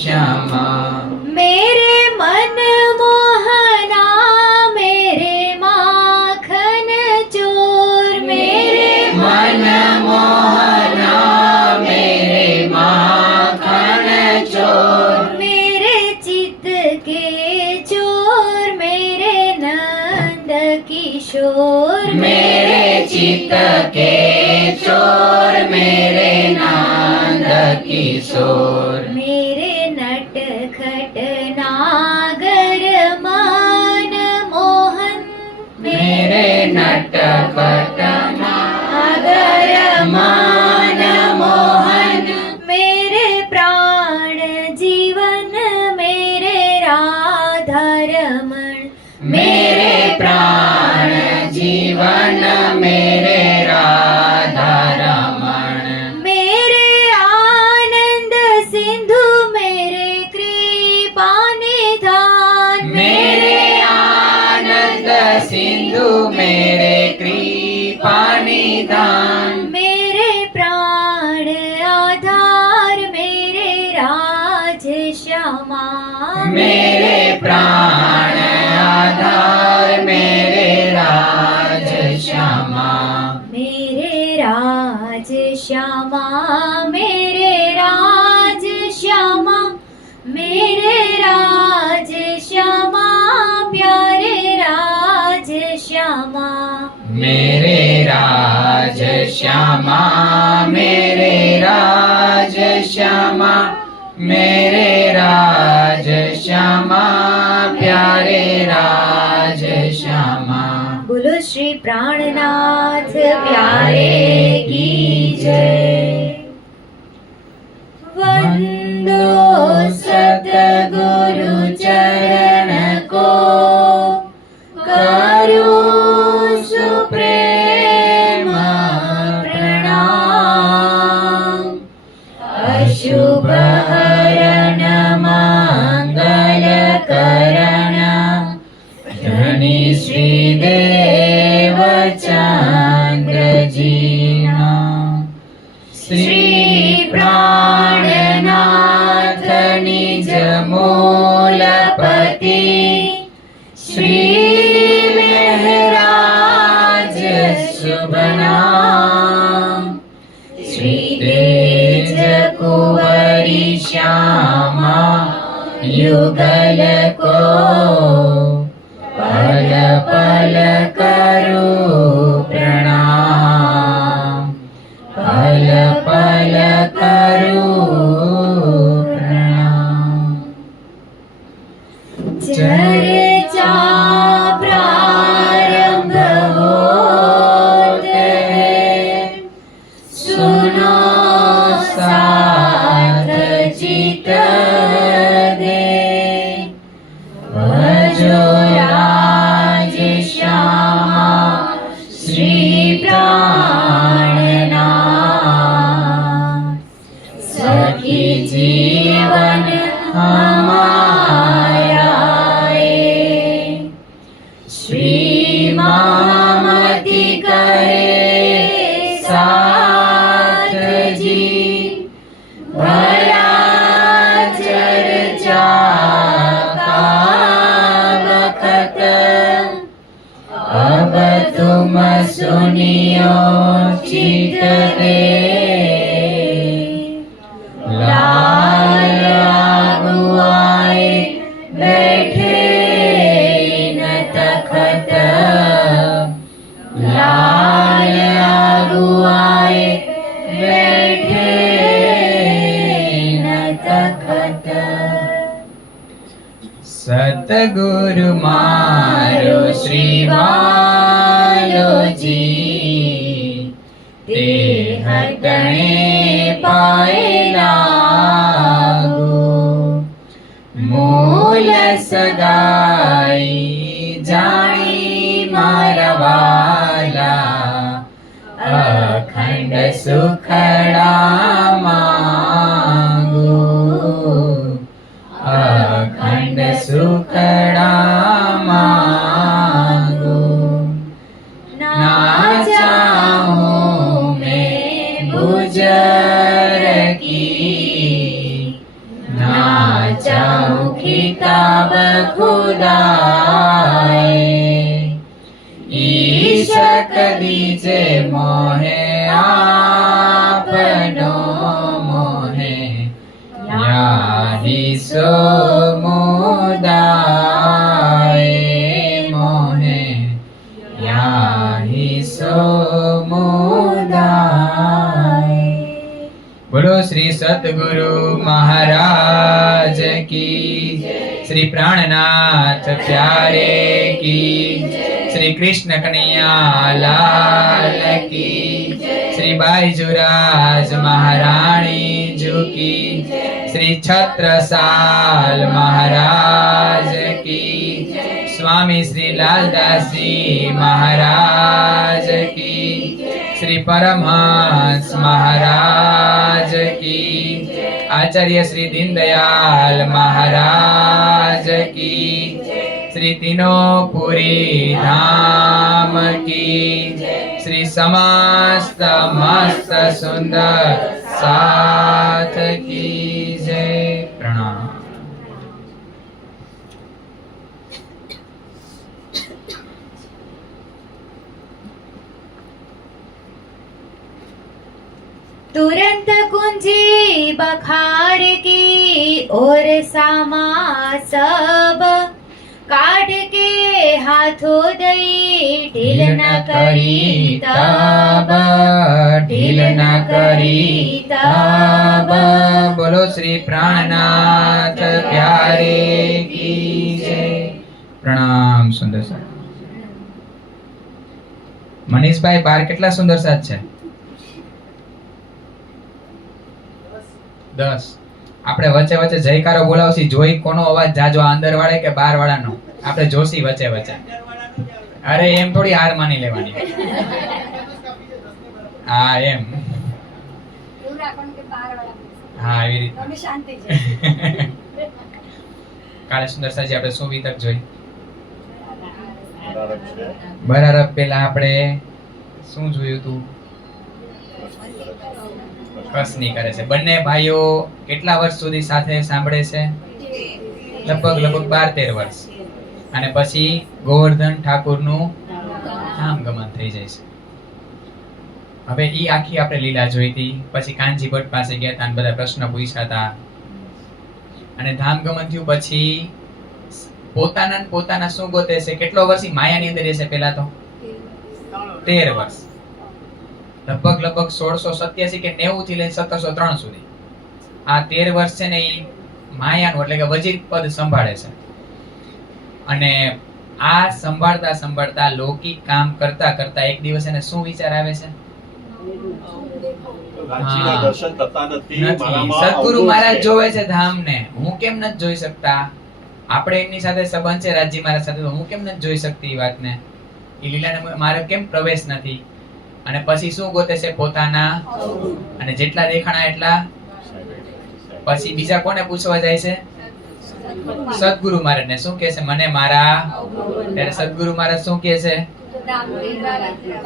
श्यामा मेरे मन मोहना मेरे माखन चोर मेरे मन मोहना मेरे माखन चोर मेरे चित्त के चोर मेरे नंद किशोर मेरे चित्त के चोर मेरे नंद किशोर मेरे नटखट नागर मान मोहन मेरे नटखट नागर मान मोहन मेरे प्राण जीवन मेरे राधा रमण मेरे प्राण जीवन मेरे राधा रमण मेरे आनंद सिंधु मेरे कृपा निधान मेरे आनंद सिंधु मेरे कृपा निधान मेरे प्राण आधार मेरे राज श्यामा मेरे प्राण आधार मेरे राज श्यामा मेरे राज श्यामा मेरे राज श्यामा मेरे राज श्यामा प्यारे राज श्यामा मेरे राज श्यामा मेरे राज श्यामा मेरे राज श्यामा प्यारे राज श्यामा। बोलो श्री प्राणनाथ प्यारे की जय। वंदो सतगुरु चरण को करो सुप्रेम प्रणाम। अशुभ हरण मंगल करण धनी श्रीदेव चंद्र जीना श्री प्राणनाथ निज मूलपति श्री महराज शुभ नाम श्री तेज कुंवरी श्यामा युगल को पल पल करो प्रणाम पल पल करो प्रणाम। चर्चा प्रारंभ होत है सुनो साथ चित दे भजो राज श्यामा श्री प्राणनाथ सखी जीवन हमारा श्री मामति करे साथ जी भया चर्चा का वक्त अब तुम सुनियो चित दे लाल आगुआए बैठे न तखत लाल आगुआए बैठे न तखत। सतगुरु मारो श्री वालो जी ते हटने पाए लागू मूल सगाई जानी मारवाला अखंड सुखड़ा मांगू अखंड सुखड़ा मांगू ना चाहूं मैं बुझ चाहूं किताब खुदाए ईशक दीजे मोहे आपनो मोहे याही सो मुदाए मोहे याही सो मुदाए। बोलो श्री सतगुरु महाराज की, श्री प्राणनाथ प्यारे की, श्री कृष्ण कन्हैया लाल की, श्री बाईजुराज महारानी जू की, श्री छत्रसाल महाराज की, स्वामी श्री लालदास जी महाराज की, श्री परमहंस महाराज की, आचार्य श्री दीनदयाल महाराज की, श्री तीनों-पुरी धाम की, श्री समस्त मस्त सुंदर साथ की जय। प्रणाम। तुरंत गुंजी बखार की और सामा सब काढ़ के हाथों दई ढील न करी तब, ढील न करी तब। बोलो श्री प्राणनाथ प्यारे की जय। प्रणाम। सुंदर साथ મનીષભાઈ બાર કેટલા સુંદર સાથ છે? 10. આપણે વચ્ચે વચ્ચે જયકારો બોલાવશી, જોઈ કોનો અવાજ જાજો, અંદર વાળે કે બાર વાળાનો? આપણે જોશી વચ્ચે વચ્ચે. અરે એમ થોડી હાર માની લેવાની. હા એમ, હા એવી રીતે. કાલે સુંદર સાજી આપણે શું વિતક જોઈ? બરાબર. પેલા આપણે શું જોયું તું? કસની કરે છે. બંને ભાઈઓ કેટલા વર્ષ સુધી સાથે સાંભળે છે? લગભગ 12-13 વર્ષ. અને પછી ગોવર્ધન ઠાકુરનું નામ ગમન થઈ જાય છે. હવે ઈ આખી આપણે લીલા જોઈ હતી. પછી કાનજી ભટ્ટ પાસે ગયા હતા અને બધા પ્રશ્ન પૂછ્યા હતા. અને ધામ ગમન થયું પછી પોતાના શું ગોતે છે? કેટલો વર્ષથી માયાની અંદર રહેશે? પેલા તો 13 વર્ષ. લગભગ 1687 કે 90 થી લઈને 1703 સુધી આ 13 વર્ષ છે ને એ માયાનું એટલે કે વજીર પદ સંભાળે છે. અને આ સંભાળતા લૌકિક કામ કરતા કરતા એક દિવસ એને શું વિચાર આવે છે? સદગુરુ મહારાજ જોવે છે ધામને, હું કેમ નથી જોઈ શકતા? આપણે એમની સાથે સંબંધ છે રાજજી મહારાજ સાથે, હું કેમ નથી જોઈ શકતી? એ વાતને, એ લીલાને મારે કેમ પ્રવેશ નથી? અને પછી શું ગોતે છે? પોતાના. અને જેટલા દેખાણા એટલા. પછી બીજા કોને પૂછવા જાય છે? સદગુરુ મહારાજને. શું કહે છે? મને મારા. ત્યારે સદગુરુ મહારાજ શું કહે છે?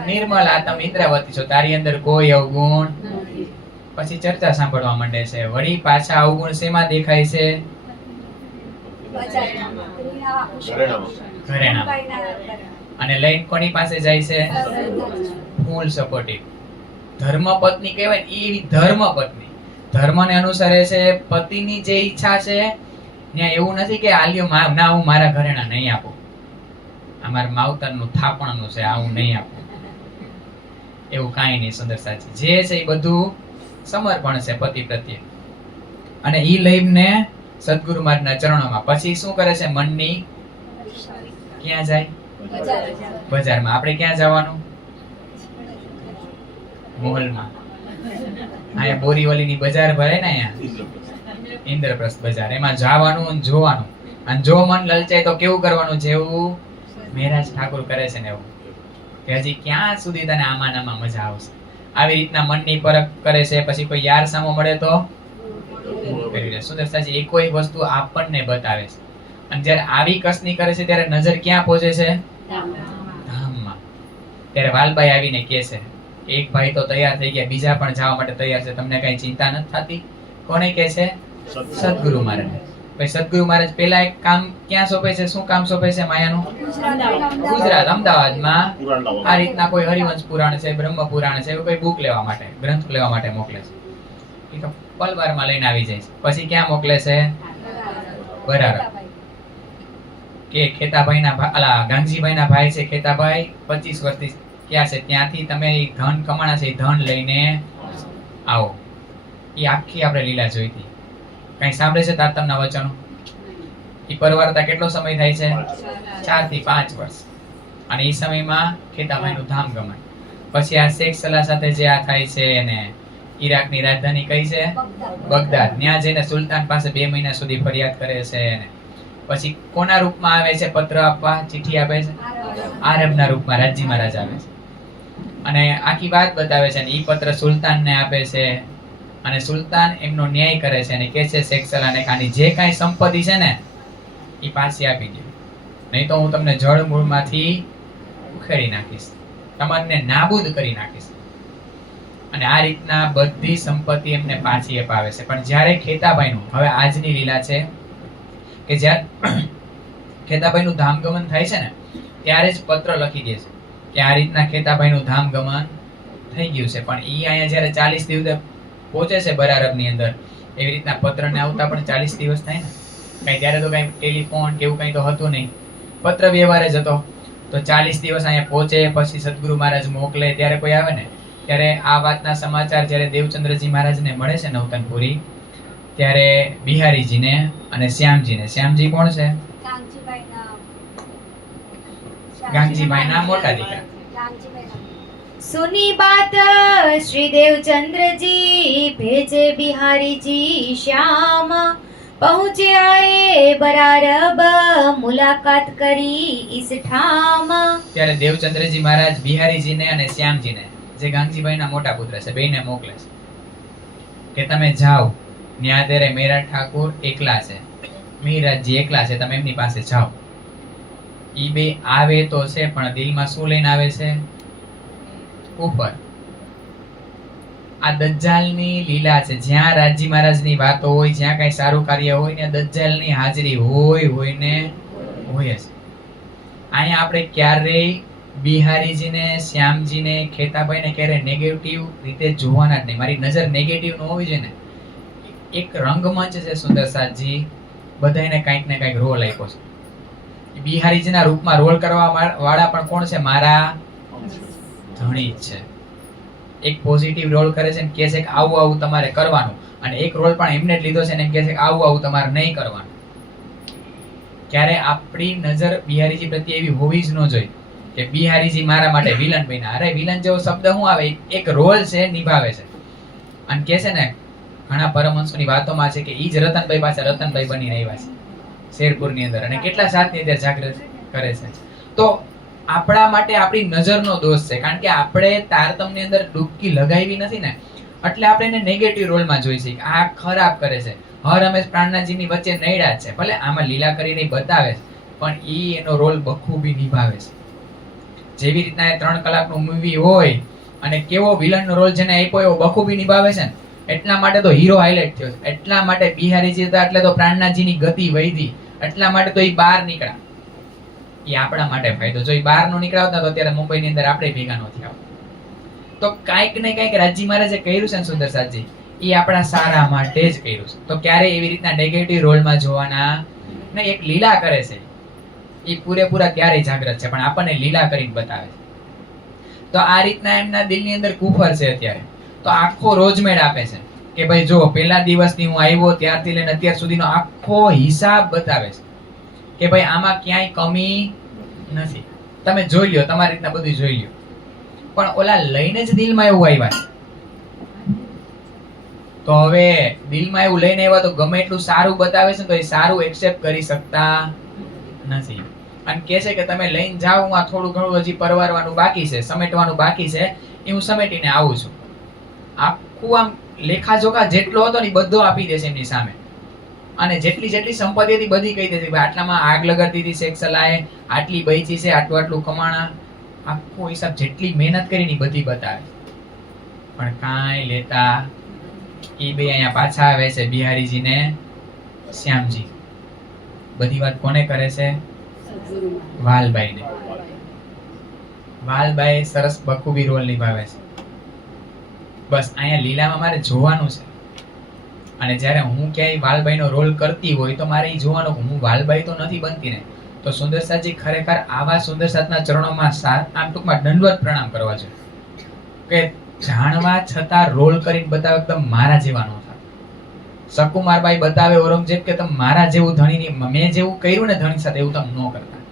નિર્મલ આત્મ ઇન્દ્રાવતી છો, તારી અંદર કોઈ અવગુણ. પછી ચર્ચા સાંભળવા માંડે છે. વળી પાછા અવગુણ શેમાં દેખાય છે? ઘરેણામાં. અને લઈને કોની પાસે જાય છે? ફૂલ સપોર્ટિવ ધર્મ પત્ની કહેવાય ને, એવી ધર્મ પત્ની ધર્મને અનુસરે છે. પતિની જે ઈચ્છા છે ત્યાં એવું નથી કે આલ્યો ના હું મારા ઘરેણા નહીં આપું, અમાર માવતરનું થાપણનું છે આ હું નહીં આપું, એવું કાંઈ નહીં. સુંદર સાચી જે છે એ બધું સમર્પણ છે પતિ પ્રત્યે. અને ઈ લઈને સદગુરુ મહારાજના ચરણોમાં. પછી શું કરે છે? મનની ક્યાં જાય? બજારમાં. આપણે ક્યાં જવાનું? મોહલમાં. અહીંયા બોરીવલીની બજાર ભરાય ને, અહીંયા ઇન્દ્રપ્રસ્થ બજાર, એમાં જવાનું અને જોવાનું. અને જો મન લલચાય તો કેવું કરવાનું? જેવું મહેરાજ ઠાકુર કરે છે ને એવું, કે હજી ક્યાં સુધી તને આમાં મજા આવશે. આવી રીતના મનની પરખ કરે છે. પછી કોઈ યાર સામો મળે તો સુંદર સાચી એ કોઈ વસ્તુ આપણને બતાવે છે. અને જ્યારે આવી કસની કરે છે ત્યારે નજર ક્યાં પહોંચે છે? ધામમાં. ત્યારે વાલબાઈ આવીને કહે છે, એક ભાઈ તો તૈયાર થઈ ગયા, બીજા પણ જવા માટે તૈયાર છે, તમને કઈ ચિંતા નથી થતી? કોને કહે છે? સદગુરુ મહારાજ. ભાઈ સદગુરુ મહારાજ પેલા એક કામ ક્યાં સોંપે છે? શું કામ સોંપે છે માયાનું? ગુજરાત, અમદાવાદમાં આ રીતના કોઈ હરિવંશ પુરાણ છે, બ્રહ્મ પુરાણ છે, એવું કોઈ બુક લેવા માટે, ગ્રંથ લેવા માટે મોકલે છે. એ તો પલવારમાં લઈને આવી જાય છે. પછી ક્યાં મોકલે છે? બરાબર. કે ખેતાભાઈના ગાંધીભાઈના ભાઈ છે ખેતાભાઈ, 25 વર્ષથી ક્યાં છે, ત્યાંથી તમે ઈ ધન કમાણા છે, એ ધન લઈને આવો. એ આખી આપણે લીલા જોઈ હતી. કઈ સાંભળે છે તારતમના વચનો? એ પરવારતા કેટલો સમય થાય છે? 4 થી 5 વર્ષ. અને એ સમયમાં ખેતાભાઈનું ધામ ગમાય. પછી આ શેખ સલાહ સાથે જે આ થાય છે, એને ઈરાકની રાજધાની કઈ છે? બગદાદ. ત્યાં જઈને સુલતાન પાસે 2 મહિના સુધી ફરિયાદ કરે છે. એને પછી કોના રૂપમાં આવે છે? પત્ર આપવા, ચિઠ્ઠી આપે છે? આરબના રૂપમાં રાજજી મહારાજ આવે છે અને આખી વાત બતાવે છે. અને ઈ પત્ર સુલતાનને આપે છે અને સુલતાન એમનો ન્યાય કરે છે અને કહે છે શેખ સલાહને, આની જે કાંઈ સંપત્તિ છે ને એ પાછી આપી દો, નહીં તો હું તમને જળ મૂળમાંથી ઉખેડી નાખીશ, તમને નાબૂદ કરી નાખીશ. અને આ રીતના બધી સંપત્તિ એમને પાછી અપાવે છે. પણ જ્યારે ખેતાભાઈનું, હવે આજની લીલા છે કે જ્યારે ખેતાભાઈનું ધામગમન થાય છે ને ત્યારે જ પત્ર લખી દે છે કે આ રીતના ખેતાભાઈનું ધામગમન થઈ ગયું છે. પણ ઈ અહીંયા જ્યારે 40 દિવસે પહોંચે છે બરારબની અંદર, એવી રીતના પત્રને આવતા પણ 40 દિવસ થાય ને. કઈ ત્યારે તો કઈ ટેલિફોન કે એવું કઈ તો હતું નહીં, પત્ર વ્યવહાર જ હતો. તો 40 દિવસ અહીંયા પહોંચે, પછી સદગુરુ મહારાજ મોકલે, ત્યારે કોઈ આવે ને, ત્યારે આ વાતના સમાચાર જ્યારે દેવચંદ્રજી મહારાજને મળે છે નવતનપુરી, ત્યારે બિહારીજીને અને શ્યામજીને, શ્યામજી કોણ છે? ગાંગજીભાઈના મોટા દીકરા. सुनी बात श्री देवचंद्र जी भेजे बिहारी जी श्याम, पहुँचे आए बरारब मुलाकात કરી इस ठाम. ત્યારે દેવચંદ્રજી મહારાજ બિહારીજીને અને શ્યામજીને, જે ગાંગજીભાઈના મોટા પુત્ર છે, બેયને મોકલે છે કે તમે જાઓ, ન્યા ત્યારે મેરા ઠાકોર એકલા છે, મિહિરાજજી એકલા છે, તમે એમની પાસે જાઓ. ઈ બે આવે તો છે, પણ દિલમાં શું લઈને આવે છે? ઉપર. આ દજ્જાલની લીલા છે. જ્યાં રાજી મહારાજની વાતો હોય, જ્યાં કઈ સારું કાર્ય હોય ને, દજ્જાલની હાજરી હોય ને હોય જ. અહીંયા આપણે ક્યારેય બિહારીજીને, શ્યામજીને, ખેતાભાઈને ક્યારેય નેગેટિવ રીતે જોવાના જ નહીં. મારી નજર નેગેટિવ ન હોવી જોઈએ ને. એક રંગમંચ છે સુંદર સાતજી, બધાને કંઈક ને કંઈક રોલ આપ્યો છે. બિહારીજીના રૂપમાં રોલ કરવા વાળા પણ કોણ છે? મારા ધણી જ છે. એક પોઝિટિવ રોલ કરે છે, કહે છે કે આવું આવું તમારે કરવાનું, અને એક રોલ પણ એમને જ લીધો છે ને એમ કહે છે કે આવું આવું તમારે નહીં કરવાનું. ક્યારે આપણી નજર બિહારીજી પ્રત્યે એવી હોવી જ ન જોઈએ કે બિહારીજી મારા માટે વિલન બન્યા. અરે વિલન જેવો શબ્દ શું આવે? એક રોલ છે, નિભાવે છે. અને કહે છે ને, ઘણા પરમહંસોની વાતોમાં છે કે ઈ જ રતનભાઈ પાસે રતનભાઈ બનીને આવ્યા છે શેરપુરની અંદર, અને કેટલા સાથની અંદર જાગૃત કરે છે. તો આપણા માટે આપણી નજરનો દોષ છે, કારણ કે આપણે તારતમની અંદર ડૂબકી લગાવી નથી ને, એટલે આપણે એને નેગેટિવ રોલમાં જોઈ છે. આ ખરાબ કરે છે, હર હંમેશ પ્રાણનાથજીની વચ્ચે નડ્યા છે, ભલે આમાં લીલા કરીને બતાવે છે, પણ ઈ એનો રોલ બખૂબી નિભાવે છે. જેવી રીતના 3 કલાકનું મૂવી હોય અને કેવો વિલનનો રોલ જેને આપ્યો એવો બખૂબી નિભાવે છે ને, એટલા માટે તો હીરો હાઇલાઇટ થયો છે. એટલા માટે બિહારીજી હતા એટલે તો પ્રાણનાથજીની ગતિ વધી, એટલા માટે તો ઈ બહાર નીકળ્યા. એ આપણા માટે ફાયદો. જો એ બહાર નો નીકળ્યા હોત ને તો અત્યારે મુંબઈની અંદર આપણે ભેગા નો થયા. તો કાંઈક ને કાંઈક રાજી મહારાજે કર્યું છે ને સુંદર સાતજી, એ આપણા સારા માટે જ કર્યું છે. તો ક્યારે એવી રીતના નેગેટિવ રોલમાં જોવાના ને. એક લીલા કરે છે, એ પૂરેપૂરા ત્યારે જાગૃત છે, પણ આપણને લીલા કરીને બતાવે છે. તો આ રીતના એમના દિલની અંદર કુફર છે અત્યારે. તો આખો રોજમેળ આપે છે કે ભાઈ જો પહેલા દિવસની હું આવ્યો ત્યારથી લઈને અત્યાર સુધીનો આખો હિસાબ બતાવે છે કે ભાઈ આમાં ક્યાંય કમી નથી. તમે જોઈ લ્યો, તમારી રીતના બધું જોઈ લ્યો. પણ ઓલા લઈને જ દિલમાં એવું આવ્યા. તો હવે દિલમાં એવું લઈને આવ્યા તો ગમે એટલું સારું બતાવે છે તો એ સારું એક્સેપ્ટ કરી શકતા નથી. અને કહે છે કે તમે લઈને જાઓ, હું આ થોડું ઘણું હજી પરવારવાનું બાકી છે, સમેટવાનું બાકી છે, એ હું સમેટીને આવું છું. આખું આમ લેખાજોખા જેટલો હતો ને બધો આપી દેશે એમની સામે. અને જેટલી સંપત્તિ હતી બધી કહી દેતી, આટલામાં આગ લગાડતી હતી શેખ સલાહે, આટલી બચી છે, આટલું કમાણા, આખો હિસાબ જેટલી મહેનત કરી બધી બતાવે. પણ કાંઈ લેતા. એ બે અહીંયા પાછા આવે છે બિહારીજી ને શ્યામજી. બધી વાત કોને કરે છે? વાલબાઈને. વાલબાઈ સરસ બખૂબી રોલ નિભાવે છે. બસ અહીંયા લીલામાં મારે જોવાનું છે, અને જ્યારે હું ક્યાંય વાલબાઈનો રોલ કરતી હોય તો મારે એ જોવાનું હું વાલબાઈ તો નથી બનતી ને. તો સુંદરસાજી ખરેખર આવા સુંદરસાતના ચરણોમાં આમ ટૂંકમાં દંડવત પ્રણામ કરવા છે કે જાણવા છતાં રોલ કરીને બતાવે એકદમ મારા જેવા ન થાય. સકુમારબાઈ બતાવે ઔરંગઝેબ કે તમે મારા જેવું ધણીની મેં જેવું કર્યું ને ધણી સાથે એવું તમે ન કરતા.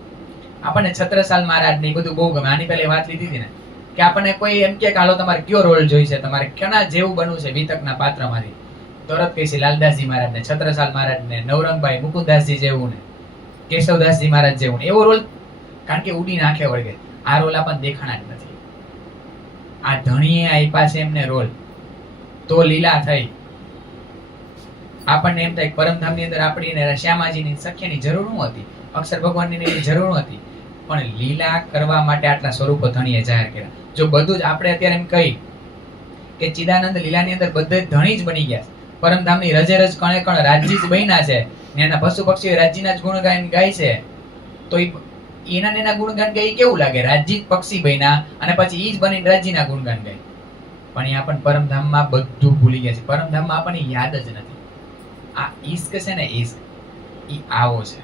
આપણને છત્રસાલ મહારાજ ને બધું બહુ ગમે. આની પહેલા વાત લીધી હતી ને કે આપણને કોઈ એમ કે હાલો તમારે કયો રોલ જોઈશે, તમારે કેના જેવું બનવું છે વિતકના પાત્રમાંથી, તરત કહીશે લાલદાસજી મહારાજ ને, છત્રસાલ મહારાજ ને, નવરંગભાઈ મુકુદાસજી જેવું ને, કેશવદાસજી મહારાજ જેવું ને. એવો રોલ કારણ કે ઉડી નાખે વળગે. આ રોલ આપણને દેખાણા જ નથી. આ ધણીએ આપ્યા છે એમને રોલ, તો લીલા થઈ. આપણને એમ થાય પરમધામની અંદર આપણી શ્યામાજીની સખ્યાની જરૂર ન હતી, અક્ષર ભગવાનની જરૂર હતી, પણ લીલા કરવા માટે આટલા સ્વરૂપો ધણીએ જાહેર કર્યા. જો બધું જ આપણે અત્યારે એમ કહી કે ચિદાનંદ લીલાની અંદર બધે ધણી જ બની ગયા છે, પરમધામની રજે રજ કણે કણ રાજજી જ બન્યા છે, ને એના પશુ પક્ષીઓ રાજ્યના જ ગુણગાન ગાય છે, તો એના ગુણગાન ગાય કેવું લાગે? રાજ્ય પક્ષી બન્યા અને પછી ઈ જ બનીને રાજ્યના ગુણગાન ગાય. પણ એ આપણને પરમધામમાં બધું ભૂલી ગયા છે. પરમધામમાં આપણને યાદ જ નથી. આ ઈશ્ક છે ને, ઈશ્ક ઈ આવો છે,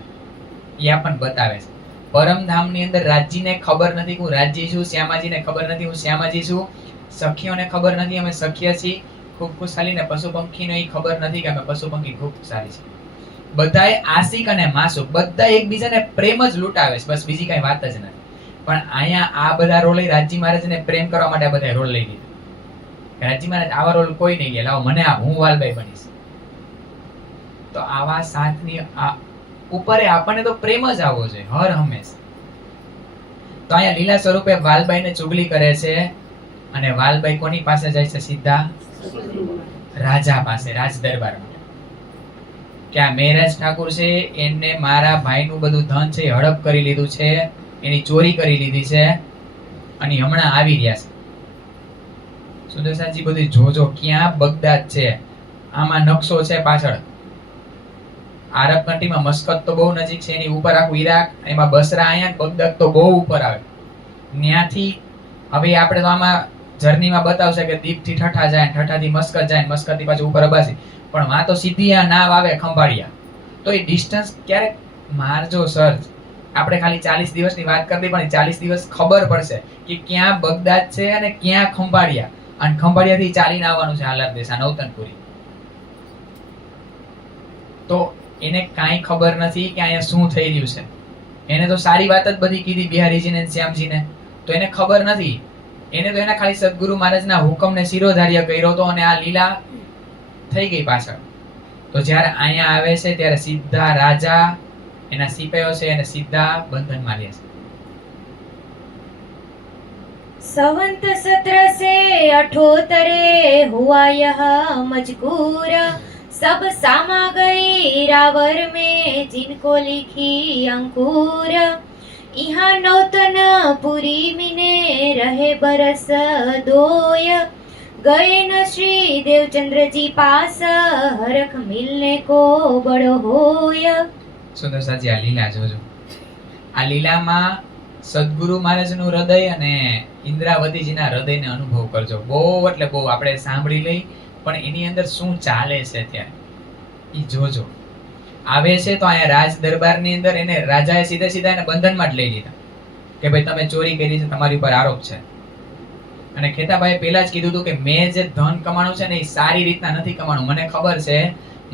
એ આપણને બતાવે છે. પરમધામની અંદર રાજ્યને ખબર નથી કે હું રાજ્ય છું, શ્યામાજીને ખબર નથી હું શ્યામાજી છું, સખીઓને ખબર નથી અમે સખીય છીએ, ખૂબ ખુશાલી ને પશુ પંખીને ખબર નથી કે અમે પશુ પંખી ખૂબ ખુશાલી છે. બધાએ આશિક અને માસુક બધા એકબીજાને પ્રેમ જ લૂંટાવે છે, બસ બીજી કઈ વાત જ નથી. પણ અહીંયા આ બધા રોલ રાજજી મહારાજને પ્રેમ કરવા માટે આ બધા રોલ લઈ લીધા. રાજજી મહારાજ આવા રોલ કોઈ નહીં ગયા, લાવો મને હું વાલબાઈ બનીશ. તો આવા સાથની ઉપર આપણને તો પ્રેમ જ આવો છે હર હંમેશા. તો અહીંયા લીલા સ્વરૂપે વાલબાઈને ચુગલી કરે છે, અને વાલબાઈ કોની પાસે જાય છે? સીધા રાજા પાસે, રાજ દરબારમાં. કે આ મેરાજ ઠાકુર છે એને મારા ભાઈનું બધું ધન છે હડપ કરી લીધું છે, એની ચોરી કરી લીધી છે, અને હમણાં આવી રહ્યા છે. સુદર્શનજી બધું જોજો ક્યાં બગદાદ છે, આમાં નકશો છે પાછળ. આરબ કન્ટ્રીમાં મસ્કત તો બહુ નજીક છે, એની ઉપર આખું ઈરાક, એમાં બસરા, અહીંયા બગદાદ તો બહુ ઉપર આવે. ત્યાંથી હવે આપણે તો આમાં જર્નીમાં બતાવશે કે દીપથી ઠઠા જાય, ઠઠાથી મસ્કત જાય, મસ્કતથી પાછું ઉપર અબાસી, પણ વાં તો સીધી આ નાવ આવે ખંભાળિયા. તો એ ડિસ્ટન્સ ક્યારેક મારજો સર્ચ. આપણે ખાલી 40 દિવસની વાત કરતી, પણ 40 દિવસ ખબર પડશે કે ક્યાં બગદાદ છે અને ક્યાં ખંભાળિયા. અને ખંભાળિયાથી ચાલીને આવવાનું છે હાલાર દેશ, આ નવતનપુરી. તો એને કાંઈ ખબર નથી કે અહીંયા શું થઈ રહ્યું છે. એને તો સારી વાત જ બધી કીધી બિહારીજીને શ્યામજીને, તો એને ખબર નથી. એને તો એના ખાલી સદગુરુ મહારાજના હુકમને શિરોધાર્ય કર્યો હતો, અને આ લીલા થઈ ગઈ પાછળ. તો જ્યારે અહીંયા આવે છે ત્યારે સીધા રાજા, એના સિપાહીઓ છે એને સીધા બંધનમાં લે છે. संवत 1778 हुआ यह मजकूर, सब सामा गई रावर में जिनको लिखी अंकुर, यहाँ नौतन पुरी मिने रहे बरस दोय, गए न श्री देवचंद्र जी पास हरख मिलने को बड़ो होय. સુંદર સાજી આ લીલા જોજો. આ લીલામાં સદગુરુ મહારાજનું હૃદય અને ઇન્દ્રાવતીજીના હૃદયને અનુભવ કરજો. બહુ એટલે બહુ આપણે સાંભળી લઈ, પણ એની અંદર શું ચાલે છે ત્યાં એ જોજો. આવે છે તો અહીંયા રાજ દરબારની અંદર એને રાજાએ સીધે સીધા એને બંધનમાં જ લઈ લીધા કે ભાઈ તમે ચોરી કરી છે, તમારી ઉપર આરોપ છે. અને ખેતાભાઈએ પહેલા જ કીધું હતું કે મેં જે ધન કમાણું છે ને એ સારી રીતના નથી કમાણું. મને ખબર છે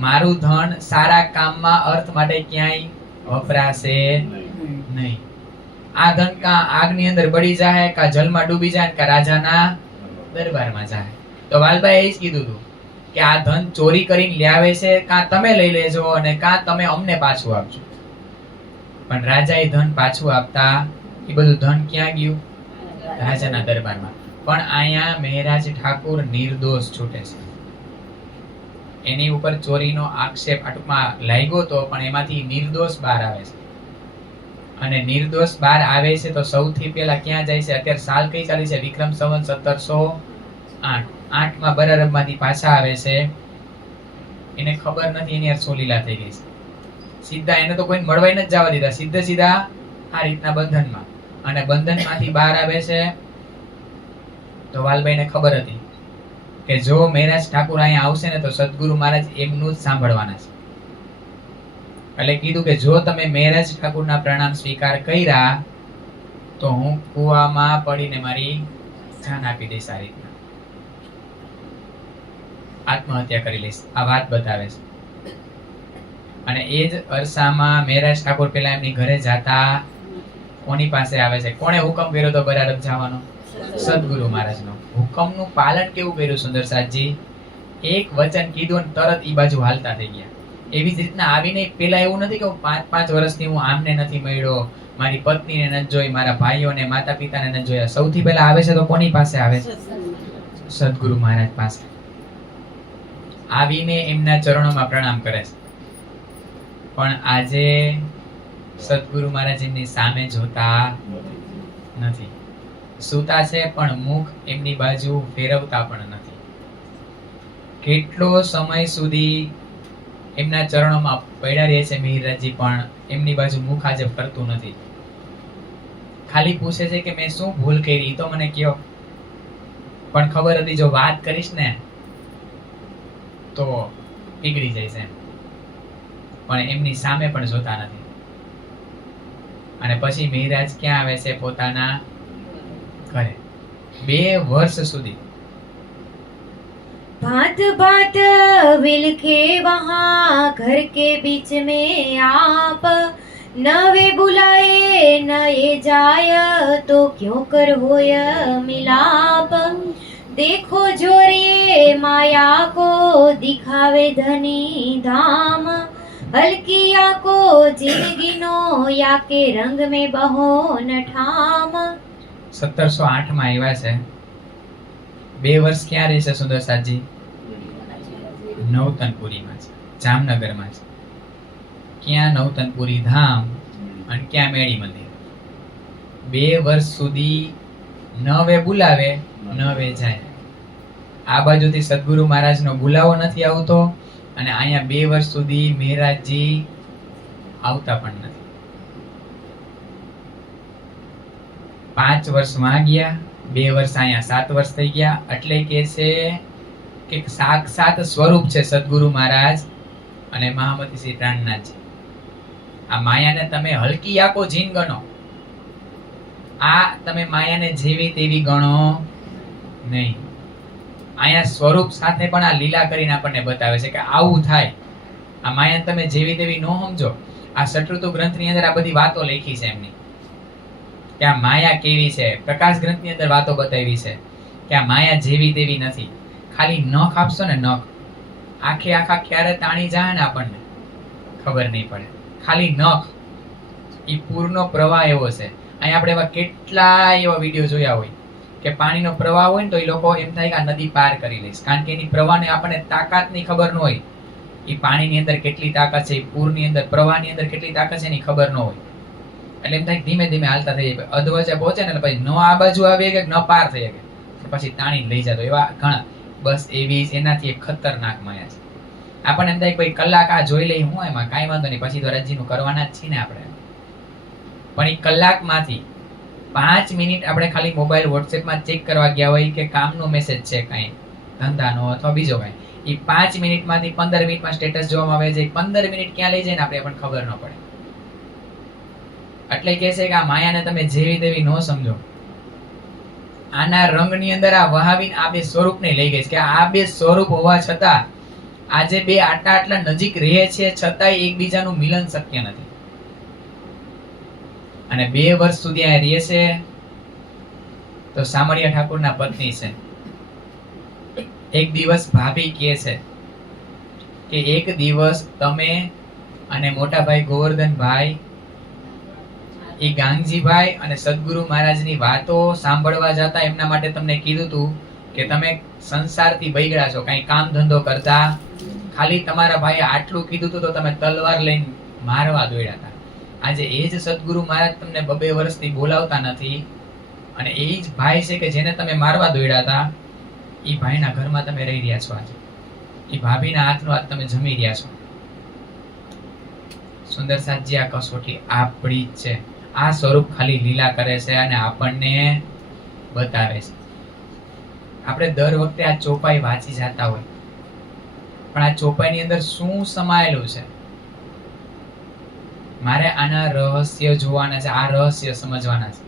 મારું ધન સારા કામમાં અર્થ માટે ક્યાંય વપરાશે નહીં. આ ધન કા આગની અંદર બળી જાય, કા જલમાં ડૂબી જાય, કા રાજાના દરબારમાં જાય. તો વાલબાઈએ એ જ કીધું હતું કે આ ધન ચોરી કરીને લાવે છે, કાં તમે લઈ લેજો અને કાં તમે અમને પાછું આપજો. પણ રાજાએ ધન પાછું આપતા એ બધું ધન ક્યાં ગયું? રાજાના દરબારમાં. પણ અહીંયા મહેરાજ ઠાકુર નિર્દોષ છૂટે છે. એની ઉપર ચોરીનો આક્ષેપ ટૂંકમાં લાગ્યો તો, પણ એમાંથી નિર્દોષ બહાર આવે છે. અને નિર્દોષ બહાર આવે છે તો સૌથી પહેલા ક્યાં જાય છે? અત્યારે સાલ કઈ ચાલી છે? વિક્રમ સંવત 1708 માં બરારબમાંથી પાછા આવે છે. એને ખબર નથી એની યાર શું લીલા થઈ ગઈ છે. સીધા એને તો કોઈને મળવાય નથી જવા દીધા, સીધા આ રીતના બંધનમાં. અને બંધનમાંથી બહાર આવે છે તો વાલભાઈને ખબર હતી કે જો મહેરાજ ઠાકુર અહીંયા આવશે ને તો સદગુરુ મહારાજ એમનું જ સાંભળવાના છે. એટલે કીધું કે જો તમે મહેરાજ ઠાકુરના પ્રણામ સ્વીકાર કર્યા તો હું કુવામાં પડીને મારી જાન આપી દઈશ, આ રીતના આત્મહત્યા કરી લઈશ. આ વાત બતાવે છે. અને એ જ અરસામાં મહેરાજ ઠાકોર પેલા એમની ઘરે જાતા કોની પાસે આવે છે? કોણે હુકમ કર્યો તો બરાબર જવાનો? સદગુરુ મહારાજનો. હુકમનું પાલન કેવું કર્યું સુંદરસાદજી? એક વચન કીધું અને તરત ઈ બાજુ હાલતા થઈ ગયા. એવી જ રીતના આવીને પેલા એવું નથી કે હું 5 વર્ષથી હું આમને નથી મળ્યો, મારી પત્નીને નથી જોઈ, મારા ભાઈઓને માતા પિતાને નથી જોયા. સૌથી પહેલા આવે છે તો કોની પાસે આવે? સદગુરુ મહારાજ પાસે. આવીને એમના ચરણોમાં પ્રણામ કરે છે. પણ આજે સદગુરુ મહારાજ એમની સામે જોતા નથી. સૂતા છે પણ મુખ એમની બાજુ ફેરવતા પણ નથી. કેટલો સમય સુધી એમના ચરણોમાં પડ્યા રહે છે મિહિરરાજજી, પણ એમની બાજુ મુખ આજે ફરતું નથી. ખાલી પૂછે છે કે મેં શું ભૂલ કરી તો મને કયો. પણ ખબર હતી જો વાત કરીશ ને તો પીગળી જઈશ એમ. પણ એમની સામે પણ જોતા નથી. અને પછી મિહિરરાજ ક્યાં આવે છે? પોતાના ઘરે. 2 વર્ષ સુધી भांत भांत विलखे वहाँ घर के बीच में आप, नवे बुलाए नए जाय तो क्यों कर होय मिलाप। देखो जोरिए माया को दिखावे धनी धाम, हल्की आको जिंदगी नो या के रंग में बहो न ठाम। 1708 માં આવ્યા છે. 2 વર્ષ ક્યાં રહેશે સુંદરસાદજી? નવતનપુરીમાં છે, જામનગરમાં છે. ક્યાં? નવતનપુરી ધામ અને ક્યાં મેળી મંદિર. 2 વર્ષ સુધી નવે બોલાવે નવે જાય. આ બાજુથી સદગુરુ મહારાજનો બોલાવો નથી આવતો અને અહીંયા 2 વર્ષ સુધી મહેરાજજી આવતા પણ નથી. 5 વર્ષમાં ગયા, 2 વર્ષ અહીંયા, 7 વર્ષ થઈ ગયા. એટલે કે છે કે સાક્ષાત સ્વરૂપ છે સદગુરુ મહારાજ અને મહામતી શ્રી પ્રાણનાથજી. આ માયાને તમે હલકી આંકો જીન ગણો, આ તમે માયાને જેવી તેવી ગણો નહીં. અહીંયા સ્વરૂપ સાથે પણ આ લીલા કરીને આપણને બતાવે છે કે આવું થાય. આ માયાને તમે જેવી તેવી ન સમજો. આ સટૃતુ ગ્રંથની અંદર આ બધી વાતો લખી છે એમની, કે આ માયા કેવી છે. પ્રકાશ ગ્રંથની અંદર વાતો બતાવી છે કે આ માયા જેવી તેવી નથી. ખાલી નખ આપશો ને, નખ આખે આખા ક્યારે તાણી જાય ને આપણને ખબર નહીં પડે. ખાલી નખ, ઈ પૂરનો પ્રવાહ એવો છે. અહીંયા આપણે એવા કેટલા એવા વિડીયો જોયા હોય કે પાણીનો પ્રવાહ હોય ને તો એ લોકો એમ થાય કે આ નદી પાર કરી લઈશ, કારણ કે એની પ્રવાહને આપણને તાકાતની ખબર ન હોય. એ પાણીની અંદર કેટલી તાકાત છે, પૂરની અંદર પ્રવાહની અંદર કેટલી તાકાત છે એની ખબર ન હોય. એટલે એમ થાય ધીમે ધીમે હાલતા થઈ જાય. અધવચ્ચે પહોંચે ને પછી ન આ બાજુ આવી કે ન પાર થઈ શકે, પછી તાણી લઈ જતો. એવા ઘણા. બસ એવી એનાથી એક ખતરનાક માયા છે. આપણને એમ થાય કે ભાઈ કલાક આ જોઈ લઈ, હું એમાં કાંઈ વાંધો નહીં, પછી તો રજીનું કરવાના જ છીએ ને આપણે. પણ એ કલાકમાંથી 5 મિનિટ આપણે ખાલી મોબાઈલ વોટ્સએપમાં ચેક કરવા ગયા હોય કે કામનો મેસેજ છે કાંઈ, ધંધાનો અથવા બીજો કાંઈ, એ 5 મિનિટમાંથી 15 મિનિટમાં સ્ટેટસ જોવામાં આવે છે. 15 મિનિટ ક્યાં લઈ જાય ને આપણે પણ ખબર ન પડે. એટલે કે છે કે આ માયાને તમે જેવી તેવી ન સમજો. આના રંગની અંદર આ વહાવીને આ 2 સ્વરૂપને લઈ ગઈ છે કે આ 2 સ્વરૂપ હોવા છતાં આજે 2 આટલા નજીક રહે છે છતાંય એકબીજાનું મિલન શક્ય નથી. અને 2 વર્ષ સુધી આ રહે છે તો સામળિયા ઠાકોરના પત્ની છે. એક દિવસ ભાભી કહે છે કે એક દિવસ તમે અને મોટા ભાઈ ગોવર્ધનભાઈ એ ગાંગજીભાઈ અને સદગુરુ મહારાજની વાતો સાંભળવા જતા, એમના માટે તમને કીધું હતું કે તમે સંસારથી બગડ્યા છો, કઈ કામ ધંધો કરતા. ખાલી તમારા ભાઈએ આટલું કીધું હતું તો તમે તલવાર લઈને મારવા દોડ્યા હતા. આજે એ જ સદગુરુ મહારાજ તમને 2 વર્ષથી બોલાવતા નથી અને એ જ ભાઈ છે કે જેને તમે મારવા દોડ્યા હતા, એ ભાઈના ઘરમાં તમે રહી રહ્યા છો. આજે એ ભાભીના હાથનો હાથ તમે જમી રહ્યા છો. સુંદર સાજી આ કસોટી આપણી જ છે. આ સ્વરૂપ ખાલી લીલા કરે છે અને આપણને બતાવે છે. આપણે દર વખતે આ ચોપાઈ વાંચી જતા હોય, પણ આ ચોપાઈની અંદર શું સમાયેલું છે, મારે આના રહસ્ય જોવાના છે, આ રહસ્ય સમજવાના છે.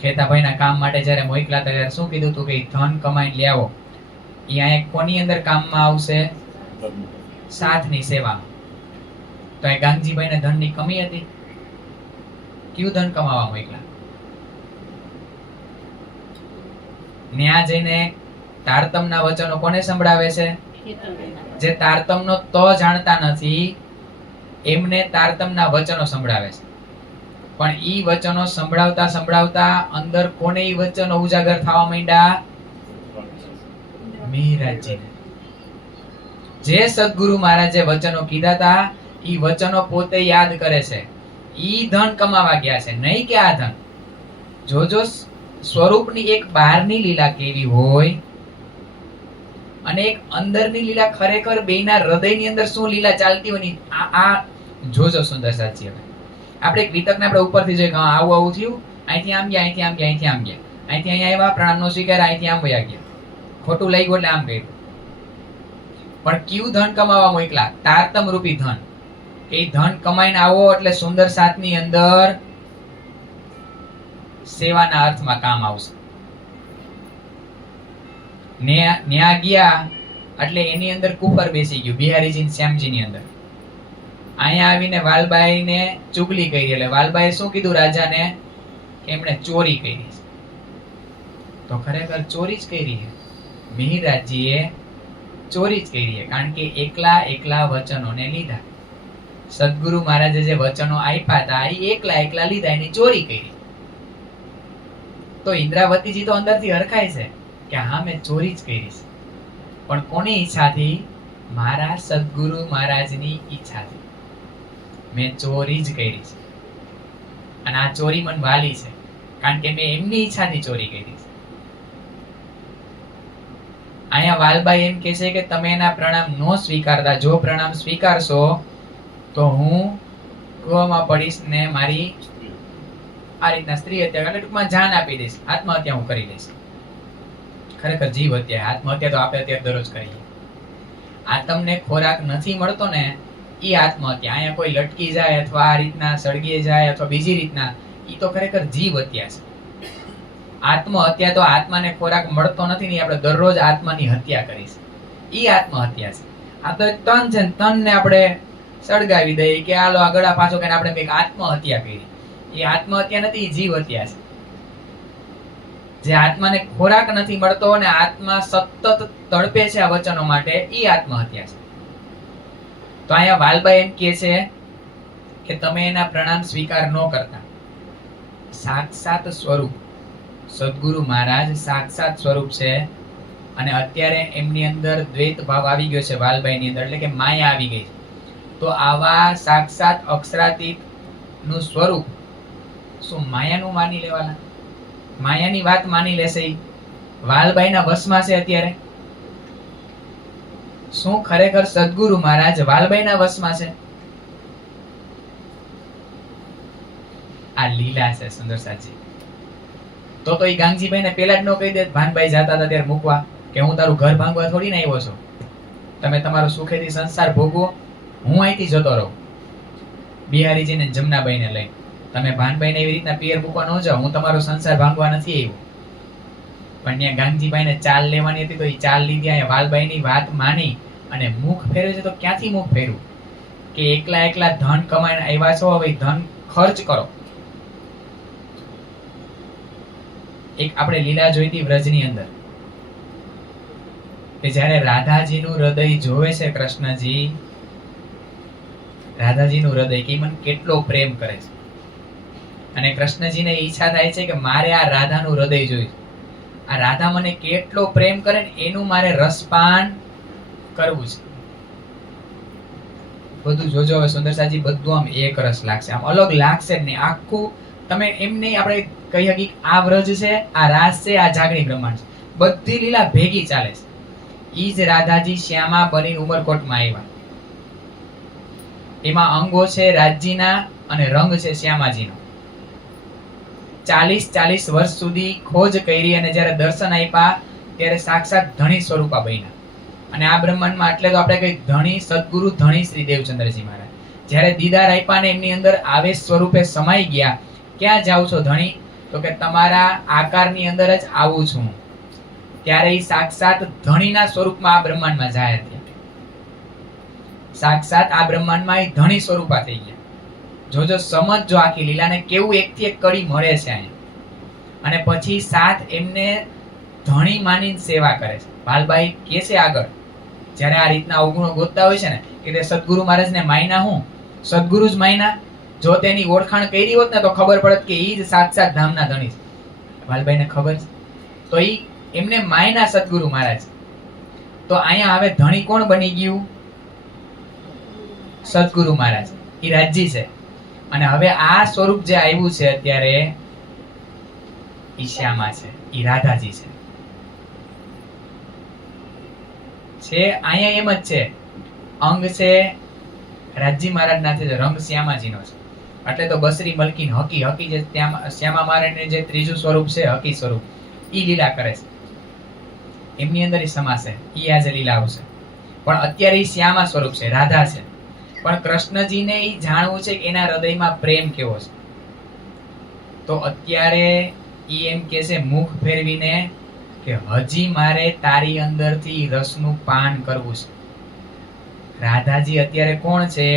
ખેતાભાઈના કામ માટે જ્યારે મોકલા હતા ત્યારે શું કીધું હતું કે ધન કમાઈને લઈ આવો. એ અહીંયા કોની અંદર કામમાં આવશે? સાથની સેવામાં. તો એ ગાંગજીભાઈને ધનની કમી હતી? કયું ધન કમાવા મોકલા? ન્યા જઈને તારતમના વચનો કોને સંભળાવે છે? જે તારતમનો તો જાણતા નથી એમને તારતમના વચનો સંભળાવે છે. પણ ઈ વચનો સંભળાવતા સંભળાવતા અંદર કોને ઈ વચનો ઉજાગર થવા માંડ્યા? મિહિરરાજજીને. જે સદગુરુ મહારાજે વચનો કીધા હતા ઈ વચનો પોતે યાદ કરે છે. ઈ ધન કમાવા ગયા છે, નહીં કે આ ધન. જોજો સ્વરૂપની એક બહારની લીલા કેવી હોય અને એક અંદરની લીલા, ખરેખર બેયના હૃદયની અંદર શું લીલા ચાલતી હોય ની આ જોજો સુંદર સાચી. હવે આપણે એક વિતકને આપણે ઉપરથી જોઈએ કે આવું આવું થયું, અહીંથી આમ ગયા, અહીંથી આમ ગયા, અહીંથી આમ ગયા, અહીંથી અહીંયા આવ્યા, પ્રણામનો સ્વીકાર, અહીંથી આમ વયા ગયા, ખોટું લઈ ગયું એટલે આમ કર્યું. પણ કયું ધન કમાવા મોકલા? તારતમ રૂપી ધન. કે ધન કમાઈને આવો એટલે સુંદર સાતની અંદર સેવાના અર્થમાં કામ આવશે. ન્યા ગયા એટલે એની અંદર કુફર બેસી ગયું, બિહારીજી શ્યામજી ની અંદર. અહીંયા આવીને વાલબાઈને ચુગલી કરી, એટલે વાલબાઈએ શું કીધું રાજાને? એમણે ચોરી કરી. તો ખરેખર ચોરી જ કરી છે. મિહિરરાજજીએ ચોરી જ કરી છે, કારણ કે એકલા એકલા વચનોને લીધા. સદગુરુ મહારાજે જે વચનો આપ્યા હતા એ એકલા એકલા લીધા, એની ચોરી કરી. તો ઇન્દ્રાવતીજી તો અંદરથી હરખાય છે કે હા મેં ચોરી જ કરી છે, પણ કોની ઈચ્છાથી? મારા સદગુરુ મહારાજની ઈચ્છાથી મેં ચોરી જ કરી છે. અને આ ચોરી મને વાલી છે, કારણ કે મેં એમની ઈચ્છાથી ચોરી કરી છે. અહીંયા વાલબાઈ એમ કહે છે કે તમે એના પ્રણામ નો સ્વીકારતા, જો પ્રણામ સ્વીકારશો તો હું કૂવામાં પડીશ ને મારી આ રીતના સ્ત્રી હત્યા, એટલે ટૂંકમાં જાન આપી દઈશ, આત્મહત્યા હું કરી દઈશ. ખરેખર જીવ હત્યા, આત્મહત્યા તો આપણે અત્યારે દરરોજ કરીએ. આ તમને ખોરાક નથી મળતો ને એ આત્મહત્યા. અહીંયા કોઈ લટકી જાય અથવા આ રીતના સળગી જાય અથવા બીજી રીતના, એ તો ખરેખર જીવ હત્યા છે. આત્મહત્યા તો આત્માને ખોરાક મળતો નથી ને આપણે દરરોજ આત્માની હત્યા કરીશ, એ આત્મહત્યા છે. આ તો તન છે, તન ને આપણે સળગાવી દઈએ કે આલો આ ગળા પાછો કરીને આપણે કંઈક આત્મહત્યા કરી. એ આત્મહત્યા નથી, એ જીવ હત્યા છે. જે આત્માને ખોરાક નથી મળતો અને આત્મા સતત તડપે છે આ વચનો માટે, એ આત્મહત્યા છે. તો અહીંયા વાલબાઈ એમ કહે છે કે તમે એના પ્રણામ સ્વીકાર ન કરતા. સાક્ષાત સ્વરૂપ સદગુરુ મહારાજ સાક્ષાત સ્વરૂપ છે અને અત્યારે એમની અંદર દ્વૈત ભાવ આવી ગયો છે વાલબાઈની અંદર, એટલે કે માયા આવી ગઈ છે. તો આવા સાક્ષાત અક્ષરાતીત નું સ્વરૂપ શું માયાનું માની લેવાના? માયાની વાત માની લેશે? વાલબાઈના વશમાં છે અત્યારે? શું ખરેખર સદગુરુ મહારાજ વાલબાઈના વશમાં છે? આ લીલા છે સુંદર સાચી. તો એ ગાંગજીભાઈને પેલા જ ન કહી દે, ભાનભાઈ જતા હતા ત્યારે મૂકવા, કે હું તારું ઘર ભાંગવા થોડી ને આવ્યો છું, તમે તમારો સુખેથી સંસાર ભોગવો, હું અહીંથી જતો રહું બિહારીજીને જમનાબાઈને લઈ. તમે ભાનભાઈને એવી રીતના પિયર મૂકવા ન જાઓ, હું તમારો સંસાર ભાંગવા નથી આવ્યો. પણ ત્યાં ગાંગજીભાઈને ચાલ લેવાની હતી તો એ ચાલ લીધી. અહીંયા વાલબાઈની વાત માની અને મુખ ફેરવે છે. તો ક્યાંથી મુખ ફેરવું? કે એકલા એકલા ધન કમાઈને આવ્યા છો, હવે ધન ખર્ચ કરો. એક આપણે લીલા જોઈતી વ્રજની અંદર કે જ્યારે રાધાજીનું હૃદય જોવે છે કૃષ્ણજી, રાધાજીનું હૃદય કે મને કેટલો પ્રેમ કરે છે, અને કૃષ્ણજીને ઈચ્છા થાય છે કે મારે આ રાધાનું હૃદય જોઈશું. આ રાધા મને કેટલો પ્રેમ કરે ને એનું મારે રસપાન કરવું છે. બધું જોજો હવે સુંદરસાજી, બધું આમ એક રસ લાગશે, આમ અલગ લાગશે ને આખું. તમે એમ નહીં આપણે કહી શકીએ આ વ્રજ છે, આ રાસ છે, આ જાગણી બ્રહ્માંડ છે, બધી લીલા ભેગી ચાલે છે. ઈ જ રાધાજી શ્યામા બની ઉમરકોટમાં આવ્યા. એમાં અંગો છે રાજજીના અને રંગ છે શ્યામાજીનો. 40 વર્ષ સુધી ખોજ કરી અને જ્યારે દર્શન આપ્યા ત્યારે સાક્ષાત ધણી સ્વરૂપા બન્યા. અને આ બ્રહ્માંડમાં એટલે તો આપણે કઈ ધણી સદગુરુ ધણી શ્રી દેવચંદ્રજી મહારાજ જ્યારે દીદાર આપ્યા ને એમની અંદર આવેશ સ્વરૂપે સમાઈ ગયા. ક્યાં જાવ છો ધણી? તો કે તમારા આકારની અંદર જ આવું છું. ત્યારે એ સાક્ષાત ધણીના સ્વરૂપમાં આ બ્રહ્માંડમાં જાહેર થયા. સાક્ષાત આ બ્રહ્માંડમાં એ ધણી સ્વરૂપા થઈ ગયા. જોજો સમજજો આખી લીલાને કેવું એકથી એક કડી મળે છે અહીંયા. અને પછી સાથ એમને ધણી માની સેવા કરે છે. ભાલભાઈ કે છે આગળ જ્યારે આ રીતના અવગુણો ગોતતા હોય છે ને કે તે સદગુરુ મહારાજને માયના હું સદગુરુ જ માયના. જો તેની ઓળખાણ કરી હોત ને તો ખબર પડત કે ઈ જ સાક્ષાત ધામના ધણી છે. ભાલભાઈને ખબર છે તો ઈ એમને માયના સદગુરુ મહારાજ. તો અહીંયા હવે ધણી કોણ બની ગયું? સદગુરુ મહારાજ. ઈ રાજજી છે. અને હવે આ સ્વરૂપ જે આવ્યું છે અત્યારે ઈ શ્યામા છે, ઈ રાધાજી છે. અહીંયા એમ જ છે. અંગ છે રાજજી મહારાજના છે, રંગ શ્યામાજીનો છે. એટલે તો બસરી મલકીન હકી જે શ્યામા મહારાજનું જે ત્રીજું સ્વરૂપ છે હકી સ્વરૂપ ઈ લીલા કરે છે. એમની અંદર સમાશે ઈ આજે લીલા આવશે. પણ અત્યારે ઈ શ્યામા સ્વરૂપ છે, રાધા છે. પણ કૃષ્ણજીને ઈ જાણવું છે કે એના હૃદયમાં પ્રેમ કેવો છે. તો અત્યારે ઈ એમ કે છે મુખ ફેરવીને કે હજી મારે તારી અંદરથી રસનું પાન કરવું છે. રાધાજી અત્યારે કોણ છે?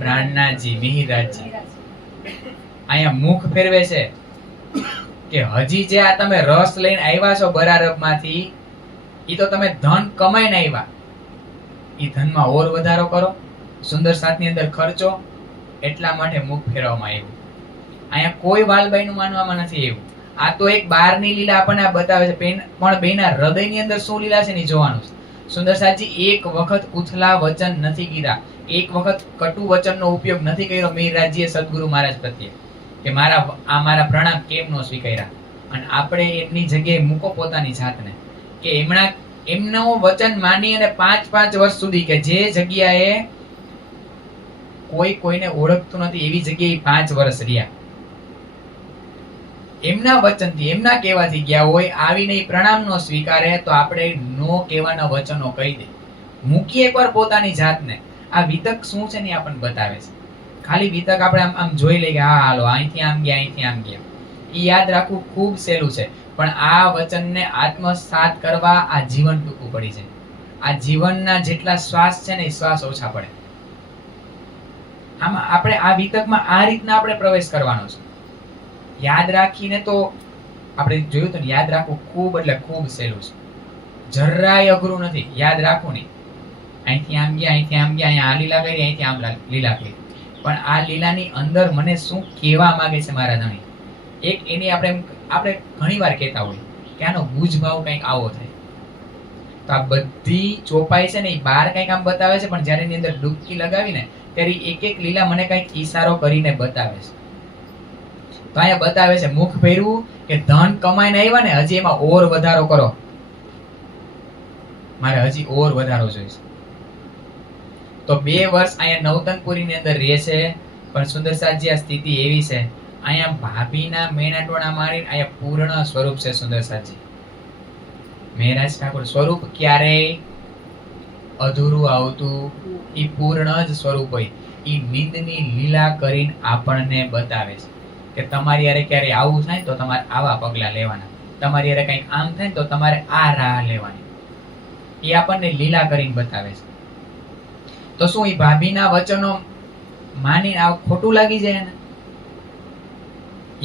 પ્રાણનાથજી, મિહિરરાજજી. અહીંયા મુખ ફેરવે છે કે હજી જે આ તમે રસ લઈને આવ્યા છો બરારબમાંથી ઈ તો તમે ધન કમાઈને આવ્યા. ઈ ધનમાં ઓર વધારો કરો, સુંદર સાથની અંદર ખર્ચો, એટલા માટે મુખ ફેરવવામાં આવ્યું. અહીંયા કોઈ વાલબાઈનું માનવામાં નથી એવું. આ તો એક બહારની લીલા આપણને બતાવે છે, પણ બેના હૃદયની અંદર શું લીલા છે ને જોવાનું છે. સુંદર સાચી એક વખત ઉથલા વચન નથી કીધા, એક વખત કટુ વચનનો ઉપયોગ નથી કર્યો મિહિરરાજજીએ સદગુરુ મહારાજ પ્રત્યે કે મારા પ્રણામ કેમ નો સ્વીકાર્યા. અને આપણે એમની જગ્યાએ મૂકો પોતાની જાતને કે એમનો વચન માની અને 5 વર્ષ સુધી કે જે જગ્યાએ કોઈને ઓળખતું નથી એવી જગ્યાએ 5 વર્ષ રહ્યા. એમના વચનથી એમના કહેવાથી ગયા હોય, આવીને પ્રણામ નો સ્વીકારે તો આપણે નો કહેવાના વચનો કહી દે. મૂકીએ એકવાર પોતાની જાતને. આ વિતક શું છે ને આપણને બતાવે છે. ખાલી વિતક આપણે આમ જોઈ લઈએ કે હા હાલો અહીંથી આમ ગયા અહીંથી આમ ગયા, એ યાદ રાખવું ખૂબ સહેલું છે. પણ આ વચનને આત્મસાત કરવા આ જીવન ટૂંકું પડી જાય. આ જીવનના જેટલા શ્વાસ છે ને એ શ્વાસ ઓછા પડે. આમાં આપણે આ વિતકમાં આ રીતના આપણે પ્રવેશ કરવાનો છે. યાદ રાખીને તો આપણે જોયું તો યાદ રાખવું ખૂબ એટલે ખૂબ સહેલું છે. જરાય અઘરું નથી. યાદ રાખવું નહીં. અહીંથી આમ ગયા અહીંથી આમ ગયા, અહીંયા આ લીલા કરી અહીંથી આમ લીલા કરી. પણ આ લીલાની અંદર મને શું કહેવા માંગે છે મારા ધણી, એક એની આપણે ઘણી વાર કહેતા હોય કે આનો ગુજ ભાવ કંઈક આવો થાય. તો આ બધી ચોપાઈ છે ને એ બહાર કંઈક આમ બતાવે છે, પણ જ્યારે એની અંદર ડૂબકી લગાવીને ત્યારે એક લીલા મને કંઈક ઈશારો કરીને બતાવે છે. તો અહીંયા બતાવે છે મુખ ફેરવું કે ધન કમાઈને આવ્યા ને હજી એમાં ઓર વધારો કરો, મારે હજી ઓર વધારો જોઈશે. તો 2 વર્ષ અહીંયા નવતનપુરીની અંદર રહે છે. પણ સુંદરસાજી આ સ્થિતિ એવી છે, અહીંયા ભાભીના મેણાટોણા મારી અહીંયા પૂર્ણ સ્વરૂપ છે સુંદરસાજી. મહેરાજ ઠાકોર સ્વરૂપ ક્યારેય અધૂરું આવતું, ઈ પૂર્ણ જ સ્વરૂપ હોય. ઈ નિંદની લીલા કરીને આપણને બતાવે છે કે તમારી યારે ક્યારે આવું થાય તો તમારે આવા પગલા લેવાના, તમારી યારે કંઈક આમ થાય તો તમારે આ રાહ લેવાની. એ આપણને લીલા કરીને બતાવે છે. તો શું એ ભાભીના વચનો માની આ ખોટું લાગી જાય ને?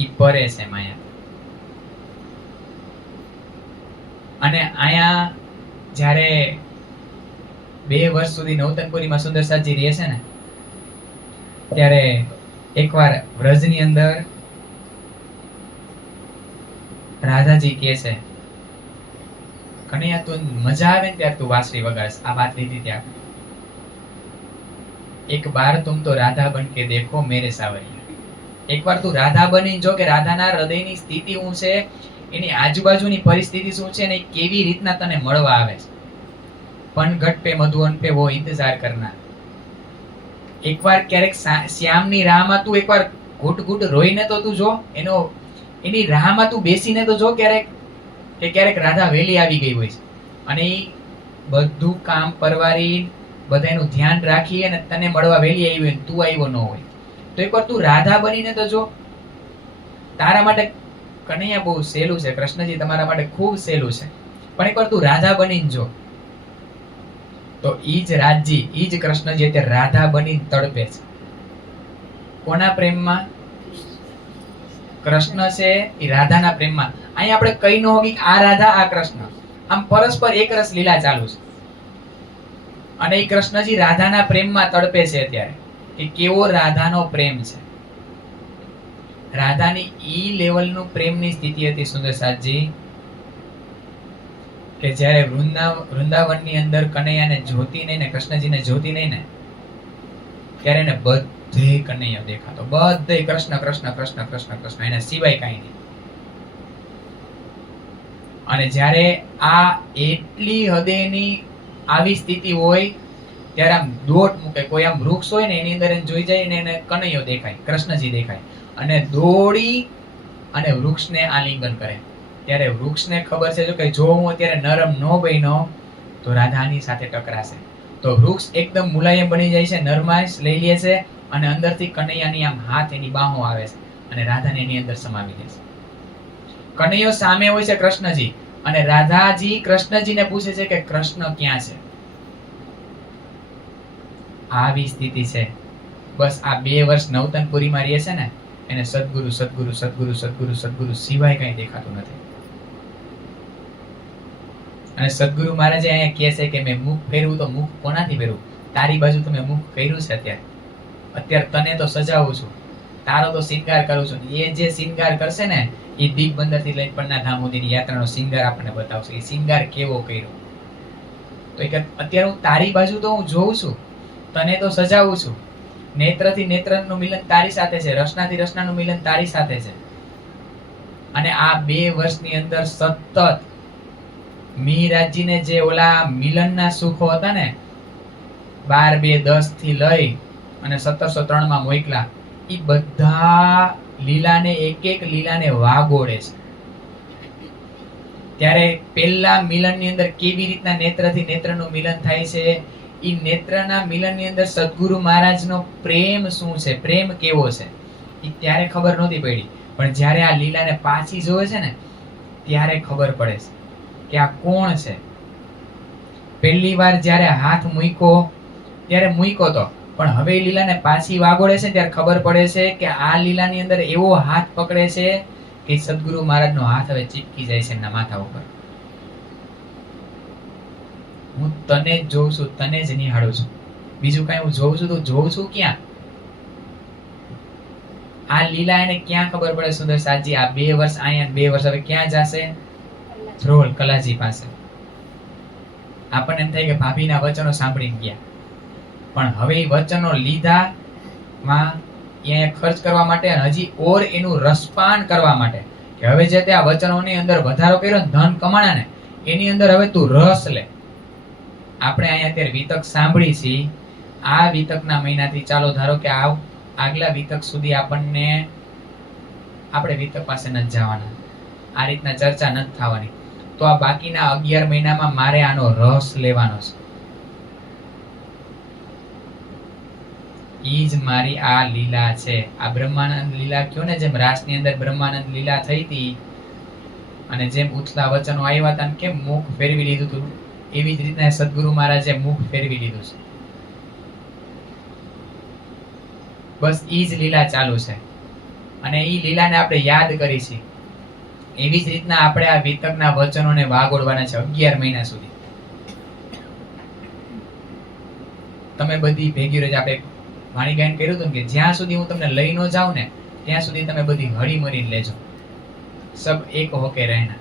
ઈ પરે છે માયા. અને આયા જ્યારે 2 વર્ષ સુધી નવતનપુરીમાં સુંદરસાજી રહે છે ને ત્યારે એકવાર વ્રજની અંદર રાધાજી કહે છે કનૈયા તું મજા આવે ને ત્યારે તું વાંસળી વગાડશ. આ વાત લીધી ત્યાં એક બાર તુમ તો રાધા બન કે દેખો મેરે સાવરિયા. એકવાર તું રાધા બની જો કે રાધાના હૃદયની સ્થિતિ શું છે, એની આજુબાજુની પરિસ્થિતિ શું છે ને કેવી રીતના તને મળવા આવે છે. પન ઘટ પે મધુવન પે વો ઇંતજાર કરના. એકવાર ક્યારેક શ્યામની રાહમાં તું એકવાર ઘૂટ ઘૂટ રોઈને તો તું જો, એની રાહમાં તું બેસીને તો જો ક્યારેક, કે ક્યારેક રાધા વેલી આવી ગઈ હોય છે અને એ બધું કામ પરવારી બધાનું ધ્યાન રાખી અને તને મળવા વેલી આવી હોય, તું આવ્યો ન હોય, તો એકવાર તું રાધા બનીને તો જો. તારા માટે કનૈયા બહુ સહેલું છે, કૃષ્ણજી તમારા માટે ખૂબ સહેલું છે, પણ એકવાર તું રાધા બનીને જો, તો ઈ જ રાજજી, ઈ જ કૃષ્ણજી અત્યારે રાધા બની તડપે છે. કોના પ્રેમમાં? કૃષ્ણ છે એ રાધાના પ્રેમમાં. અહીં આપણે કહી ન હોગી આ રાધા આ કૃષ્ણ, આમ પરસ્પર એક રસ લીલા ચાલુ છે અને એ કૃષ્ણજી રાધાના પ્રેમમાં તડપે છે અત્યારે, કે કેવો રાધાનો પ્રેમ છે. રાધાની ઈ લેવલનું પ્રેમની સ્થિતિ હતી સુંદરસાદજી, કે જ્યારે વૃંદાવનની અંદર કનૈયાને જોતી નહીં ને, કૃષ્ણજીને જોતી નહીં ને, ત્યારે એને બધે કનૈયા દેખાતો, બધે કૃષ્ણ કૃષ્ણ કૃષ્ણ કૃષ્ણ કૃષ્ણ, એને સિવાય કાંઈ નહીં. અને જ્યારે આ એટલી હદેની આવી સ્થિતિ હોય ત્યારે આમ દોટ મૂકે, કોઈ આમ વૃક્ષ હોય ને એની અંદર એને જોઈ જાય ને એને કનૈયો દેખાય, કૃષ્ણજી દેખાય, અને દોડી અને વૃક્ષને આલિંગન કરે. ત્યારે વૃક્ષને ખબર છે કે જો હું અત્યારે નરમ ન બન્યો તો રાધાની સાથે ટકરાશે, તો વૃક્ષ એકદમ મુલાયમ બની જાય છે, નરમાશ લઈ લે છે અને અંદરથી કનૈયાની આમ હાથ એની બાહો આવે છે અને રાધાને એની અંદર સમાવી દે છે. કનૈયો સામે હોય છે કૃષ્ણજી, અને રાધાજી કૃષ્ણજીને પૂછે છે કે કૃષ્ણ ક્યાં છે. આવી સ્થિતિ છે. બસ આ 2 વર્ષ નવતનપુરીમાં રહે છે ને, એને સદગુરુ સદગુરુ સદગુરુ સદગુરુ સદગુરુ સિવાય કઈ દેખાતું નથી. અને સદગુરુ મહારાજે અહીંયા કહે છે કે મેં મુખ ફેરવું તો મુખ કોનાથી ફેરવું? તારી બાજુ તો મેં મુખ કર્યું છે અત્યારે તને તો સજાવું છું, તારો તો શિંગાર કરું છું. એ જે શિંગાર કરશે ને એ દિગ્બંદર થી લઈને પન્ના ધામ સુધીની યાત્રાનો શિંગાર આપણને બતાવશે, એ શિંગાર કેવો કર્યો. તો અત્યારે હું તારી બાજુ તો હું જોઉં છું, તને તો સજાવું છું. નેત્રથી નેત્રનું મિલન તારી સાથે છે, રસનાથી રસનાનું મિલન તારી સાથે છે. અને આ 2 વર્ષની અંદર સતત મિહિરાજજીને જે ઓલા મિલનના સુખો હતા ને 12-2-10 થી લઈ અને 1703 માં મોકલા, એ બધા લીલાને એક એક લીલાને વાગોડે છે. ત્યારે પહેલા મિલનની અંદર કેવી રીતના નેત્રથી નેત્રનું મિલન થાય છે, એ નેત્રના મિલનની અંદર સદગુરુ મહારાજનો પ્રેમ શું છે, પ્રેમ કેવો છે, એ ત્યારે ખબર નહોતી પડી. પણ જ્યારે આ લીલાને પાછી જોવે છે ને ત્યારે ખબર પડે છે કે આ કોણ છે. પહેલી વાર જ્યારે હાથ મૂક્યો ત્યારે મૂક્યો તો, પણ હવે લીલાને પાછી વાગોડે છે ત્યારે ખબર પડે છે કે આ લીલાની અંદર એવો હાથ પકડે છે કે સદગુરુ મહારાજનો હાથ હવે ચીપકી જાય છે એમના માથા ઉપર. હું તને જ જોઉં છું, તને જ નિહાળું છું, બીજું કઈ હું જોઉં છું તો જોઉં છું ક્યાં? આ લીલા એને ક્યાં ખબર પડે સુંદર સાજી? આ 2 વર્ષ અહીંયા, 2 વર્ષ હવે ક્યાં જશે? ધ્રોલ કલાજી પાસે. આપણને એમ થાય કે ભાભીના વચનો સાંભળીને ગયા, પણ હવે એ વચનો લીધા માં અહીંયા ખર્ચ કરવા માટે, હજી ઓર એનું રસપાન કરવા માટે, કે હવે જે તે આ વચનોની અંદર વધારો કર્યો ને, ધન કમાણા ને, એની અંદર હવે તું રસ લે. આપણે અહીંયા અત્યારે વિતક સાંભળી છે, આ વિતકના મહિનાથી ચાલો ધારો કે આગલા વિતક સુધી આપણે વિતક પાસે નથી જવાના, આ રીતના ચર્ચા નથી થવાની, તો આ બાકીના 11 મહિનામાં મારે આનો રસ લેવાનો છે. ઈ જ મારી આ લીલા છે. આ બ્રહ્માનંદ લીલા કયો ને, જેમ રાસની અંદર બ્રહ્માનંદ લીલા થઈ હતી અને જેમ ઉથલા વચનો આવ્યા હતા કેમ મુખ ફેરવી લીધું હતું, એવી જ રીતના સદગુરુ મહારાજે મુખ ફેરવી લીધું છે. બસ ઈ જ લીલા ચાલુ છે અને ઈ લીલાને આપણે યાદ કરી છે. એવી જ રીતના આપણે આ વિતકના વચનોને વાગોડવાના છે 11 મહિના સુધી. તમે બધી ભેગી રહેજો. આપણે વાણી ગાયન કર્યું હતું કે જ્યાં સુધી હું તમને લઈ ન જાઉં ને ત્યાં સુધી તમે બધી હળી મળીને લેજો, સબ એક હોકે રહેના.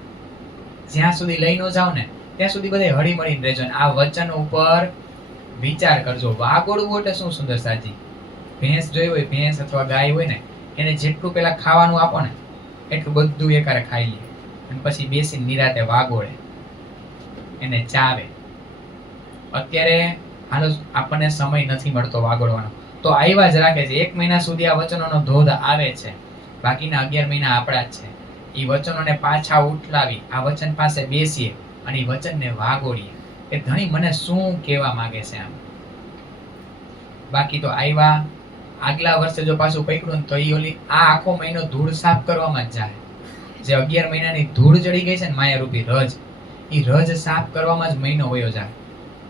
જ્યાં સુધી લઈ ન જાઉં ને ત્યાં સુધી બધે હળી મળીને રહેજો. આ વચન ઉપર વિચાર કરજો. વાગોડવું એટલે શું સુંદર સાજી? ભેંસ જોઈ હોય, ભેંસ અથવા ગાય હોય ને, એને જેટલું પેલા ખાવાનું આપો ને એટલું બધું એકારે ખાઈ લે અને પછી બેસી નિરાતે વાગોડે, એને ચાવે. અત્યારે હાલો આપણને સમય નથી મળતો વાગોડવાનો, તો તો આવ્યા જ રાખે છે. 1 મહિના સુધી આ વચનોનો ધોધ આવે છે, બાકીના 11 મહિના આપણા જ છે. એ વચનોને પાછા ઉઠલાવી આ વચન પાસે બેસીએ અને એ વચનને વાગોડીએ કે ધણી મને શું કહેવા માંગે છે આમ. બાકી તો આવ્યા આગલા વર્ષે જો પાછું પકડ્યું તો ઈ ઓલી આ આખો મહિનો ધૂળ સાફ કરવામાં જ જાય. જે 11 મહિનાની ધૂળ ચડી ગઈ છે ને માયારૂપી રજ, ઈ રજ સાફ કરવામાં જ મહિનો વયો જાય.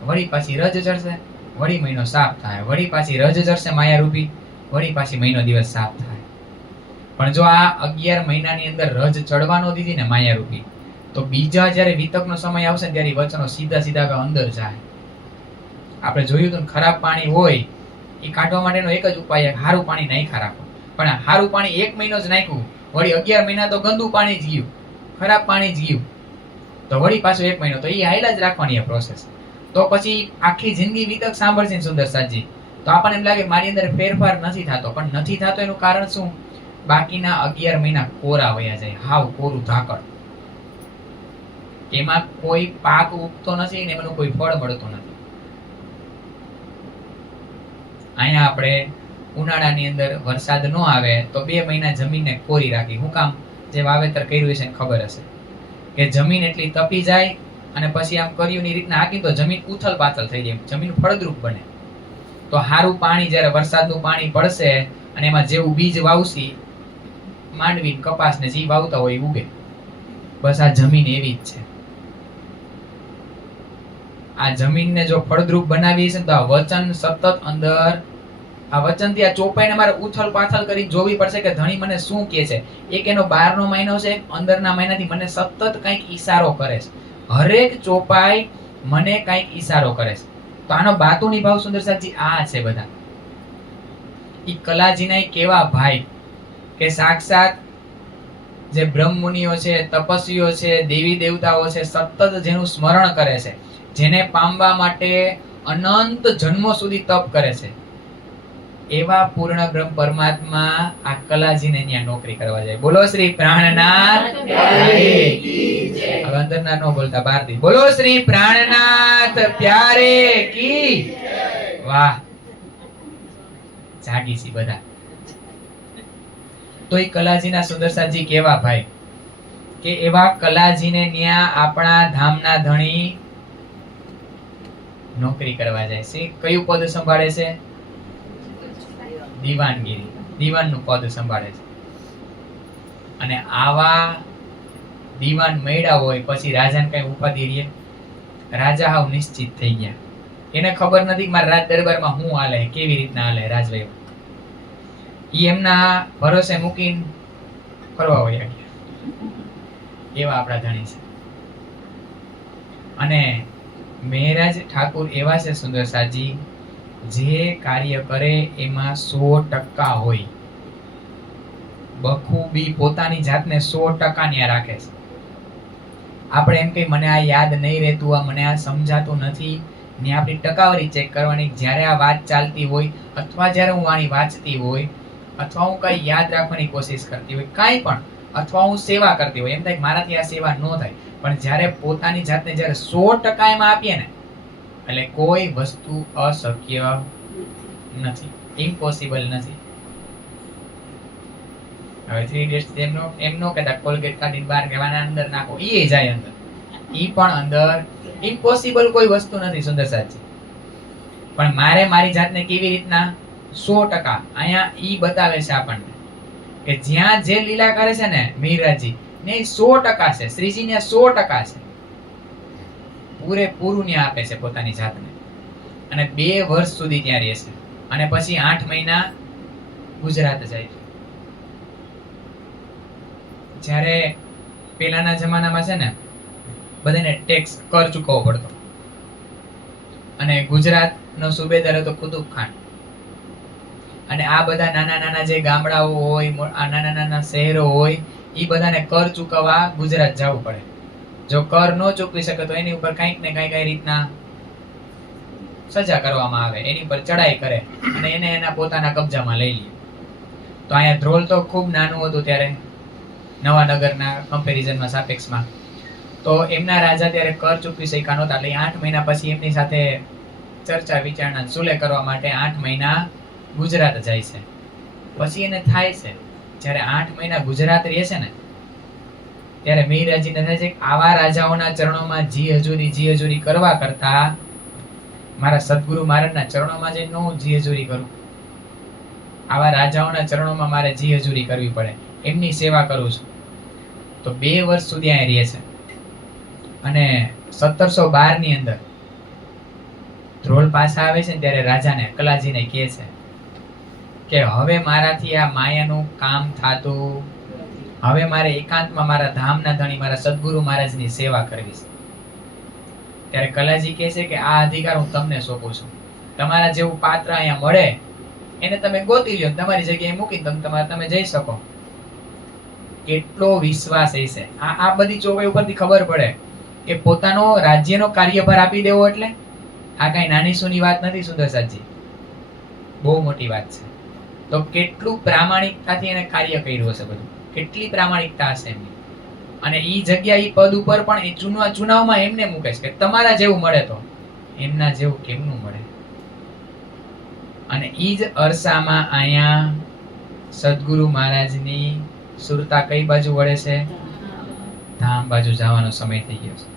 વળી પાછી રજ ચડશે, વળી મહિનો સાફ થાય, વળી પાછી રજ ચડશે માયારૂપી, વળી પાછી મહિનો દિવસ સાફ થાય. પણ જો આ 11 મહિનાની અંદર રજ ચડવાનો દીધી ને માયારૂપી, તો બીજા જ્યારે વિતકનો સમય આવશે ને ત્યારે ઈ વચનો સીધા સીધા અંદર જાય. આપણે જોયું તો ખરાબ પાણી હોય એ કાઢવા માટેનો એક જ ઉપાય સારું પાણી નાખ્યા રાખો. પણ સારું પાણી 1 મહિનો જ નાખ્યું, વળી 11 મહિના તો ગંદુ પાણી જ ગયું, ખરાબ પાણી જ ગયું, તો વળી પાછો 1 મહિનો તો એ હાઈલા જ રાખવાની પ્રોસેસ. તો પછી આખી જિંદગી વિતક સાંભળશે સુંદર સાજી, તો આપણને એમ લાગે મારી અંદર ફેરફાર નથી થતો. પણ નથી થતો એનું કારણ શું? બાકીના 11 મહિના કોરા વયા જાય, હાવ કોરું ધાકડ. એમાં કોઈ પાક ઉગતો નથી ને એનું કોઈ ફળ મળતું નથી. અહીંયા આપણે ઉનાળાની અંદર વરસાદ ન આવે તો 2 મહિના જમીનને કોરી રાખી. શું કામ? જે વાવેતર કર્યું છે ખબર હશે કે જમીન એટલી તપી જાય અને પછી આમ કર્યુંની રીતના હાકી તો જમીન ઉથલ પાથલ થઈ જાય, જમીન ફળદ્રુપ બને. તો સારું પાણી જ્યારે વરસાદનું પાણી પડશે અને એમાં જેવું બીજ વાવશી, માંડવી કપાસ ને જે વાવતા હોય ઉગે. બસ આ જમીન એવી જ છે. આ જમીનને જો ફળદ્રુપ બનાવી છે તો આ વચન સતત અંદર, આ વચનથી આ ચોપાઈને મારે ઉથલ પાથલ કરી જોવી પડશે કે ધણી મને શું કહે છે. એક એનો બહારનો મહિનો છે, અંદરના મહિનાથી મને સતત કંઈક ઈશારો કરે છે. હરેક ચોપાઈ મને કંઈક ઈશારો કરે છે. તો આનો બાતુની ભાવ સુંદર સાજી આ છે બધા. ઈ કલાજીના કેવા ભાઈ કે સાક્ષાત જે બ્રહ્મ મુનિઓ છે, તપસ્વીઓ છે, દેવી દેવતાઓ છે, સતત જેનું સ્મરણ કરે છે, જેને પામવા માટે અનંત જન્મો સુધી તપ કરે છે, એવા પૂર્ણ બ્રહ્મ પરમાત્મા આ કલાજીને ત્યાં નોકરી કરવા જાય. બોલો શ્રી પ્રાણનાથ પ્યારે કી જય. હવે અંદરના નો બોલતા બહારથી બોલો શ્રી પ્રાણનાથ પ્યારે કી જય. વાહ, જાગી સી બધા. તો એ કલાજીના સુંદરસાજી કેવા ભાઈ કે એવા કલાજીને ત્યાં આપણા ધામના ધણી નોકરી કરવા જાય છે. કયું પદ સંભાળે છે? દીવાનગીરી, દીવાનનું પદ સંભાળે છે. અને આવા દીવાન મળ્યા હોય પછી રાજાને કઈ ઉપાધિ રહે? રાજા હાવ નિશ્ચિત થઈ ગયા. એને ખબર નથી કે મારા રાજ દરબારમાં શું હાલે, કેવી રીતના હાલે રાજવૈભવ. ઈ એમના ભરોસે મૂકીને ફરવા વયા ગયા. એવા આપણા ધણી છે. અને મહેરાજ ઠાકુર એવા છે સુંદર સાજી, જે કાર્ય કરે એમાં 100% હોય. બખૂબી પોતાની જાતને 100% ન્યા રાખે છે. આપણે એમ કઈ મને આ યાદ નહીં રહેતું, આ મને આ સમજાતું નથી, ને આપણી ટકાવારી ચેક કરવાની. જ્યારે આ વાત ચાલતી હોય અથવા જ્યારે હું વાણી વાંચતી હોય અથવા હું કઈ યાદ રાખવાની કોશિશ કરતી હોય, કાંઈ પણ, અથવા હું સેવા કરતી હોય, એમ થાય મારાથી આ સેવા ન થાય. પણ જ્યારે પોતાની જાતને જ્યારે 100% એમાં આપીએ ને, એટલે કોઈ વસ્તુ અશક્ય નથી, ઇમ્પોસિબલ નથી. હવે 3 ડેટ્સ એમનો કહેતા કોલગેટ કાઢીને બહાર કહેવાના અંદર નાખો, એ જાય અંદર. ઈ પણ અંદર ઇમ્પોસિબલ કોઈ વસ્તુ નથી સુંદર સાચી. પણ મારે મારી જાતને કેવી રીતના 100% અહીંયા ઈ બતાવે છે આપણને કે જ્યાં જે લીલા કરે છે ને મીરાજી ને 100% છે, શ્રીજી ને 100% છે, પૂરેપૂરું ન્યા આપે છે પોતાની જાતને. અને 2 વર્ષ સુધી ત્યાં રહે છે. અને પછી 8 મહિના ગુજરાત જાય છે. જ્યારે પેલાના જમાનામાં છે ને બધાને ટેક્સ કર ચૂકવવો પડતો, અને ગુજરાતનો સુબેદાર હતો કુતુબ ખાન. અને આ બધા નાના નાના જે ગામડાઓ હોય, આ નાના નાના શહેરો હોય, એ બધાને કર ચૂકવવા ગુજરાત જવું પડે. જો કર ન ચૂકવી શકે તો એની ઉપર કંઈક ને કઈ રીતના સજા કરવામાં આવે, એની પર ચડાઈ કરે અને એને એના પોતાના કબજામાં લઈ લે. તો અહીંયા ધ્રોલ તો ખૂબ નાનું હતું ત્યારે, નવા નગરના કમ્પેરિઝનમાં સાપેક્ષમાં. તો એમના રાજા ત્યારે કર ચૂકવી શક્યા નહોતા, એટલે 8 મહિના પછી એમની સાથે ચર્ચા વિચારણા સુલે કરવા માટે 8 મહિના ગુજરાત જાય છે. પછી એને થાય છે જ્યારે 8 મહિના ગુજરાત રહે છે ને ત્યારે મિહિરજીને થાય છે કે આવા રાજાઓના ચરણોમાં જી હજુરી કરવા કરતા મારા સદગુરુ મહારાજના ચરણોમાં જઈને હું જી હજુરી કરું. આવા રાજાઓના ચરણોમાં મારે જી હજુરી કરવી પડે, એમની સેવા કરું છું. તો 2 વર્ષ સુધી અહીંયા રહે છે. અને 1712 ની અંદર ધ્રોળ પાછા આવે છે ને ત્યારે રાજાને કલાજીને કહે છે કે હવે મારાથી આ માયાનું કામ થાતું, હવે મારે એકાંતમાં મારા ધામના ધણી મારા સદગુરુ મહારાજની સેવા કરવી છે. ત્યારે કલાજી કહે છે કે આ અધિકાર હું તમને સોંપું છું. તમારા જેવું પાત્ર અહીંયા મળે એને તમે ગોતી લ્યો, તમારી જગ્યાએ મૂકી તમે જઈ શકો. કેટલો વિશ્વાસ હશે. આ બધી ચોપાઈ ઉપરથી ખબર પડે કે પોતાનો રાજ્યનો કાર્યભાર આપી દેવો એટલે આ કઈ નાની સૂની વાત નથી. સુંદરસાજી, બહુ મોટી વાત છે. તો કેટલું પ્રામાણિકતાથી એને કાર્ય કર્યું હશે, બધું કેટલી પ્રામાણિકતા હશે એમની. અને ઈ જગ્યા ઈ પદ ઉપર પણ એ ચુનાવમાં એમને મૂકે છે કે તમારા જેવું મળે તો એમના જેવું કેમનું મળે. અને ઈ જ અરસામાં અહીંયા સદગુરુ મહારાજની સુરતા કઈ બાજુ વળે છે? ધામ બાજુ જવાનો સમય થઈ ગયો છે.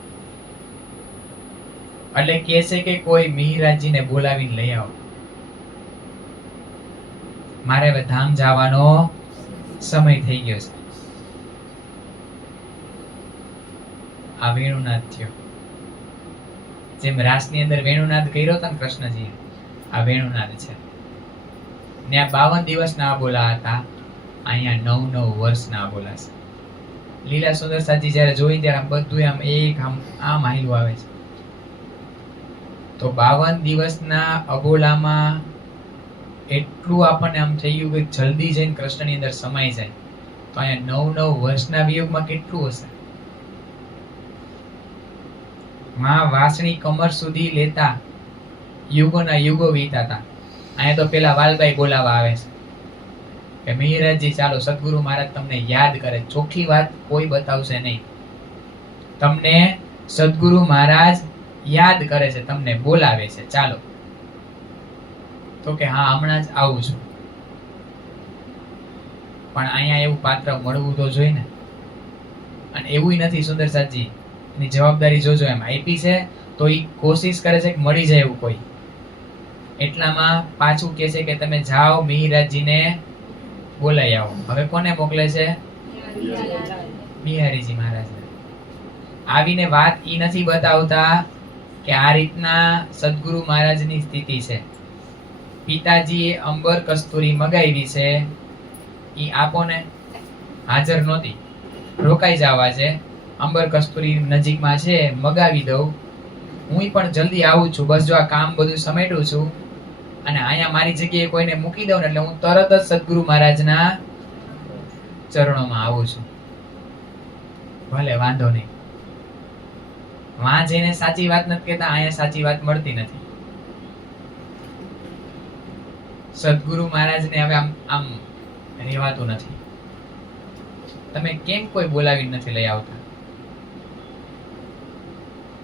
એટલે કહે છે કે કોઈ મિહિરજીને બોલાવીને લઈ આવો, મારે હવે ધામ જવાનો સમય થઈ ગયો છે. આ વેણુનાદ થયો. જેમ રાસની અંદર વેણુનાદ કર્યો હતો ને કૃષ્ણજી, આ વેણુનાદ છે. ને આ 52 દિવસ ના બોલા હતા, અહીંયા 9 વર્ષ ના બોલાશે. લીલા સુંદરસાજી જયારે જોઈ ત્યારે બધું આમ હાલ્યું આવે છે. તો 52 દિવસના અબોલામાં એટલું આપણને આમ થઈ ગયું કે જલ્દી જઈને કૃષ્ણની અંદર સમાઈ જાય. તો અહીંયા 9 વર્ષના વિયોગમાં કેટલું હશે. માં વાસણી કમર સુધી લેતા યુગોના યુગો વીતાતા. અહીંયા તો પેલા વાલભાઈ બોલાવા આવે છે કે મિહિરજી ચાલો, સદગુરુ મહારાજ તમને યાદ કરે. ચોખ્ખી વાત કોઈ બતાવશે નહીં. તમને સદગુરુ મહારાજ યાદ કરે છે, તમને બોલાવે છે, ચાલો. તો કે હા, હમણાં જ આવું છું. પણ અહીંયા એવું પાત્ર મળવું તો જોઈએ ને. અને એવું નથી સુંદરસાજી, એની જવાબદારી જોજો. એમ આપી છે તો એ કોશિશ કરે છે કે મળી જાય એવું કોઈ. એટલામાં પાછું કહે છે કે તમે જાઓ મિહિરજીને બોલાઈ આવો. હવે કોને મોકલે છે? બિહારીજી મહારાજને. આવીને વાત ઈ નથી બતાવતા કે આ રીતના સદગુરુ મહારાજની સ્થિતિ છે. પિતાજીએ અંબર કસ્તુરી મગાવી છે, ઈ આપો ને. હાજર નહોતી, રોકાઈ જવા છે. અંબર કસ્તુરી નજીકમાં છે, મગાવી દઉં. હું પણ જલ્દી આવું છું. બસ જો આ કામ બધું સમેટું છું અને અહીંયા મારી જગ્યાએ કોઈને મૂકી દઉં ને એટલે હું તરત જ સદગુરુ મહારાજના ચરણોમાં આવું છું. ભલે વાંધો નહીં. વાં જઈને સાચી વાત નથી કહેતા, અહીંયા સાચી વાત મળતી નથી. સદગુરુ મહારાજને હવે આમ રહેવાતું નથી. તમે કેમ કોઈ બોલાવીને નથી લઈ આવતા?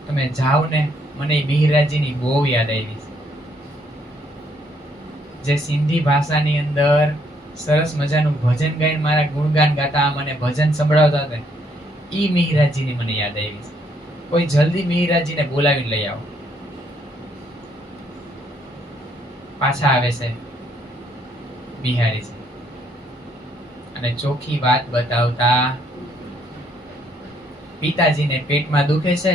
તમે જાઓ ને. મને મિહિરજીની બહુ યાદ આવી છે. જે સિંધી ભાષાની અંદર સરસ મજાનું ભજન ગાઈને મારા ગુણગાન ગાતા, મને ભજન સંભળાવતા હતા, ઈ મિહિરજીની મને યાદ આવી છે. કોઈ જલ્દી મિહિરજીને બોલાવીને લઈ આવો. પાછા આવે છે બિહારીજી અને ચોખ્ખી વાત બતાવતા, પિતાજીને પેટમાં દુખે છે,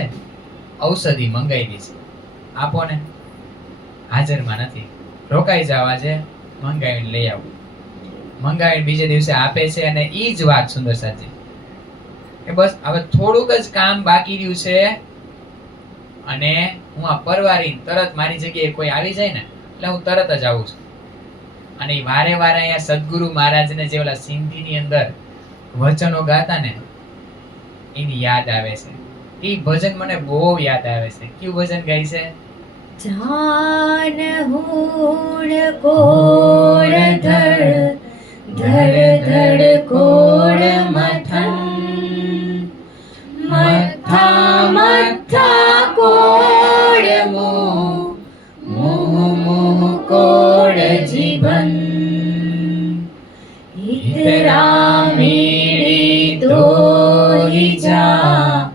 ઔષધિ મંગાવી છે, આપો ને. હાજરમાં નથી, રોકાઈ જવા છે, મંગાવીને લઈ આવું. મંગાવીને બીજે દિવસે આપે છે. અને ઈ જ વાત સુંદરસાજી કે બસ હવે થોડુંક જ કામ બાકી રહ્યું છે અને હું આ પરવારી તરત મારી જગ્યાએ કોઈ આવી જાય ને એટલે હું તરત જ આવું છું. અને વારે વારે અહીંયા સદગુરુ મહારાજને જે ઓલા સિંધીની અંદર વચનો ગાતા ને એની યાદ આવે છે. એ ભજન મને બહુ યાદ આવે છે. કયું ભજન ગાય છે? જાન હુણ કોડ ધડ ધડ ધડ કોડ મથન મથા મથા કોડ મોહ મોહ મોહ કોડ જીવન ઈતરા મીડી તોહી જા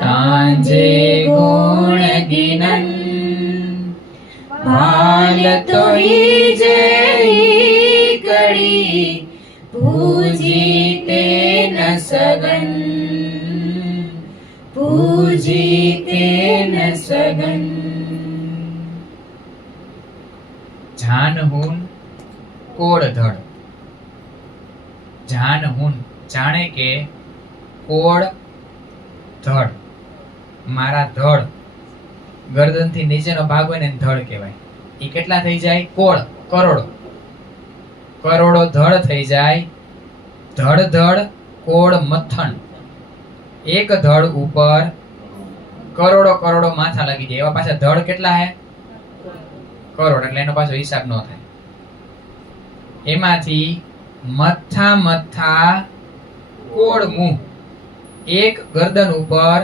તાંજે ગુણ ગિનન ભાલ તોહી જે કડી પૂજી તે ન સગન પૂજી તે ન સગન. જાન હુન કોળ ધડ. જાન હુન જાણે કે કોળ ધડ. મારા ધડ, ગરદન થી નીચેનો ભાગ હોય ને એને ધડ કહેવાય. એ કેટલા થઈ જાય? કોળ, કરોડો. કરોડો ધડ થઈ જાય. ધડ ધડ કોળ મથન. એક ધડ ઉપર કરોડો કરોડો માથા લાગી જાય. એવા પાછા ધડ કેટલા હે? કરોડ. એટલે એનો પાછો હિસાબ ન થાય. એમાંથી મથા મથા કોળ મું. એક ગરદન ઉપર,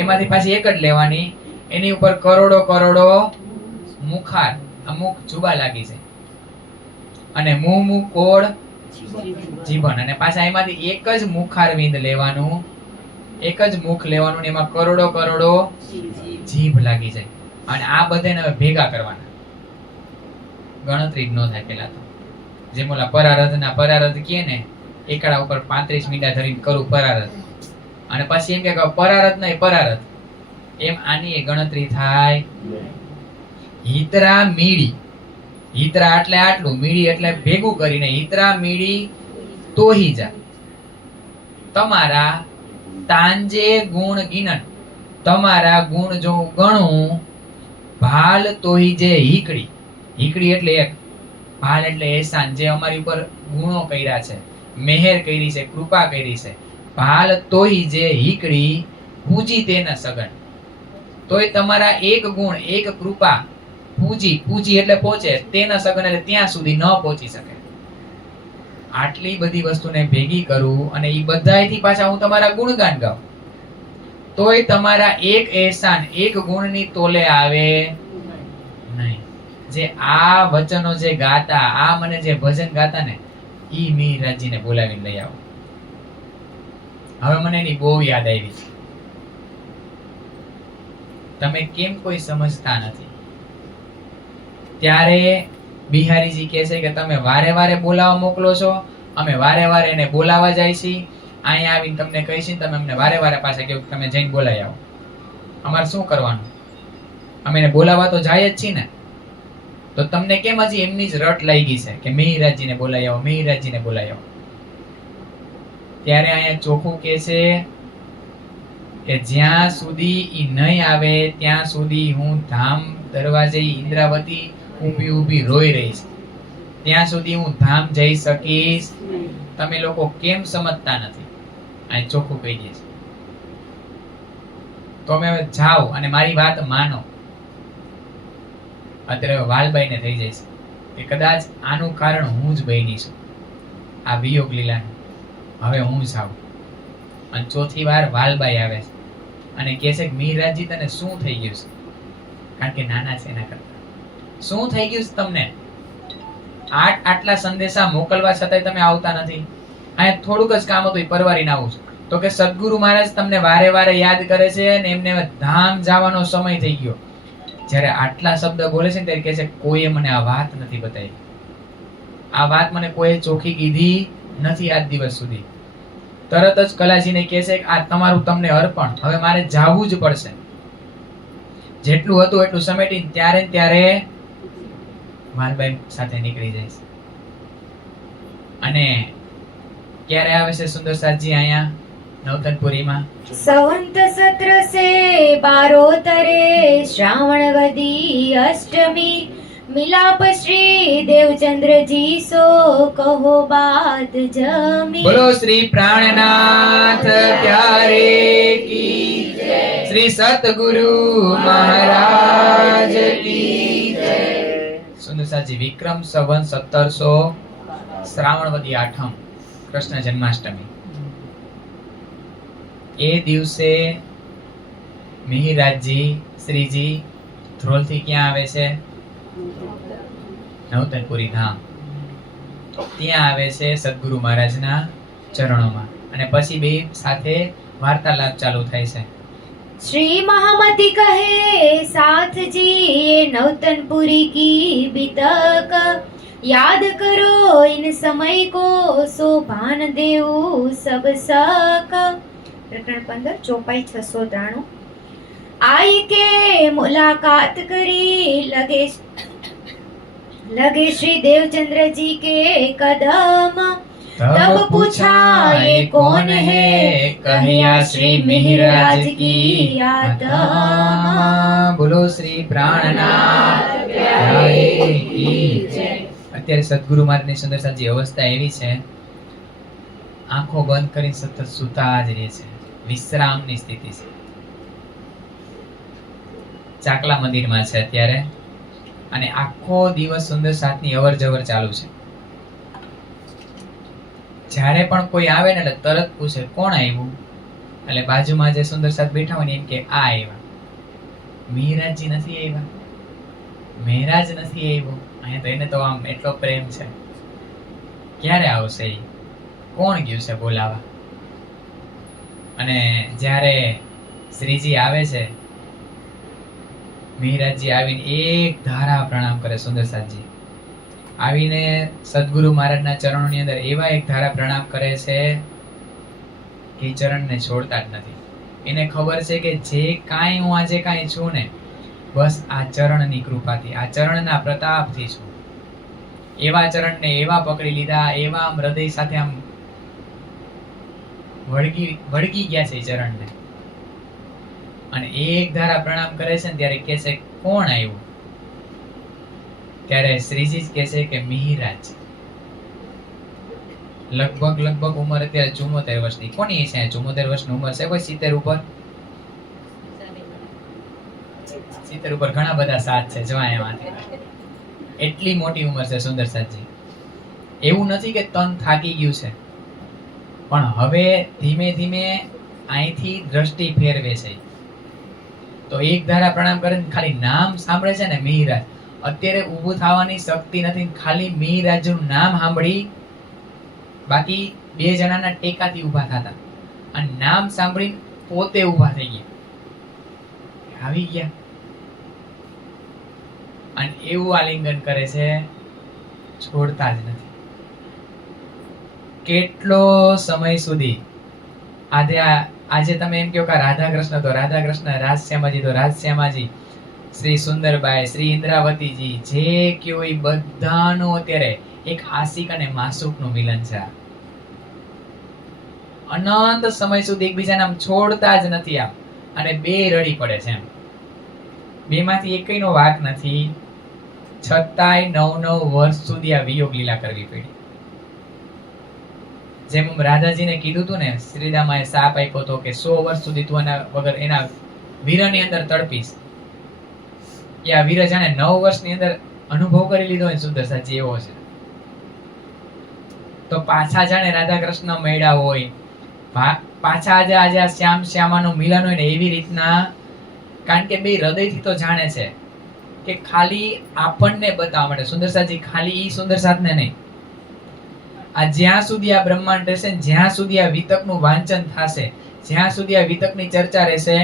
એમાંથી પાછી એક જ લેવાની, એની ઉપર કરોડો કરોડો મુખાર, અમુક જુબા લાગી છે. અને મું મું કોળ જીભન. અને પાછા એમાંથી એક જ મુખાર વિંદ લેવાનું, એક જ મુખ લેવાનું, એમાં કરોડો કરોડો જીભ લાગી જાય. અને આ બધાને હવે ભેગા કરવાના. ગણતરી જ ન થાય પેલા તો. જેમ ઓલા પરારધના પરારધ કહે ને, એકડા ઉપર 35 મીંડા ધરીને કરું પરારધ, અને પછી એમ કે પરારધ નહીં પરારધ, એમ આની એ ગણતરી થાય. હિતરા મીડી. હિતરા એટલે આટલું, મીડી એટલે ભેગું કરીને. હિતરા મીડી તોહી જા તમારા તાંજે ગુણ ગિનન. તમારા ગુણ જો ગણું. ભાલ તોહી જે હીકડી. હીકડી એટલે એક, ભાલ એટલે એહસાન, જે અમારી ઉપર ગુણો કર્યા છે, મહેર કરી છે, કૃપા કરી છે. ભાલ તોહી જે હીકડી પૂજી તેના સગન. તોય તમારા એક ગુણ, એક કૃપા પૂજી, પૂજી એટલે પહોંચે, તેના સગન એટલે ત્યાં સુધી ન પહોંચી શકે. આટલી બધી વસ્તુને ભેગી કરું અને એ બધાયથી પાછા હું તમારા ગુણગાન ગાઉં, તોય તમારા એક એહસાન, એક ગુણની તોલે આવે નહીં. જે આ વચનો જે ગાતા, આ મને જે ભજન ગાતા ને, ઈ મિહિરરાજજીને બોલાવીને લઈ આવો. હવે મને એની બહુ યાદ આવી છે. તમે કેમ કોઈ સમજતા નથી? ત્યારે બિહારીજી કહે છે કે તમે વારે વારે બોલાવા મોકલો છો, અમે વારે વારે એને બોલાવા જાય છીએ. અહીંયા આવીને તમને કહીશું, તમે અમને વારે વારે પાછા કહો તમે જઈને બોલાવી આવો. અમારે શું કરવાનું? અમે એને બોલાવા તો જાય જ છીએ ને. તો તમને કેમ હજી એમની જ રટ લાગી છે કે મિહિરરાજજીને બોલાવી આવો, મિહિરરાજજીને બોલાવી આવો? ત્યારે અહીંયા ચોખ્ખું કહે છે કે જ્યાં સુધી ઈ નહીં આવે ત્યાં સુધી હું ધામ દરવાજે ઇન્દ્રાવતી ઊભી ઊભી રોઈ રહીશ. ત્યાં સુધી હું ધામ જઈ શકીશ. તમે લોકો કેમ સમજતા નથી? અહીં ચોખ્ખું કહી દે છે. તો અમે હવે જાઓ અને મારી વાત માનો. અત્યારે વાલબાઈને થઈ જાય છે કે કદાચ આનું કારણ હું જ બની છું, આ વિયોગ લીલાનું. હવે હું જાઉં. અને ચોથી વાર વાલબાઈ આવે છે અને કહે છે કે મિહિરરાજજી તને શું થઈ ગયું છે? કારણ કે નાના છે એના કરતા. શું થઈ ગયું છે તમને? આટલા સંદેશા મોકલવા છતાંય તમે આવતા નથી. અહીંયા થોડુંક જ કામ હતું, પરવારીને આવું છું. તો કે સદગુરુ મહારાજ તમને વારે વારે યાદ કરે છે અને એમને ધામ જવાનો સમય થઈ ગયો. જ્યારે આટલા શબ્દ બોલે છે ને ત્યારે કહે છે કોઈએ મને આ વાત નથી બતાવી. આ વાત મને કોઈ ચોખ્ખી કીધી નથી આજ દિવસ સુધી. તરત જ કલાજીને કહે છે કે આ તમારું તમને અર્પણ, હવે મારે જાવું જ પડશે. જેટલું હતું એટલું સમેટી ત્યારે માલબાઈ સાથે નીકળી જાય છે. અને ક્યારે આવે છે સુંદરસાજી અહીંયા નવતનપુરીમાં? સંવંત સત્ર સે 12 શ્રાવણ વદી અષ્ટમી મિલાપ શ્રી દેવચંદ્રજી સો કહો બાત જમી. બોલો શ્રી પ્રાણનાથ પ્યારે કી જય. શ્રી સતગુરુ મહારાજ કી જય. સુંદરસાજી વિક્રમ સંવત 1700 શ્રાવણવદી આઠમ કૃષ્ણ જન્માષ્ટમી. એ દિવસે મિહિરરાજજી શ્રીજી ધ્રોલથી ક્યાં આવે છે? નવતનપુરી ધામ. ત્યાં આવે છે સદગુરુ મહારાજના ચરણોમાં, અને પછી બે સાથે વાર્તાલાપ ચાલુ થાય છે. श्री महामति कहे साथ जी ये नौतनपुरी की बितक याद करो इन समय को सो भान देऊ सब सक. प्रकरण 15 चौपाई 693. आई के मुलाकात करी लगे श्री देवचंद्र जी के कदम. तब पूछा ये कौन है, कहिया श्री मिहिरराज की आत्मा. બોલો શ્રી પ્રાણનાથ પ્યારે કી જય. અત્યારે સદગુરુ મહારાજની સુંદરસાજી અવસ્થા એવી છે, આંખો બંધ કરીને સતત સૂતા જ રહે છે, વિશ્રામની સ્થિતિ છે. ચાકલા મંદિરમાં છે અત્યારે, અને આખો દિવસ સુંદરસાતની અવર જવર ચાલુ છે. જ્યારે પણ કોઈ આવે ને એટલે તરત પૂછે કોણ આવ્યું, એટલે બાજુમાં જે સુંદરસાત બેઠા હોય ને એમ કે આ આવ્યા. મિહિરરાજજી નથી આવ્યા, મહેરાજ નથી આવ્યો. અહીંયા તો એને તો આમ એટલો પ્રેમ છે, ક્યારે આવશે ઈ? કોણ ગયું છે બોલાવા? અને જ્યારે શ્રીજી આવે છે, મિહિરરાજજી આવીને એક ધારા પ્રણામ કરે. સુંદરસાતજી આવીને સદગુરુ મહારાજના ચરણોની અંદર એવા એક ધારા પ્રણામ કરે છે કે ચરણને છોડતા જ નથી. એને ખબર છે કે જે કાંઈ હું આજે કાંઈ છું ને, બસ આ ચરણની કૃપાથી, આ ચરણના પ્રતાપથી છું. એવા ચરણને એવા પકડી લીધા, એવા આમ હૃદય સાથે આમ વળગી ગયા છે ચરણને. અને એક ધારા પ્રણામ કરે છે ને ત્યારે કહે છે કોણ આવ્યું? ત્યારે શ્રીજી કહે છે કે મિહિરરાજ. લગભગ ઉંમર અત્યારે 74 વર્ષની. કોની છે 74 વર્ષની ઉંમર છે? કોઈ 70 ઉપર? 70 ઉપર ઘણા બધા સાથ છે જો એમાંથી. એટલી મોટી ઉંમર છે સુંદરસાતજી. એવું નથી કે તન થાકી ગયું છે, પણ હવે ધીમે ધીમે અહીંથી દ્રષ્ટિ ફેરવે છે. તો એક ધારા પ્રણામ કરીને ખાલી નામ સાંભળે છે ને મિહિરરાજ, અત્યારે ઊભું થવાની શક્તિ નથી. ખાલી મિહિરરાજનું નામ સાંભળી, બાકી બે જણાના ટેકાથી ઊભા થતા, અને નામ સાંભળી પોતે ઊભા થઈ ગયા, આવી ગયા. અને એવું આલિંગન કરે છે, છોડતા જ નથી. કેટલો સમય સુધી આજે તમે એમ કહો કે રાધા કૃષ્ણ તો રાધા કૃષ્ણ, રાધશ્યામાજી તો રાધશ્યામાજી, શ્રી સુંદરબાઈ, શ્રી ઇન્દ્રાવતીજી, જે કયો એ બધાનું અત્યારે એક આશિક અને માસુકનું મિલન છે. અનંત સમય સુધી એકબીજાને આમ છોડતા જ નથી આમ, અને બે રડી પડે છે એમ. બેમાંથી એકયનો વાક નથી, છતાંય 9 વર્ષ સુધી આ વિયોગ લીલા કરવી પડી. જેમ રાધાજીને કીધું હતું ને, શ્રીદામાએ શાપ આપ્યો હતો કે 100 વર્ષ સુધી તું એના વગર એના વીરની અંદર તડપીશ. એ આ વીર જાણે 9 વર્ષની અંદર અનુભવ કરી લીધો હોય સુંદરસાજી એવો છે. તો પાછા જાણે રાધા કૃષ્ણ મળ્યા હોય, પાછા આજે આ શ્યામાનું મિલન હોય ને એવી રીતના. કારણ કે બે હૃદયથી તો જાણે છે કે ખાલી આપણને બતાવવા માટે સુંદરસાજી, ખાલી ઈ સુંદરસાતને નહીં, આ જ્યાં સુધી આ બ્રહ્માંડ રહેશે, જ્યાં સુધી આ વિતકનું વાંચન થશે, જ્યાં સુધી આ વિતકની ચર્ચા રહેશે,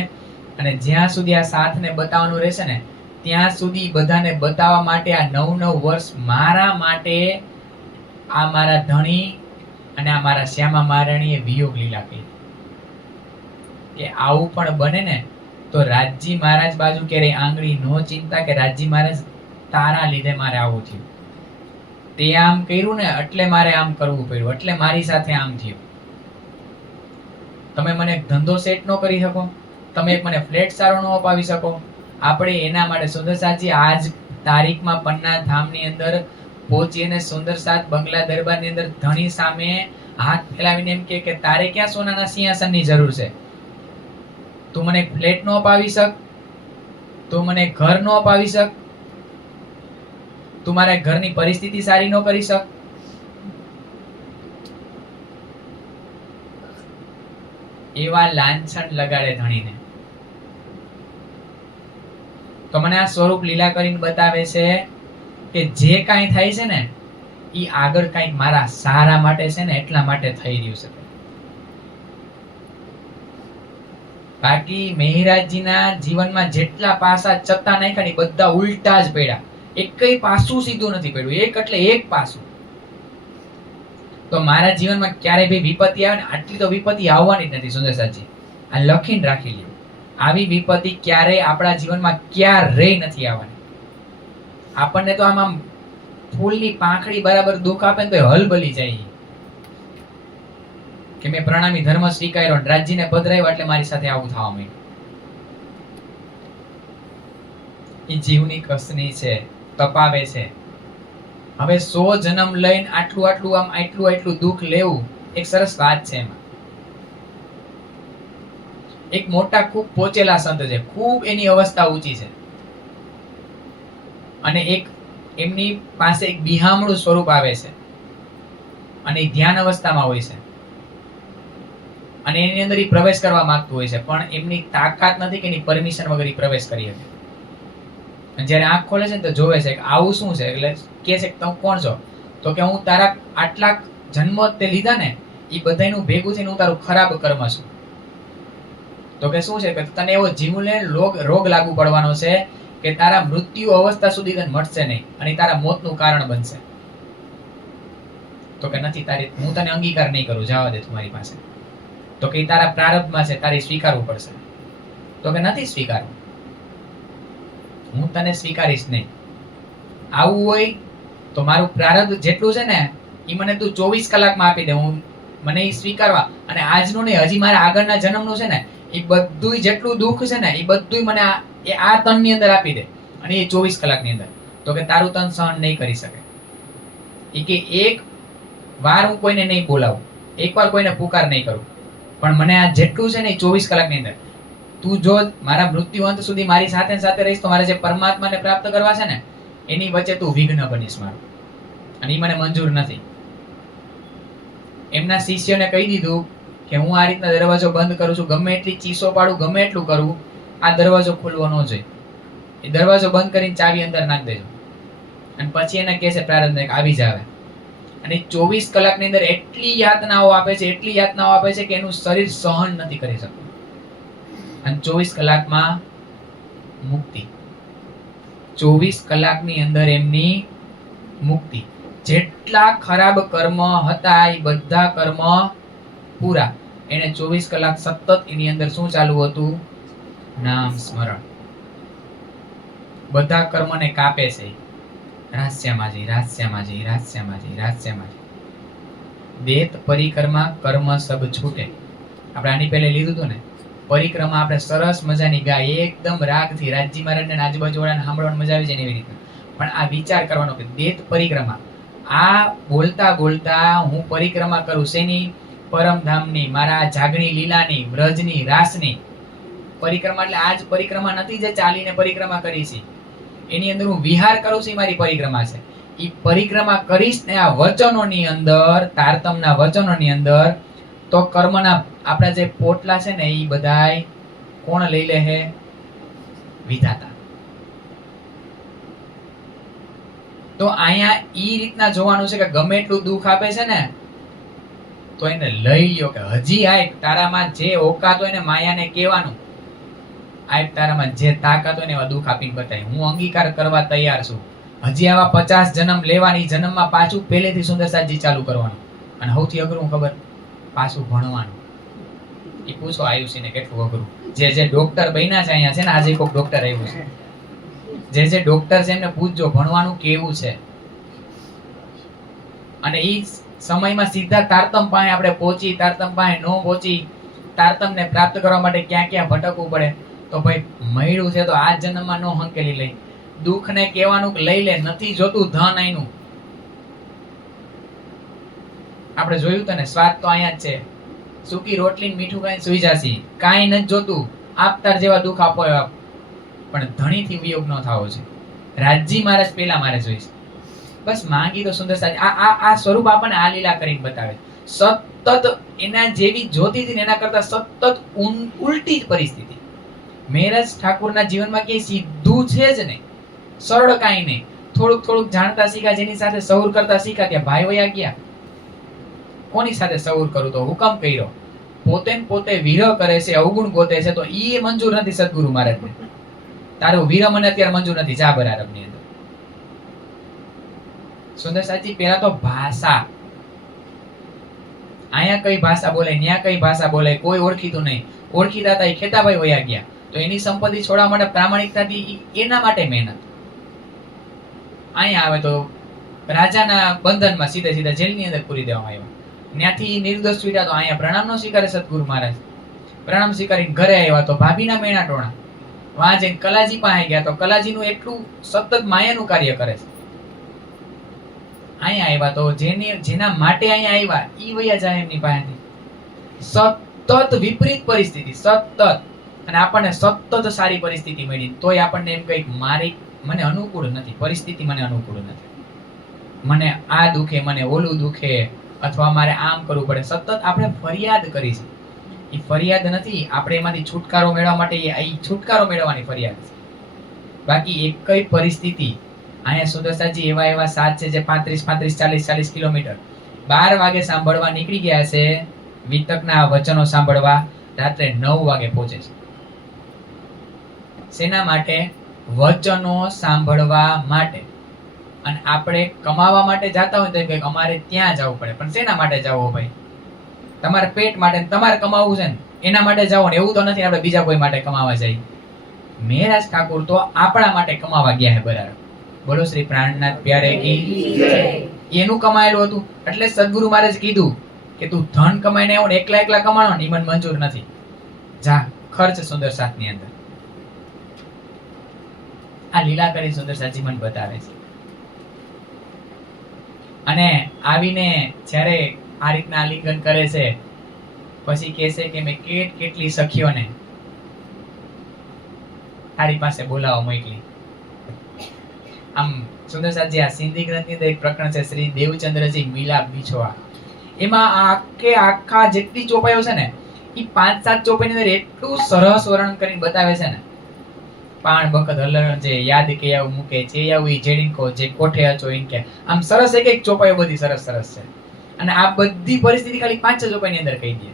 અને જ્યાં સુધી આ સાથને બતાવવાનું રહેશે ને, ત્યાં સુધી બધાને બતાવવા માટે આ 9 વર્ષ મારા માટે, આ મારા ધણી અને આ મારા શ્યામા મહારાણીએ વિયોગ લીલા કરી. કે આવું પણ બને ને તો રાજજી મહારાજ બાજુ ક્યારેય આંગળી નો ચિંતા કે રાજજી મહારાજ તારા લીધે મારે આવું થયું, તે આમ કર્યું ને એટલે મારે આમ કરવું પડ્યું, એટલે મારી સાથે આમ થયું. તમે મને ધંધો સેટ નો કરી શકો, તમે મને ફ્લેટ સારો નો અપાવી શકો. આપણે એના માટે સુંદરસાતજી આજ તારીખમાં પન્ના ધામની અંદર પહોંચીને સુંદરસાત બંગલા દરબારની અંદર ધણી સામે હાથ ફેલાવીને એમ કે તારે ક્યાં સોનાના સિંહાસનની જરૂર છે? તું મને ફ્લેટ નો અપાવી શક, તું મને ઘર નો અપાવી શક, તું મારા ઘરની પરિસ્થિતિ સારી નો કરી શક. એવા લાંછન લગાડે ધણીને. તો મને આ સ્વરૂપ લીલા કરીને બતાવે છે કે જે કાંઈ થાય છે ને ઈ આગળ કંઈક મારા સારા માટે છે ને, એટલા માટે થઈ રહ્યું છે. બાકી મેહરાજજીના જીવનમાં જેટલા પાસા ચત્તા નાખ્યા ને બધા ઉલટા જ પડ્યા. એકય પાસું સીધું નથી પડ્યું, એક એટલે એક પાસું. તો મારા જીવનમાં ક્યારે બી વિપત્તિ આવે ને, આટલી તો વિપત્તિ આવવાની જ નથી સુંદરસાજી, આ લખીને રાખી લ્યો. આવી વિપત્તિ ક્યારેય આપણા જીવનમાં ક્યારેય નથી આવવાની. આપણને તો આમ ફૂલની પાંખડી બરાબર દુઃખ આપે ને તો હલબલી જાય કે મેં પ્રણામી ધર્મ સ્વીકાર્યો, રાજજીને પધરાવ્યો એટલે મારી સાથે આવું થવા માંડ્યું. એ જીવની કસની છે, તપાવે છે. હવે 100 જન્મ લઈને આટલું દુઃખ લેવું એક સરસ વાત છે. એમાં એક મોટા ખૂબ પહોંચેલા સંત છે, ખૂબ એની અવસ્થા ઊંચી છે, અને એક એમની પાસે એક બિહામણું સ્વરૂપ આવે છે, અને એ ધ્યાન અવસ્થામાં હોય છે, અને એની અંદર એ પ્રવેશ કરવા માંગતું હોય છે, પણ એમની તાકાત નથી કે એની પરમિશન વગર એ પ્રવેશ કરી શકે. અને જ્યારે આંખ ખોલે છે ને તો જોવે છે કે આવું શું છે, એટલે કે છે કે તમે કોણ છો? તો કે હું તારા આટલા જન્મ તે લીધા ને, એ બધાનું ભેગું થઈને હું તારું ખરાબ કર્મ છું. તો કે શું છે કે તને એવો જીવલે રોગ લાગુ પડવાનો છે કે તારા મૃત્યુ અવસ્થા સુધી તને મળશે નહીં, અને તારા મોતનું કારણ બનશે. તો કે નથી, તારી હું તને અંગીકાર નહીં કરું, જવા દે તમારી પાસે. તો કે તારા પ્રારબ્ધમાં છે, તારે સ્વીકારવું પડશે. તો કે નથી સ્વીકારવું, હું તને સ્વીકારીશ નહીં. આવું હોય તો મારું પ્રારબ્ધ જેટલું છે ને એ મને તું 24 કલાકમાં આપી દે, હું મને એ સ્વીકારવા. અને આજનું નહીં, હજી મારા આગળના જન્મનું છે ને, એ બધું જેટલું દુઃખ છે ને એ બધું મને આ તનની અંદર આપી દે, અને એ 24 કલાકની અંદર. તો કે તારું તન સહન નહીં કરી શકે. એ કે એક વાર હું કોઈને નહીં બોલાવું, એકવાર કોઈને પુકાર નહીં કરું, પણ મને આ જેટલું છે ને એ 24 કલાકની અંદર તું જો મારા મૃત્યુ અંત સુધી મારી સાથે સાથે રહીશ તો મારે જે પરમાત્માને પ્રાપ્ત કરવા છે ને એની વચ્ચે તું વિઘ્ન બનીશ મારું, અને એ મને મંજૂર નથી. એમના શિષ્યોને કહી દીધું કે હું આ રીતના દરવાજો બંધ કરું છું, ગમે એટલી ચીસો પાડું, ગમે એટલું કરું, આ દરવાજો ખુલવો ન જોઈએ. એ દરવાજો બંધ કરીને ચાવી અંદર નાખી દેજો. અને પછી એને કહે છે પ્રારબ્ધને આવી જાવે, અને 24 કલાકની અંદર એટલી યાતનાઓ આપે છે, એટલી યાતનાઓ આપે છે કે એનું શરીર સહન નથી કરી શકતું. અને 24 કલાકમાં મુક્તિ, 24 કલાકની અંદર એમની મુક્તિ. જેટલા ખરાબ કર્મ હતા એ બધા કર્મ પૂરા. એને 24 કલાક સતત એની અંદર શું ચાલુ હતું? નામ સ્મરણ. બધા કર્મને કાપે છે. રાસ્યામાજી, રાસ્યામાજી, રાસ્યામાજી, રાસ્યામાજી. દેત પરિક્રમા કર્મ સબ છૂટે. આપણે આની પહેલે લીધું હતું ને, પરિક્રમા આપણે સરસ મજાની ગાય, એકદમ રાગથી રાજજી મહારાજને આજુબાજુ વાળાને સાંભળવાની મજા આવી જાય એવી રીતે. પણ આ વિચાર કરવાનો કે દેત પરિક્રમા, આ બોલતા બોલતા હું પરિક્રમા કરું શેની? પરમધામની, મારા જાગણી લીલાની, વ્રજની, રાસની પરિક્રમા. એટલે આજ પરિક્રમા નથી જે ચાલીને પરિક્રમા કરી છે, એની અંદર હું વિહાર કરું છું, મારી પરિક્રમા છે. એ પરિક્રમા કરીશ ને આ વચનોની અંદર, તારતમના વચનોની અંદર, તો કર્મના આપણા જે પોટલા છે ને એ બધાય કોણ લઈ લે હે? વિધાતા. તો અહીંયા ઈ રીતના જોવાનું છે કે ગમે એટલું દુઃખ આપે છે ને તો એને લઈ લ્યો, કે હજી આય તારામાં જે ઓકાત હોય ને માયાને કહેવાનું, આય તારામાં જે તાકાત હોય ને એવા દુઃખ આપીને બતાય, હું અંગીકાર કરવા તૈયાર છું. હજી આવા 50 જન્મ લેવાની, જન્મમાં પાછું પહેલેથી સુંદરસાજી ચાલુ કરવાનું. અને સૌથી અઘરું ખબર? પાછું ભણવાનું. એ પૂછો આયુષીને કેટલું અઘરું. જે ડોક્ટર બન્યા છે અહીંયા છે ને, આજે કોઈક ડોક્ટર આવ્યું છે, જે ડોક્ટર છે એમને પૂછજો ભણવાનું કેવું છે. અને ઈ સમયમાં સીધા તારતમ પાસે આપણે પહોંચી, તારતમ પાસે ન પહોંચી, તારતમને પ્રાપ્ત કરવા માટે ક્યાં ક્યાં ભટકવું પડે. તો ભાઈ મળ્યું છે તો આ જન્મમાં નો હંકેલી લઈ. દુઃખને કહેવાનું લઈ લે, નથી જોતું ધન આઈનું. આપણે જોયું તને સ્વાદ તો અહીંયા જ છે, સૂકી રોટલી મીઠું કાંઈ સુઈ જાસી, કાંઈ નથી જોતું, આપતાર જેવા દુઃખ આપો એવા. પણ ધણીથી વિયોગ ન થવો છે. રાજજી મહારાજ પેલા મારે જોઈશ, બસ માંગી તો સુંદરસાજી. આ સ્વરૂપ આપણને આ લીલા કરીને બતાવે. સતત એના જેવી જોતી હતી એના કરતા સતત ઉલટી જ પરિસ્થિતિ. મેરજ ઠાકુરના જીવનમાં કે સીધું છે જ નહીં, સરળ કાંઈ નહીં. થોડુંક થોડુંક જાણતા શીખ્યા, જેની સાથે સહુર કરતા શીખ્યા, ત્યાં ભાઈ વયા ગયા. કોની સાથે સહુર કરું? તો હુકમ કર્યો. પોતે ને પોતે વિરહ કરે છે, અવગુણ ગોતે છે, તો ઈ મંજૂર નથી સદગુરુ મહારાજને. તારું વિરહ મને અત્યારે મંજૂર નથી, જા બરારબની અંદર. સુંદર સાચી, પેલા તો ભાષા, અહીંયા કઈ ભાષા બોલે, ન્યા કઈ ભાષા બોલે, કોઈ ઓળખીતું નહીં. ઓળખીતા હતા એ ખેતાભાઈ વયા ગયા, તો એની સંપત્તિ છોડવા માટે પ્રામાણિકતાથી એના માટે મહેનત. અહીંયા આવે તો રાજાના બંધનમાં સીધા સીધા જેલની અંદર પૂરી દેવામાં આવ્યા. ત્યાંથી નિર્દોષ છૂટ્યા તો અહીંયા પ્રણામ નો સ્વીકારે સદગુરુ મહારાજ. પ્રણામ સ્વીકારીને ઘરે આવ્યા તો ભાભીના મેણા ટોણા. વાં જઈને કલાજી પાસે ગયા તો કલાજીનું એટલું સતત માયાનું કાર્ય કરે છે. અહીંયા આવ્યા તો જેના માટે અહીંયા આવ્યા ઈ વયા જાય એમની પાસેથી. સતત વિપરીત પરિસ્થિતિ, સતત, અને આપણને સતત સારી પરિસ્થિતિ મળી, તોય આપણને એમ કઈક મને અનુકૂળ નથી, પરિસ્થિતિ મને અનુકૂળ નથી, મને આ દુખે, મને ઓલું દુખે, અથવા મારે આમ કરવું પડે. સતત આપણે ફરિયાદ કરી છે. એ ફરિયાદ નથી, આપણે એમાંથી છુટકારો મેળવવા માટે એ છુટકારો મેળવવાની ફરિયાદ છે. બાકી એક કઈ પરિસ્થિતિ અહીંયા સુદર્શાજી એવા સાથ છે જે 35-40 કિલોમીટર 12 વાગે સાંભળવા નીકળી ગયા છે. વિતકના વચનો સાંભળવા રાત્રે 9 વાગે પહોંચે છે. શેના માટે? વચનો સાંભળવા માટે. અને આપણે કમાવા માટે જાતા હોય તો એમ કે અમારે ત્યાં જવું પડે, પણ શેના માટે જવું ભાઈ? તમારે પેટ માટે, તમારે કમાવું છે ને એના માટે જાઓ ને. એવું તો નથી આપણે બીજા કોઈ માટે કમાવા જઈએ. મહેરાજ ઠાકુર તો આપણા માટે કમાવા ગયા છે બરાબર. બોલો શ્રી પ્રાણનાથ પ્યારે કી જય. એનું કમાયેલું હતું એટલે સદગુરુ મહારાજ કીધું કે તું ધન કમાઈને આવ્યો ને એકલા કમાણો ને મને મંજૂર નથી, જા ખર્ચ સુંદર સાથની અંદર. આ લીલા કરી સુંદર સાચી મને બતાવે છે. અને આવીને જ્યારે આ રીતના આલિંગન કરે છે પછી કહે છે કે મેં કેટલી સખીઓને તારી પાસે બોલાવો મોકલી. આમ સુંદર સાચી આ સિંધી ગ્રંથની અંદર એક પ્રકરણ છે શ્રી દેવચંદ્રજી મિલાપ વિછોવા. એમાં આખા જેટલી ચોપાઈઓ છે ને એ 5-7 ચોપાઈની અંદર એટલું સરસ વર્ણન કરીને બતાવે છે ને. પાણ બખત હલણ જે યાદ કે આવું મૂકે છે આવું ઈ જેડીકો જે કોઠે અચો ઈન કે આમ સરસ એક ચોપાઈઓ બધી સરસ સરસ છે. અને આ બધી પરિસ્થિતિ ખાલી 5 ચોપાઈની અંદર કહી દે,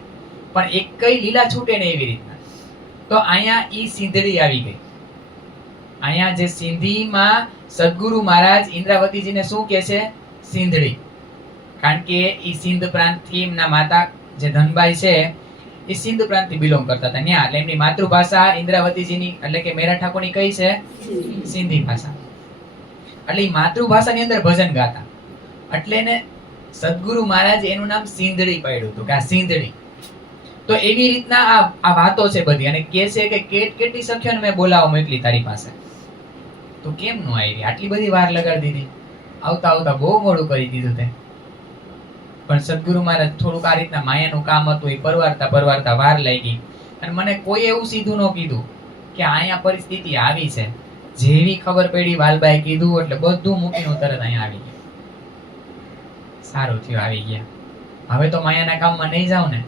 પણ એક કઈ લીલા છૂટે ને એવી રીતના. તો અહીંયા ઈ સિંધડી આવી ગઈ. અહીંયા જે સિંધીમાં સદગુરુ મહારાજ ઇન્દ્રાવતીજીને શું કહે છે? સિંધડી. કારણ કે ઈ સિંધ પ્રાંતથી એમના માતા જે ધનબાઈ છે એ સિંધ પ્રાંતથી બિલોંગ કરતા હતા. ત્યાં એટલે એમની માતૃભાષા ઇન્દ્રાવતીજીની એટલે કે મેરા ઠાકોરની કઈ છે? સિંધી ભાષા. એટલે ઈ માતૃભાષાની અંદર ભજન ગાતા. એટલે એને સદગુરુ મહારાજ એનું નામ સિંધડી પાડ્યું હતું કે આ સિંધડી. તો એવી રીતના આ વાતો છે બધી. અને કહે છે કે કેટલી સખ્યોને મેં બોલાવો મોકલી તારી પાસે, તો કેમ નો આવી? આટલી બધી વાર લગાડી દીધી, આવતા આવતા બહુ મોડું કરી દીધું તે. પણ સદગુરુ મહારાજ થોડુંક આ રીતના માયાનું કામ હતું એ પરવારતા વાર લાગી. અને મને કોઈ એવું સીધું ન કીધું કે અહીંયા પરિસ્થિતિ આવી છે. જેવી ખબર પડી વાલબાઈ કીધું એટલે બધું મૂકીને તરત અહીંયા આવી ગયા. સારું થયું આવી ગયા. હવે તો માયાના કામમાં નહીં જાવ ને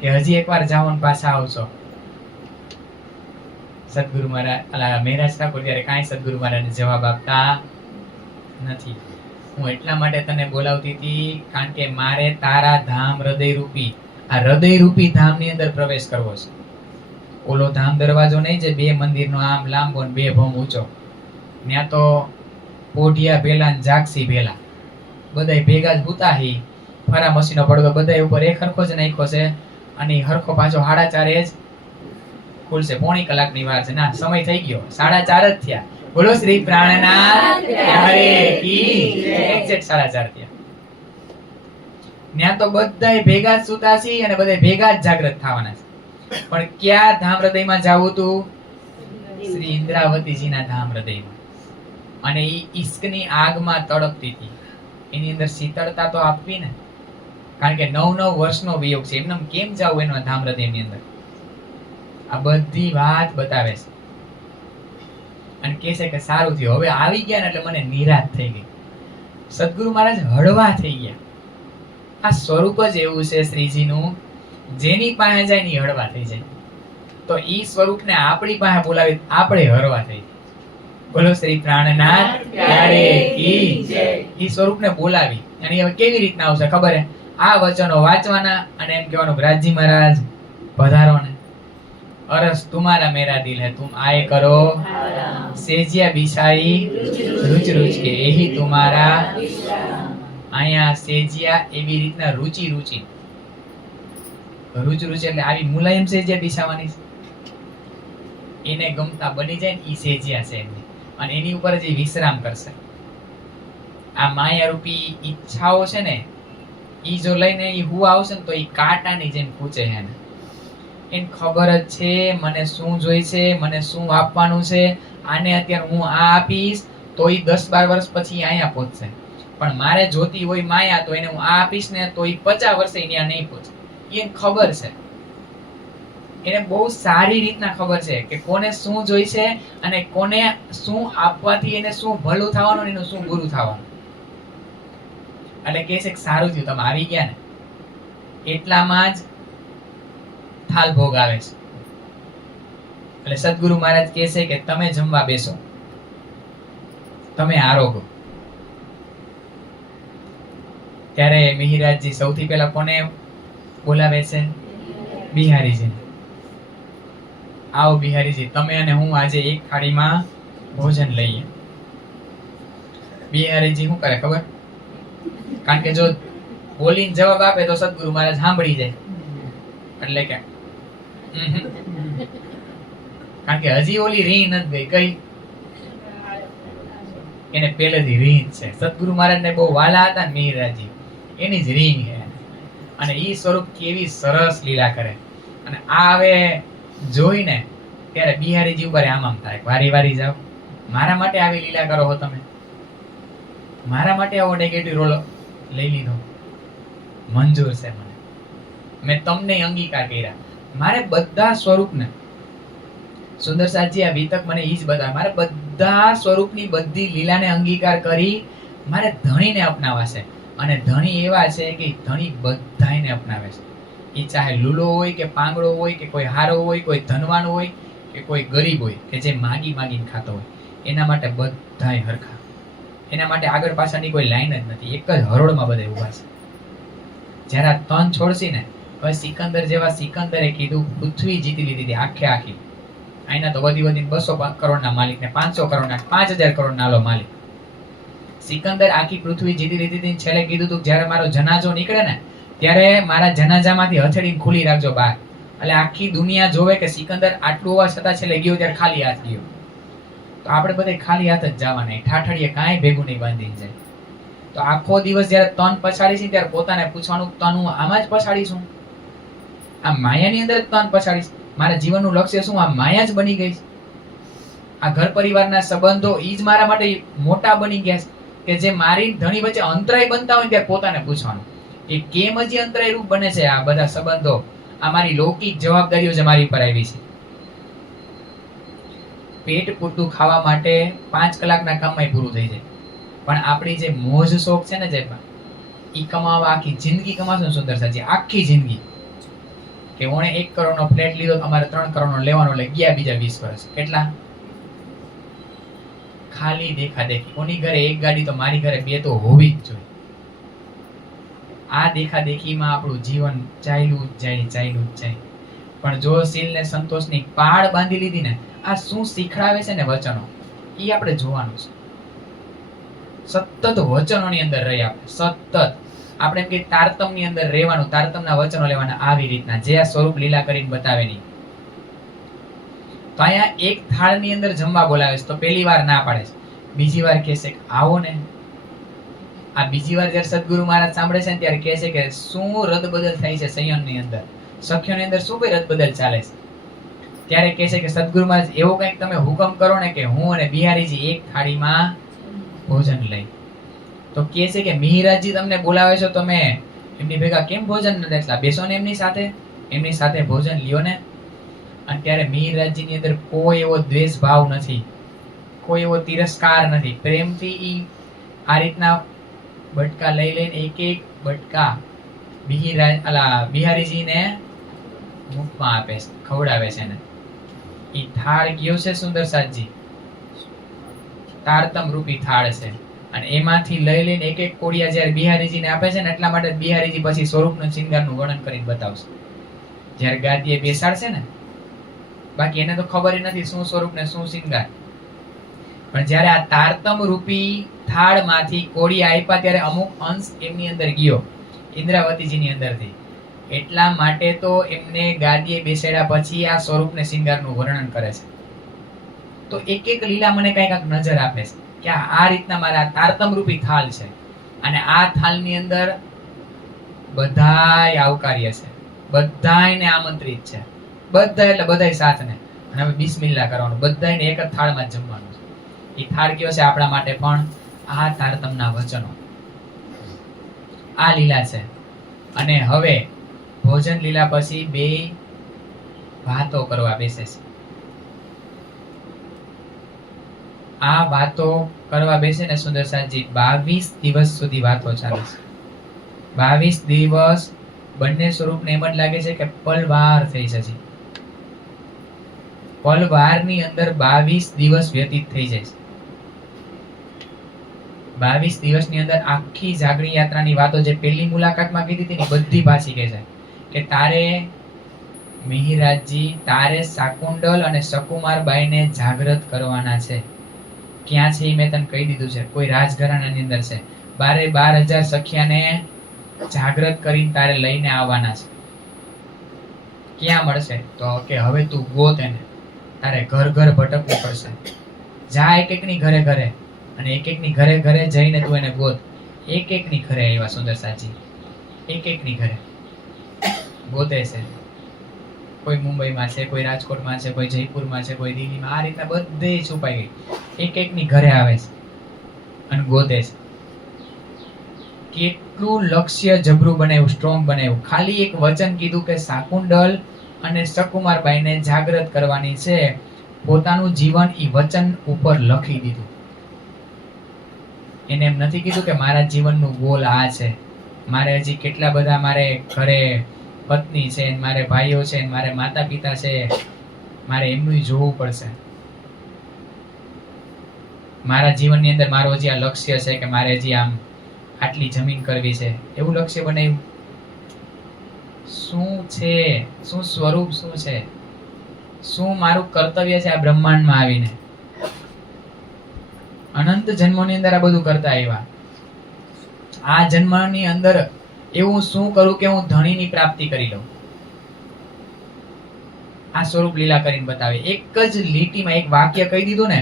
કે હજી એકવાર જાઓ ને પાછા આવશો. સદગુરુ મહારાજ મહેરાજ ઠાકોર ત્યારે કાંઈ સદગુરુ મહારાજને જવાબ આપતા નથી. હું એટલા માટે તને બોલાવતી હતી કારણ કે મારે તારા ધામ હૃદયરૂપી આ હૃદયરૂપી ધામની અંદર પ્રવેશ કરવો છે. ઓલો ધામ દરવાજો નહીં જે 2 મંદિરનો આમ લાંબો ને 2 ભમ ઊંચો, ત્યાં તો પોઢિયા ભેલા ને જાગસી ભેલા બધાય ભેગા જ ભૂતા હી. ફરા મસીનો પડદો બધાય ઉપર એક હરખો જ નાખ્યો છે. અને હરખો પાછો 4:30 જ ખુલશે. 1.5 કલાકની વાર છે. ના, સમય થઈ ગયો, 4:30 જ થયા. બોલો શ્રી પ્રાણનાથ પ્યારે કી એક્ઝેક્ટ 4:30 થયા. ત્યાં તો બધાય ભેગા જ સુતા છે અને બધાય ભેગા જ જાગૃત થવાના છે. પણ ક્યાં ધામ હૃદયમાં જાવું તું? શ્રી ઇન્દ્રાવતીજીના ધામ હૃદયમાં. અને ઈ ઈશ્કની આગમાં તડપતી હતી. એની અંદર શીતળતા તો આપવી ને, કારણ કે 9 વર્ષનો વિયોગ છે. એમને કેમ જાવું એનો ધામ હૃદયની અંદર? આ બધી વાત બતાવે છે. અને કહે છે કે સારું થયું હવે આવી ગયા ને એટલે મને નિરાશ થઈ ગઈ. સદગુરુ મહારાજ હળવા થઈ ગયા. આ સ્વરૂપ જ એવું છે શ્રીજીનું, જેની પાસે જાય ને હળવા થઈ જાય. તો ઈ સ્વરૂપને આપણી પાસે બોલાવી આપણે હળવા થઈ જાય. બોલો શ્રી પ્રાણનાથ પ્યારે કી જય. ઈ સ્વરૂપને બોલાવી અને હવે કેવી રીતના આવશે ખબર હે? આ વચનો વાંચવાના અને એમ કહેવાનું રાજજી મહારાજ પધારો ને. અરસ તુમારા મેરા દિલ હે તુમ આએ કરો સેજિયા બિસાઈ રૂચ રૂચ કે એહી તુમારા. અહીંયા સેજિયા એવી રીતના રૂચિ રૂચ રૂચ એટલે આવી મુલાયમ સેજિયા બિસાવાની છે. એને ગમતા બની જાય ને ઈ સેજિયા છે એમની, અને એની ઉપર જ વિશ્રામ કરશે. આ માયા રૂપી ઈચ્છાઓ છે ને, ઈ જો લઈને ઈ હુવા આવશે ને તો ઈ કાંટાની જેમ પૂછે છે ને. એને ખબર જ છે મને શું જોઈશે, મને શું આપવાનું છે. આને અત્યારે હું આ આપીશ તો ઈ 10-12 વર્ષ પછી અહીંયા પહોંચશે, પણ મારે જોતી હોય માયા તો એને હું આ આપીશ ને તો ઈ 50 વર્ષે અહીંયા નહીં પહોંચે. એને ખબર છે, એને બહુ સારી રીતના ખબર છે કે કોને શું જોઈશે અને કોને શું આપવાથી એને શું ભલું થવાનું ને એનું શું ગુરુ થવાનું. એટલે કહે છે કે સારું થયું તમે આવી ગયા ને, એટલામાં જ થાલ ભોગ આવે છે. એટલે સદગુરુ મહારાજ કહે છે કે તમે જમવા બેસો, તમે આરોગો. ત્યારે મિહિરાજજી સૌથી પહેલા કોને બોલાવે છે? બિહારીજી. આવો બિહારીજી, તમે અને હું આજે એક થાળીમાં ભોજન લઈએ. બિહારીજી શું કરે ખબર? કારણ કે જો બોલીને જવાબ આપે તો સદગુરુ મહારાજ સાંભળી જાય, એટલે કે કારણ કે હજી ઓલી રી નથી ગઈ. કઈ? એને પહેલેથી રીહ છે. સદગુરુ મહારાજને બહુ વાલા હતા ને મિહિરાજી, એની જ રીહ છે. અને ઈ સ્વરૂપ કેવી સરસ લીલા કરે. અને આ હવે જોઈને ત્યારે બિહારીજી ઉપર આમ થાય, વારી વારી જાવ, મારા માટે આવી લીલા કરો છો તમે, મારા માટે આવો નેગેટિવ રોલ લઈ લીધો, મંજૂર છે મને, મેં તમને અંગીકાર કર્યા. મારે બધા સ્વરૂપને, સુંદર સાજી આ વિતક મને ઈ જ બતાવે, મારે બધા સ્વરૂપની બધી લીલાને અંગીકાર કરી મારે ધણીને અપનાવવા છે. અને ધણી એવા છે કે ધણી બધાને અપનાવે છે. એ ચાહે લૂલો હોય કે પાંગડો હોય કે કોઈ હારો હોય, કોઈ ધનવાન હોય કે કોઈ ગરીબ હોય કે જે માગી માગીને ખાતો હોય, એના માટે બધાય હરખા. એના માટે આગળ પાછળની કોઈ લાઈન જ નથી, એક જ હરોળમાં બધા ઊભા છે. જ્યારે આ તન છોડશી ને, હવે સિકંદર જેવા સિકંદરે કીધું પૃથ્વી જીતી લીધી હતી આખે આખી. આના તો વધી વધીને 200 કરોડના માલિક ને 500 કરોડના 5000 કરોડના લો માલિક. સિકંદર આખી પૃથ્વી જીતી લીધી હતી. છેલ્લે કીધું તું જ્યારે મારો જનાજો નીકળે ને ત્યારે મારા જનાજામાંથી હથેળી ખુલી રાખજો બહાર, એટલે આખી દુનિયા જોવે કે સિકંદર આટલું હોવા છતાં છેલ્લે ગયો ત્યારે ખાલી હાથ ગયો. તો આપણે બધે ખાલી હાથ જ જવાના, ઠાઠડીએ કાંઈ ભેગું નહીં બાંધી જાય. તો આખો દિવસ જ્યારે તન પછાડીશ ત્યારે પોતાને પૂછવાનું, તન હું આમાં જ પછાડીશું, આ માયાની અંદર જ તન પછાડીશ, મારા જીવનનું લક્ષ્ય શું, આ માયા જ બની ગઈ. આ ઘર પરિવારના સંબંધો ઈ જ મારા માટે મોટા બની ગયા છે કે જે મારી ધણી વચ્ચે અંતરાય બનતા હોય ત્યારે પોતાને પૂછવાનું એ કેમ હજી અંતરાય રૂપ બને છે. આ બધા સંબંધો, આ મારી લૌકિક જવાબદારીઓ જે મારી પર આવી છે. પેટ પૂરતું ખાવા માટે 5 કલાકના કામમાં પૂરું થઈ જાય, પણ આપણી જે મોજ શોખ છે ને, જે ઈ કમાવા આખી જિંદગી કમાશો ને સુંદર સાજી, આખી જિંદગી. કે ઓણે 1 કરોડનો ફ્લેટ લીધો, અમારે 3 કરોડનો લેવાનો, એટલે ગયા બીજા 20 વર્ષ. કેટલા? ખાલી દેખા દેખી. કોની ઘરે 1 ગાડી તો મારી ઘરે 2 તો હોવી જ જોઈએ. આ દેખા દેખીમાં આપણું જીવન ચાલ્યું જ જાય. પણ જો શીલ ને સંતોષની પાળ બાંધી લીધી ને, આ શું શીખડાવે છે ને વચનો, એ આપણે જોવાનું છે. સતત વચનોની અંદર રહી, આપણે સતત આપણે એમ કે તારતમની અંદર રહેવાનું, તારતમના વચનો લેવાના. આવી રીતના જે આ સ્વરૂપ લીલા કરીને બતાવે નહીં. તો અહીંયા એક થાળની અંદર જમવા બોલાવે છે, તો પહેલી વાર ના પાડે છે, બીજી વાર કહે છે આવો ને. આ બીજી વાર જ્યારે સદગુરુ મહારાજ સાંભળે છે ને ત્યારે કહે છે કે શું રદબદલ થાય છે સંયમની અંદર, સખ્યોની અંદર શું કઈ રદબદલ ચાલે છે. ત્યારે કહે છે કે સદગુરુ મહારાજ એવો કંઈક તમે હુકમ કરો ને કે હું અને બિહારીજી એક થાળીમાં ભોજન લઈ. તો કહે છે કે મિહિરાજજી તમને બોલાવે છો, તમે એમની ભેગા કેમ ભોજન ન લેતા, બેસો ને એમની સાથે ભોજન લ્યો ને. અને ત્યારે મિહિરાજજીની અંદર કોઈ એવો દ્વેષ ભાવ નથી, કોઈ એવો તિરસ્કાર નથી. પ્રેમથી ઈ આ રીતના બટકા લઈ લઈને એક બટકા બિહારીજીને મુખમાં આપે છે, ખવડાવે છે ને. ઈ થાળ ગયો છે સુંદર સાજી, તારતમ રૂપી થાળ છે અને એમાંથી લઈ લઈને એક એક કોડિયા જ્યારે બિહારીજીને આપે છે ને એટલા માટે બિહારીજી પછી સ્વરૂપનું શિંગારનું વર્ણન કરીને બતાવશે જ્યારે ગાદીએ બેસાડશે ને. બાકી એને તો ખબર નથી શું સ્વરૂપ ને શું શિંગાર. પણ જ્યારે આ તારતમ રૂપી થાળમાંથી કોડિયા આપ્યા ત્યારે અમુક અંશ એમની અંદર ગયો ઇન્દ્રાવતીજીની અંદરથી. એટલા માટે તો એમને ગાદીએ બેસાડ્યા પછી આ સ્વરૂપ ને શિંગારનું વર્ણન કરે છે. તો એક એક લીલા મને કઈક નજર આપે છે કે આ રીતના મારા તારતમ રૂપી થાળ છે અને આ થાળની અંદર બધાય આવકાર્ય છે, બધાયને આમંત્રિત છે, બધા એટલે બધાય સાથને. અને હવે બિસ્મિલ્લાહ કરવાનું, બધાયને એક જ થાળમાં જ જમવાનું છે. એ થાળ કયો છે આપણા માટે પણ આ તારતમના વચનો, આ લીલા છે. અને હવે ભોજન લીલા પછી બે વાતો કરવા બેસે છે. આ વાતો કરવા બેસે ને સુંદરસાજી 22 દિવસ સુધી વાતો ચાલે છે. 22 દિવસ બંને સ્વરૂપને એમ જ લાગે છે કે પલવાર થઈ જશે. પલવારની અંદર 22 દિવસ વ્યતીત થઈ જાય છે. 22 દિવસની અંદર આખી જાગણી યાત્રાની વાતો જે પહેલી મુલાકાતમાં કીધી હતી ને બધી પાછી કહે છે કે તારે મિહિરાજજી, તારે શાકુંડલ અને શકુમારબાઈને જાગૃત કરવાના છે. ક્યાં છે એ મેં તને કહી દીધું છે, કોઈ રાજઘરાણાની અંદર છે. 12,000 સખિયાને જાગૃત કરીને તારે લઈને આવવાના છે. ક્યાં મળશે? તો કે હવે તું ગોત એને, તારે ઘર ઘર ભટકવું પડશે. જા એક એકની ઘરે ઘરે અને એક એકની ઘરે ઘરે જઈને તું એને ગોત. એક એકની ઘરે આવ્યા સુંદરસાજી, એક એકની ઘરે ગોતે છે. કોઈ મુંબઈમાં છે, કોઈ રાજકોટમાં છે, કોઈ જયપુરમાં છે, કોઈ દિલ્હીમાં. આ રીતના બધે છુપાઈ ગઈ. એક એકની ઘરે આવે છે અને ગોતે છે. કેટલું લક્ષ્ય જબરું બનાવ્યું, સ્ટ્રોંગ બનાવ્યું. ખાલી એક વચન કીધું કે શાકુંડલ અને શકુમારબાઈને જાગૃત કરવાની છે. પોતાનું જીવન ઈ વચન ઉપર લખી દીધું. એને એમ નથી કીધું કે મારા જીવનનું ગોલ આ છે, મારે હજી કેટલા બધા મારે ઘરે પત્ની છે, મારે ભાઈઓ છે, મારે માતા પિતા છે, મારે એમનું જોવું પડશે. મારા જીવનની અંદર મારો હજી આ લક્ષ્ય છે કે મારે હજી આમ આટલી જમીન કરવી છે. એવું લક્ષ્ય બનાવ્યું. શું છે, શું સ્વરૂપ શું છે, શું મારું કર્તવ્ય છે આ બ્રહ્માંડમાં આવીને. અનંત જન્મોની અંદર આ બધું કરતા આવ્યા. આ જન્મની અંદર એવું શું કરું કે હું ધણીની પ્રાપ્તિ કરી લઉં. આ સ્વરૂપ લીલા કરીને બતાવે. એક જ લીટીમાં એક વાક્ય કહી દીધું ને,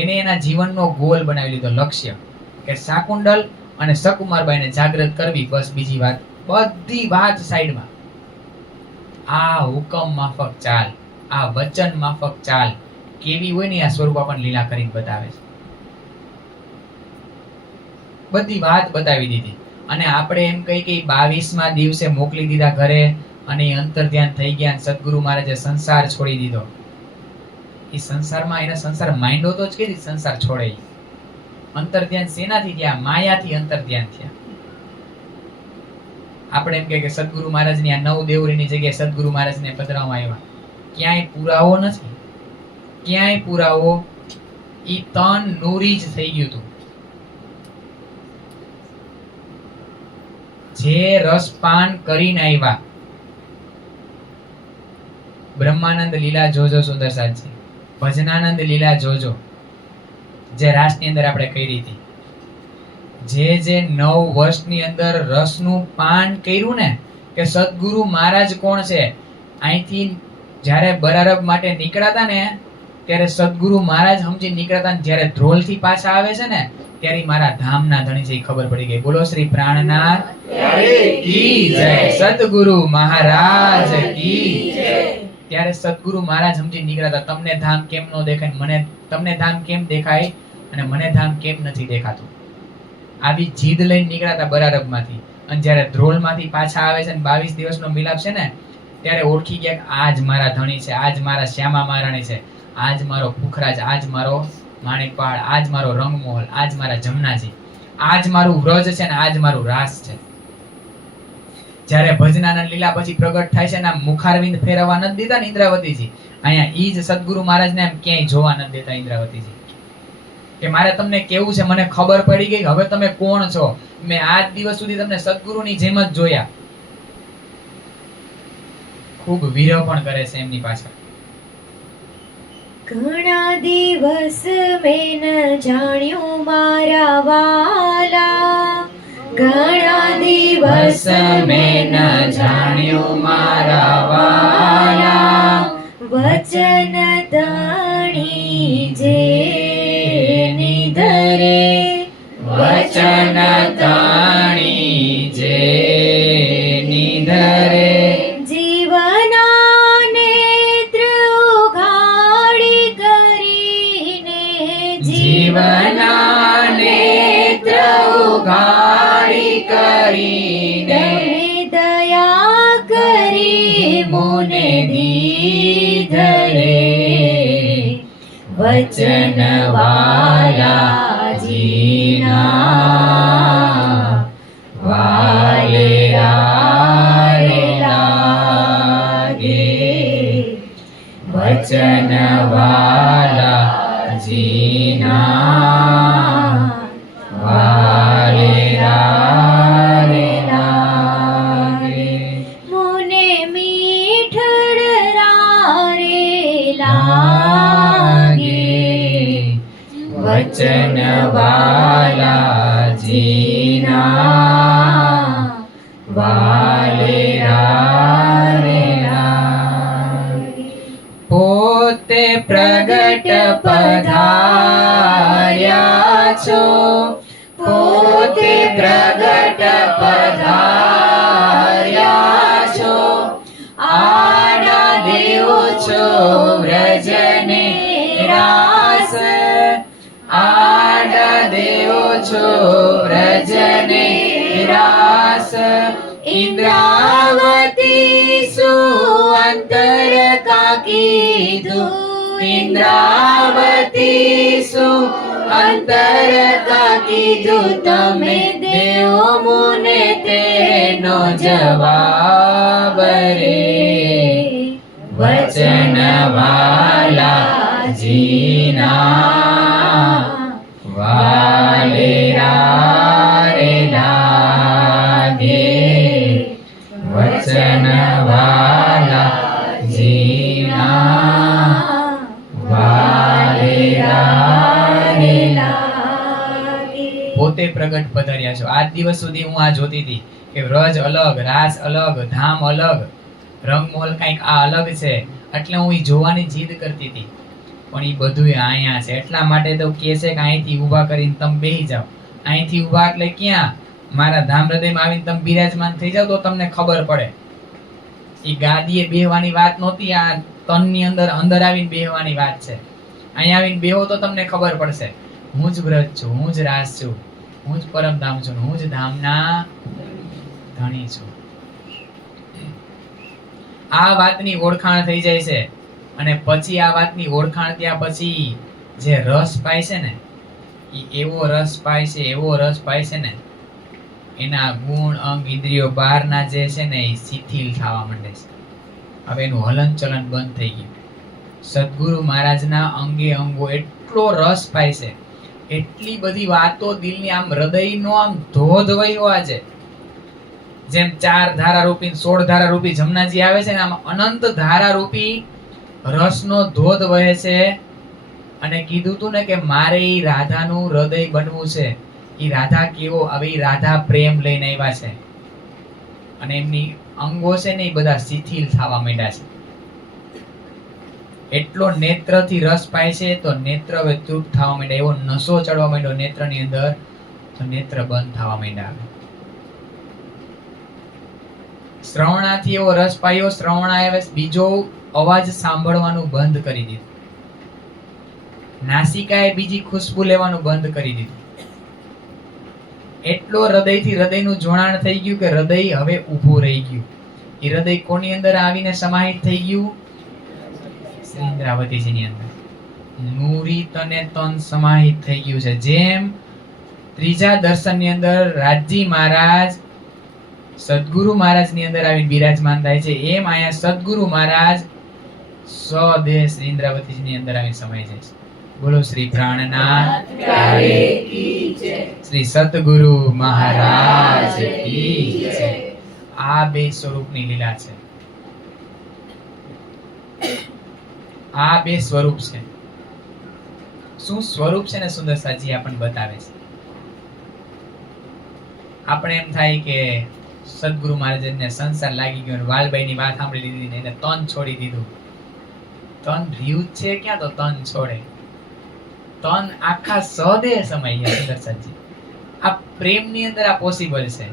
એને એના જીવનનો ગોલ બનાવી લીધો, લક્ષ્ય કે શાકુંડલ અને શકુમારબાઈને જાગૃત કરવી. બસ બીજી વાત, બધી વાત સાઈડમાં. આ હુકમ માફક ચાલ, આ વચન માફક ચાલ કેવી હોય ને આ સ્વરૂપ આપણને લીલા કરીને બતાવે છે. બધી વાત બતાવી દીધી. અને આપણે એમ કહી કે 22મા દિવસે મોકલી દીધા ઘરે અને અંતર ધ્યાન થઈ ગયા. સદગુરુ મહારાજે સંસાર છોડી દીધો. એ સંસારમાં એને સંસાર માંડ્યો તો જ કે સંસાર છોડે. અંતર ધ્યાન શેનાથી થયા? માયાથી અંતર ધ્યાન થયા. આપણે એમ કે સદગુરુ મહારાજની આ 9 દેવરીની જગ્યાએ સદગુરુ મહારાજને પધરાવવામાં આવ્યા. ક્યાંય પુરાવો નથી, ક્યાંય પુરાવો. ઈ તન નૂરી જ થઈ ગયું હતું. જે રસપાન કરીને આવ્યા. બ્રહ્માનંદ લીલા જોજો સુંદરસાજી, ભજનાનંદ લીલા જોજો, જે રાસની અંદર આપણે કરી હતી. જે 9 વર્ષની અંદર રસનું પાન કર્યું ને, કે સદગુરુ મહારાજ કોણ છે. અહીંથી જ્યારે બરારબ માટે નીકળાતા ને ત્યારે સદગુરુ મહારાજ સમજી નીકળતા ને જ્યારે ધ્રોલથી પાછા આવે છે ને ત્યારે મારા ધામના ધણી છે એ ખબર પડી ગઈ. બોલો શ્રી પ્રાણનાથ કી જય, સદગુરુ મહારાજ કી જય. ત્યારે સદગુરુ મહારાજ સમજી નીકળ્યા હતા. તમને ધામ કેમ નો દેખાય, મને તમને ધામ કેમ દેખાય અને મને ધામ કેમ નથી દેખાતું. આવી જીદ લઈને નીકળ્યા હતા બરારબમાંથી. અને જ્યારે ધ્રોલમાંથી પાછા આવે છે ને 22 દિવસનો મિલાપ છે ને ત્યારે ઓળખી ગયા કે આજ મારા ધણી છે, આજ મારા શ્યામા મહારાણી છે, આજ મારો પુખરાજ, આજ મારો માણેકપાળ, આજ મારો રંગમોહલ, આજ મારા જમનાજી, આજ મારું વ્રજ છે ને આજ મારું રાસ છે. જ્યારે ભજનાનંદ લીલા પછી પ્રગટ થાય છે ને મુખારવિંદ ફેરવવા નથી દેતા ને ઇન્દ્રાવતીજી, અહીંયા ઈ જ સદગુરુ મહારાજને એમ ક્યાંય જોવા નથી દેતા ઇન્દ્રાવતીજી. કે મારે તમને કેવું છે, મને ખબર પડી ગઈ હવે તમે કોણ છો. મેં આજ દિવસ સુધી તમને સદગુરુની જેમ જ જોયા. ખૂબ વિરહ પણ કરે છે એમની પાછળ. ઘણા દિવસ મેં ન જાણ્યું મારા વાલા, ઘણા દિવસ મેં ન જાણ્યું મારા વાલા, વચન તણી જે નિધરે, વચન તાણી જે નિધરે, જીવના નેત્ર ઉઘાડી કરીને, જીવના નેત્ર ઉઘાડી કરીને, તમે દયા કરી મુને દીધરે, વચન વાલાજીના વાલે રે લાગે, વચન વાલાજીના વાલે રે લાગે, મુને મીઠડ રે લાગે, વચન વાલાજીના વાલે રે લાગે, પોતે પ્રગટ પધાર્યા છો, પોતે પ્રગટ પધાર્યા છો, આડા દેવો છો વ્રજને રાસ, આડા દેવો છો વ્રજને રાસ, ઇન્દ્રાવતી સુઅંતર કા કીધું, ઇન્દ્રાવતી સુઅંતર કા કીધું, તમે દેવો મુને તેનો જવાબ રે, વચન વાલાજીના વાલે રે લાગે, વચન વાલાજીના વાલે રે લાગે. પોતે પ્રગટ પધાર્યા છો. આજ દિવસ સુધી હું આ જોતી હતી કે વ્રજ અલગ, રાસ અલગ, ધામ અલગ, રંગમોલ કંઈક આ અલગ છે, એટલે હું ઈ જોવાની જીદ કરતી હતી. પણ ઈ બધું અહીંયા છે. એટલા માટે તો કહે છે કે અહીંથી ઊભા કરીને તમે બેસી જાઓ. અહીંથી ઊભા એટલે ક્યાં? મારા ધામ હૃદયમાં આવીને તમે બિરાજમાન થઈ જાવ તો તમને ખબર પડે. ઈ ગાદીએ બેહવાની વાત નહોતી, આ તનની અંદર અંદર આવીને બેહવાની વાત છે. અહીંયા આવીને બેહો તો તમને ખબર પડશે. હું જ વ્રત છું, હું જ રાસ છું, હું જ પરમધામ છું, હું જ ધામના ધણી છું. આ વાતની ઓળખાણ થઈ જાય છે. અને પછી આ વાતની ઓળખાણ ત્યાં પછી જે રસ પાય છે ને, એ એવો રસ પાય છે, એવો રસ પાય છે ને, એના ગુણ અંગ ઇન્દ્રિયો બહારના જે છે ને એ શિથિલ થવા માંડે છે. હવે એનું હલન ચલન બંધ થઈ ગયું. સદગુરુ મહારાજના અંગે અંગો એટલો રસ પાય છે, એટલી બધી વાતો દિલની આમ હૃદયનો આમ ધોધ વહ્યો આજે. જેમ 4 ધારા રૂપી 16 ધારા રૂપી જમનાજી આવે છે ને, આમ અનંત ધારા રૂપી રસનો ધોધ વહે છે. અને કીધું તું ને કે મારે ઈ રાધાનું હૃદય બનવું છે. ઈ રાધા કેવો? હવે ઈ રાધા પ્રેમ લઈને આવ્યા છે અને એમની અંગો છે ને એ બધા શિથિલ થવા માંડ્યા છે. એટલો નેત્રથી રસ પાય છે તો નેત્ર હવે તૂટ થવા માંડ્યા, એવો નશો ચડવા માંડ્યો નેત્રની અંદર, તો નેત્ર બંધ થવા માંડ્યા. શ્રવણાથી એવો રસ પાયો, શ્રવણાએ બીજો અવાજ સાંભળવાનું બંધ કરી દીધું. નાસિકાએ બીજી ખુશ્બુ લેવાનું બંધ કરી દીધું. એટલો હૃદયથી હૃદયનું જોડાણ થઈ ગયું કે હૃદય હવે ઊભું રહી ગયું. એ હૃદય કોની અંદર આવીને સમાહિત થઈ ગયું? શ્રી ઇન્દ્રાવતીજીની અંદર. નૂરી તને તન સમાહિત થઈ ગયું છે. જેમ ત્રીજા દર્શનની અંદર રાજજી મહારાજ સદગુરુ મહારાજની અંદર આવીને બિરાજમાન થાય છે, એમ અહીંયા સદગુરુ મહારાજ સ્વદેહ શ્રી ઇન્દ્રાવતીજીની અંદર આવીને સમાઈ જાય છે. બોલો શ્રી પ્રાણનાથ પ્યારે કી જય. શ્રી સતગુરુ મહારાજ કી જય. આ બે સ્વરૂપની લીલા છે. આ બે સ્વરૂપ છે. શું સ્વરૂપ છે ને સુંદર સાજી આપણને બતાવે છે. આપણે એમ થાય કે સદગુરુ મહારાજને સંસાર લાગી ગયો અને વાલબાઈની વાત સાંભળી લીધી ને એને તન છોડી દીધું. તન રહ્યું જ છે ક્યાં તો તન છોડે. તન આખા સદે સમય સુંદર સાજી. આ પ્રેમની અંદર આ પોસિબલ છે.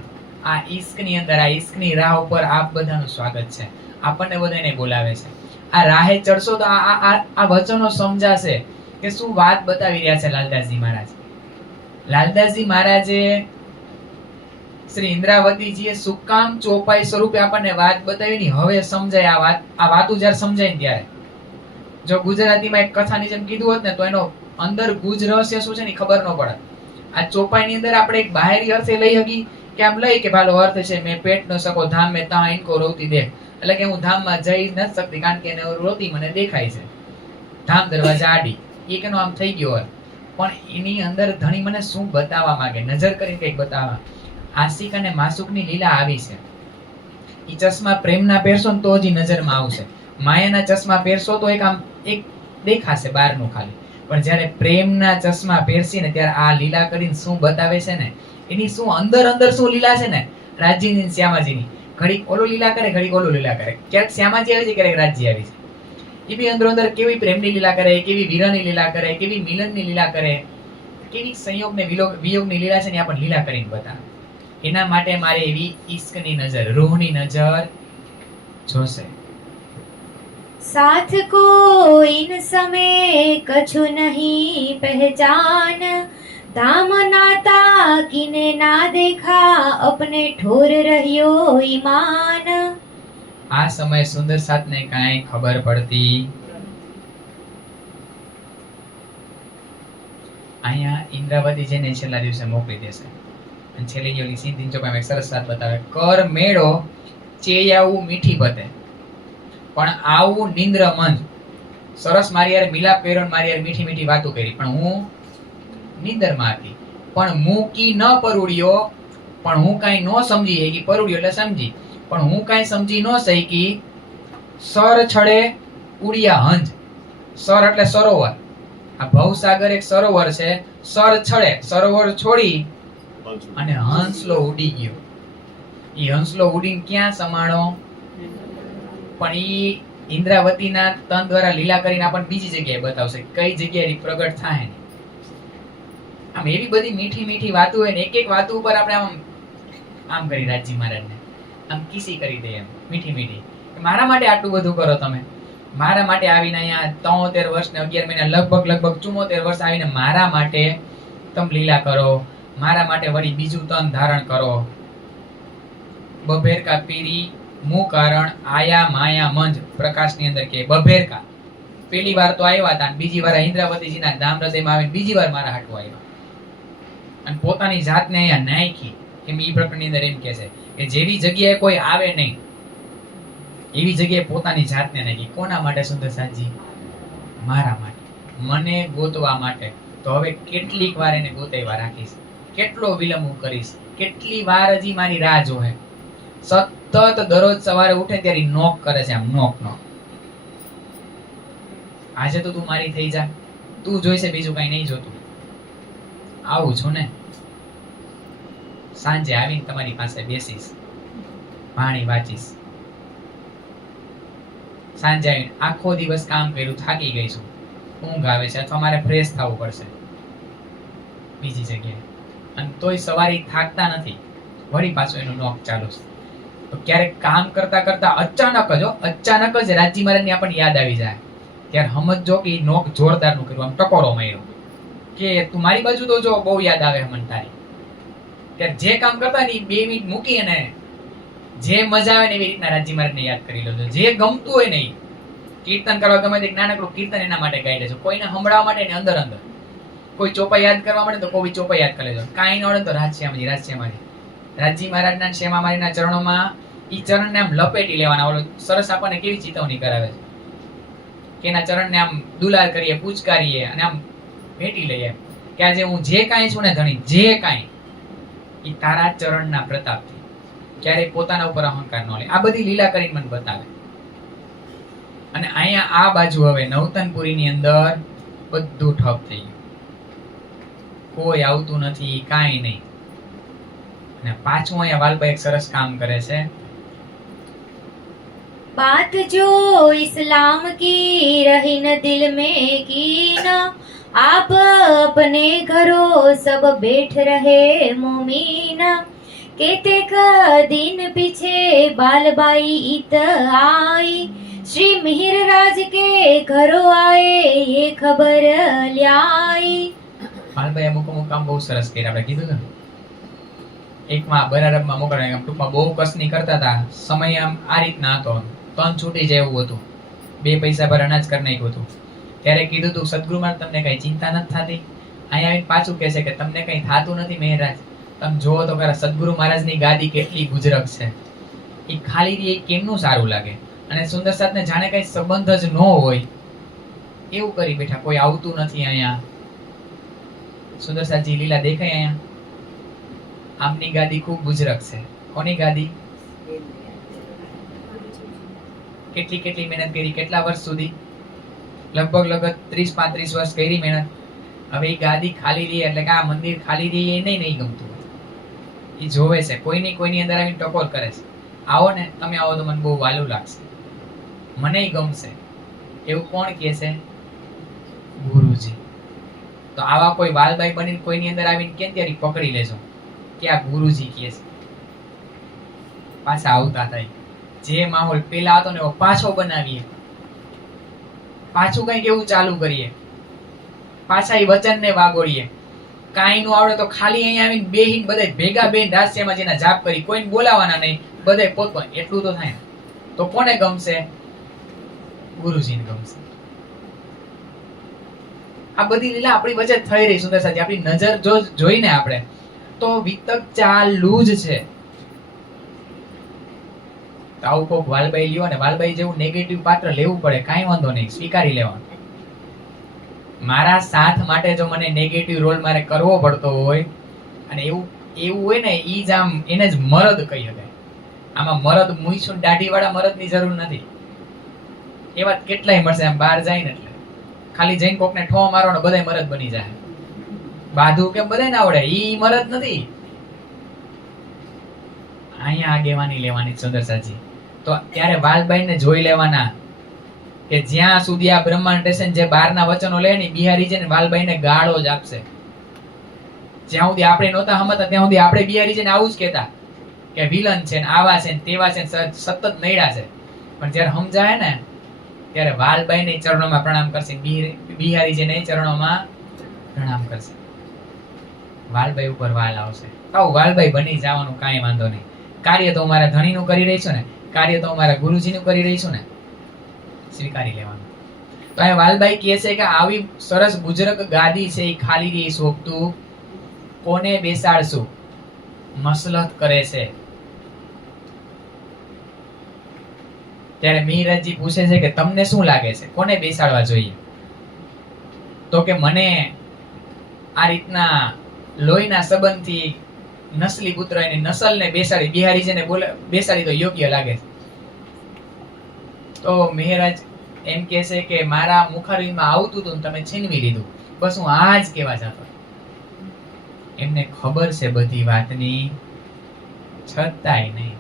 આ ઈશ્કની અંદર આ ઈશ્કની રાહ ઉપર આપ બધાનું સ્વાગત છે. આપણને બધાને બોલાવે છે. આ રાહે ચડશો તો આ વચનો સમજાશે કે શું વાત બતાવી રહ્યા છે લાલદાસજી મહારાજ. લાલદાસજી મહારાજે શ્રી ઇન્દ્રાવતીજીએ શું કામ ચોપાઈ સ્વરૂપે આપણને વાત બતાવી ની હવે સમજાય. આ વાતું જ્યારે સમજાય ને ત્યારે જો ગુજરાતીમાં એક કથાની જેમ કીધું હોત ને તો એનો અંદર ગુજ રહસ્ય શું છે ને ખબર ન પડે. આ ચોપાઈની અંદર આપણે એક બાહેરી અર્થે લઈ હકી કે આમ લઈ કે ભાલો અર્થ છે મેં પેટ ન સકો ધામ મેં તા ઇનકો રોતી દે, એટલે કે હું ધામમાં જઈ નથી શકતી કારણ કે એને રોતી મને દેખાય છે. ધામ દરવાજા આડી એ કેનો આમ થઈ ગયો હોય. પણ એની અંદર ધણી મને શું બતાવવા માંગે, નજર કરીને કંઈક બતાવવા. આશિક અને માસુકની લીલા આવી છે. ઈ ચશ્મા પ્રેમના પહેરશો ને તો જ નજરમાં આવશે. માયાના ચશ્મા પહેરશો તો એક દેખાશે બહારનું ખાલી. પણ જ્યારે પ્રેમના ચશ્મા પહેરશી ને ત્યારે આ લીલા કરીને શું બતાવે છે ને એની શું અંદર શું લીલા છે ને રાજ્યની શ્યામાજીની. ઘડીક ઓલો લીલા કરે ઘડીક ઓલો લીલા કરે. ક્યાંક શ્યામાજી આવે છે ક્યારેક રાજ્ય આવી છે. એ બી અંદર કેવી પ્રેમની લીલા કરે, કેવી વીરની લીલા કરે, કેવી મિલનની લીલા કરે, કેવી સંયોગ ને વિયોગની લીલા છે ને આ પણ લીલા કરીને બતાવે. એના માટે મારે એવી ઈશ્કની નજર, રૂહની નજર જોશે. साथ को इन समय कछु नहीं पहचान, दाम नाता किने ना देखा अपने ठोर રહ્યો ईमान. આ સમય સુંદર સાથને કાંઈ ખબર પડતી. અહીંયા ઇન્દ્રાવતી છે ને છેલ્લા દિવસે મોકલી દેશે અને છેલ્લી ઓલી સીધી ચોપામાં એક સરસ વાત બતાવે. કર મેળો ચેયાવું મીઠી પતે પણ આવું નિંદ્ર મંજ. સરસ મારી યાર મિલાપ કર્યો, મારી યાર મીઠી મીઠી વાતો કરી, પણ હું નિંદરમાં હતી. પણ મૂકી ન પરુડ્યો, પણ હું કાંઈ ન સમજી શકી. પરુડ્યો એટલે સમજી, પણ હું કાંઈ સમજી ન શકી. સર છડે ઉડિયા હંજ. સર એટલે સરોવર. આ ભવસાગર એક સરોવર છે. સર છડે સરોવર છોડી અને હંસલો ઉડી ગયો. ઈ હંસલો ઉડીને ક્યાં સમાણો? પણ ઈ ઇન્દ્રાવતીના તન દ્વારા લીલા કરીને આપણને બીજી જગ્યાએ બતાવશે કઈ જગ્યાએ પ્રગટ થાય. આમ એવી બધી મીઠી મીઠી વાતો હોય ને એક એક વાતો ઉપર આપણે આમ કરી રાજજી મહારાજને આમ કિસી કરી દે એમ મીઠી મીઠી. મારા માટે આટલું બધું કરો તમે, મારા માટે આવીને અહીંયા 73 વર્ષ ને 11 મહિના લગભગ 74 વર્ષ આવીને મારા માટે તમે લીલા કરો, મારા માટે વળી બીજું તન ધારણ કરો. બભેરકા પીરી મુ કારણ આયા માયા મંજ. પ્રકાશની અંદર કે બભેરકા પેલી વાર તો આવ્યા હતા, બીજી વાર ઇન્દ્રાવતીજીના ધામ હૃદયમાં આવીને બીજી વાર મારા હાટુ આવ્યા અને પોતાની જાતને અહીંયા નાખી. એમ ઈ પ્રકરણની અંદર એમ કહે છે કે જેવી જગ્યાએ કોઈ આવે નહીં એવી જગ્યાએ પોતાની જાતને નાખી. કોના માટે સુંદર સાજી? મારા માટે, મને ગોતવા માટે. તો હવે કેટલીક વાર એને ગોતાવ્યા રાખીશ, કેટલો વિલંબ હું કરીશ, કેટલી વાર હજી મારી રાહ જોહે. સતત દરરોજ સવારે ઉઠે ત્યારે નોક કરે છે, આમ નોક. આજે તો તું મારી થઈ જા, તું જોઈશે બીજું કઈ નહીં જોતું. આવું છું ને. સાંજે આવીને તમારી પાસે બેસીશ, વાણી વાંચીશ. સાંજે આવીને આખો દિવસ કામ કર્યું, થાકી ગઈ છું, ઊંઘ આવે છે અથવા મારે ફ્રેશ થવું પડશે બીજી જગ્યાએ, અને તોય સવારે થાકતા નથી, વળી પાછું એનું નોક ચાલુ છે. તો ક્યારેક કામ કરતા કરતા અચાનક જ રાજજી મહારાજની આપણને યાદ આવી જાય. ત્યારે સમજો કે નોક જોરદાર નું કર્યું, આમ ટકોરો માર્યો કે તું મારી બાજુ તો જો, બહુ યાદ આવે મને તારી. ત્યારે જે કામ કરતા ને 2 મિનિટ મૂકી અને જે મજા આવે ને એવી રીતના રાજજી મહારાજને યાદ કરી લેજો. જે ગમતું હોય ને કીર્તન કરવા ગમે તે નાનકડું કીર્તન એના માટે ગાઈ લેજો. કોઈને સંભળાવવા માટે ને અંદર કોઈ ચોપા યાદ કરવા માટે તો કોઈ ચોપા યાદ કરી લેજો. કાંઈ ન આવડે તો રાજશ્યામાજી રાજજી મહારાજના શ્યામાજીના ચરણોમાં ઈ ચરણને આમ લપેટી લેવાના. ઓલો સરસ આપણને કેવી ચેતવણી કરાવે છે કે એના ચરણને આમ દુલાર કરીએ, પૂચકારીએ અને આમ ભેટી લઈએ કે આજે હું જે કાંઈ છું ને ધણી, જે કાંઈ એ તારા ચરણના પ્રતાપથી. ક્યારેય પોતાના ઉપર અહંકાર ન લે. આ બધી લીલા કરીને મને બતાવે. અને અહીંયા આ બાજુ હવે નવતનપુરીની અંદર બધું ઠપ થઈ ગયું, કોઈ આવતું નથી, કાંઈ નહીં. અને પાછું અહીંયા વાલભાઈ એક સરસ કામ કરે છે. बात जो इस्लाम की रही न दिल में कीन, आप अपने घरों सब बैठ रहे मोमीन, केतेक दिन पीछे बालबाई इत आई, श्री मिहिर राज के घरों आए ये खबर ल्याई. વાલભાઈ અમુક કામ બહુ સરસ કર્યા. આપણે કીધું ને એકમાં બરારબમાં મોકલવા, ટૂંકમાં બહુ કસની કરતા હતા. સમય આમ આ રીતના હતો, તન છૂટી જાય એવું હતું, 2 પૈસા પર અનાજ કરી નાખ્યું હતું. ત્યારે કીધું તું સદગુરુમાં તમને કઈ ચિંતા નથી થતી. અહીંયા આવીને પાછું કહે છે કે તમને કઈ થાતું નથી મહેરાજ. તમે જોવો તો ખરા સદગુરુ મહારાજની ગાદી કેટલી ગુજરક છે. એ ખાલી રહી કેમનું સારું લાગે. અને સુંદર સાથને જાણે કઈ સંબંધ જ ન હોય એવું કરી બેઠા, કોઈ આવતું નથી અહીંયા. સુંદર સાથજી લીલા દેખાય અહીંયા. આમની ગાદી ખૂબ ગુજરક છે. કોની ગાદી? કેટલી મહેનત કરી, કેટલા વર્ષ સુધી? લગભગ 30-35 વર્ષ કરી મહેનત. હવે એ ગાદી ખાલી રહી એટલે કે આ મંદિર ખાલી રહી એ નહીં ગમતું. એ જોવે છે, કોઈની અંદર આવીને ટકોર કરે છે. આવો ને, તમે આવો તો મને બહુ વાલું લાગશે, મને ગમશે. એવું કોણ કહે છે? ગુરુજી. તો આવા કોઈ વાલબાઈ બનીને કોઈની અંદર આવીને કેમ ત્યારે પકડી લેજો કે આ ગુરુજી કહે છે. પાછા આવતા થાય. જે માહોલ પેલા હતો ને એવો પાછો બનાવીએ, પાછું કઈક એવું ચાલુ કરીએ, પાછા એ વચનને વાગોળીએ. કાંઈ નું આવડે તો ખાલી અહીંયા આવીને બેહીને બધા ભેગા બેહીને રાષ્ટ્રીયમાં જેના જાપ કરી, કોઈને બોલાવાના નહીં, બધા પોતપોત. એટલું તો થાય. તો કોને ગમશે? ગુરુજીને ગમશે. આ બધી લીલા આપણી વચ્ચે થઈ રહી સુંદર સાથી. આપણી નજર જોઈને આપણે તો વિતક ચાલુ જ છે. આવું કોક વાલબાઈ લ્યો ને વાલબાઈ જેવું નેગેટિવ પાત્ર લેવું પડે, કાંઈ વાંધો નહીં, સ્વીકારી લેવાનું. મારા સાથ માટે જો મને નેગેટિવ રોલ મારે કરવો પડતો હોય અને એવું હોય ને, ઈ જ આમ એને જ મરદ કહી શકાય. આમાં મરદ મૂઈશું દાઢી વાળા મરદની જરૂર નથી. એવા કેટલાય મળશે આમ બહાર જાય ને એટલે ખાલી જઈને કોકને ઠો મારો ને બધાય મરદ બની જાય. બાધું કેમ બધાને આવડે, ઈ મરદ નથી. અહીંયા આગેવાની લેવાની સુંદર સાજી. તો ત્યારે વાલબાઈને જોઈ લેવાના કે જ્યાં સુધી આ બ્રહ્માંડ સ્ટેશન જે બહારના વચનો લે ને બિહારી છે ને વાલબાઈને ગાળો જ આપશે. જ્યાં સુધી આપણે નહોતા સમજતા ત્યાં સુધી આપણે બિહારી છે ને આવું જ કહેતા કે વિલન છે ને આવા છે ને તેવા છે સતત નૈડા છે. પણ જયારે સમજાય ને ત્યારે વાલબાઈને ચરણોમાં પ્રણામ કરશે, બિહારી છે ને ચરણોમાં પ્રણામ કરશે. વાલબાઈ ઉપર વાલ આવશે. આવું વાલબાઈ બની જવાનું કાંઈ વાંધો નહીં. કાર્ય તો અમારા ધણીનું કરી રહીશું ને, કાર્ય તો અમારા ગુરુજીનું કરી રહીશું ને, સ્વીકારી લેવાનું. તો આ વાલબાઈ કહે છે કે આવી સરસ ગુજરક ગાદી છે એ ખાલી રહી શોભતું, કોને બેસાડશું? મસલત કરે છે. ત્યારે મિહિરજી પૂછે છે કે તમને શું લાગે છે કોને બેસાડવા જોઈએ? તો કે મને આ રીતના લોહીના સંબંધથી નસલી પુત્ર એની નસલને બેસાડી બિહારી છે ને બેસાડી તો યોગ્ય લાગે. તો મહેરાજ એમ કહે છે કે મારા મુખારવિંદમાં આવતું હતું તમે છીનવી લીધું, બસ હું આ જ કહેવા જતો. એમને ખબર છે બધી વાતની, છતાંય નહીં.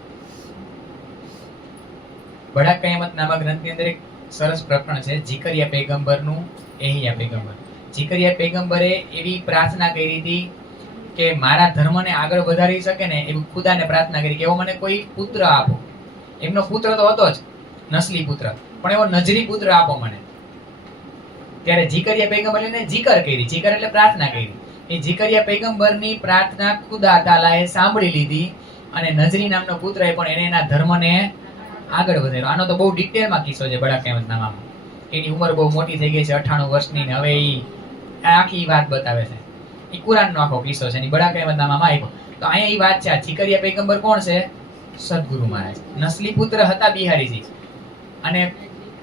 બડા કયામત નામક ગ્રંથની અંદર એક સરસ પ્રકરણ છે જીકરિયા પૈગંબરનું. એહિયા પૈગંબર, જીકરિયા પૈગંબરે એવી પ્રાર્થના કરી હતી કે મારા ધર્મને આગળ વધારી શકે ને એવી ખુદાને પ્રાર્થના કરી કે એવો મને કોઈ પુત્ર આપો. એમનો પુત્ર તો હતો જ નસલી પુત્ર, પણ એવો નજરી પુત્ર આપો મને. ત્યારે જીકરિયા પૈગંબરને જીકર કરી, જીકર એટલે પ્રાર્થના કરી. એ જીકરિયા પૈગંબરની પ્રાર્થના ખુદા તાલાએ સાંભળી લીધી અને નજરી નામનો પુત્ર એ પણ એને એના ધર્મને આગળ વધાર્યો. આનો તો બહુ ડિટેલમાં કિસ્સો છે બડા કયામત નામામાં. એની ઉંમર બહુ મોટી થઈ ગઈ છે, 98 વર્ષની, ને હવે એ આખી વાત બતાવે છે. એ કુરાનનો આખો કિસ્સો છે, બડા કયામત નામામાં આવ્યો. તો અહીંયા એ વાત છે. આ જીકરિયા પૈગંબર કોણ છે? સદગુરુ મહારાજ. નસલી પુત્ર હતા બિહારીજી, અને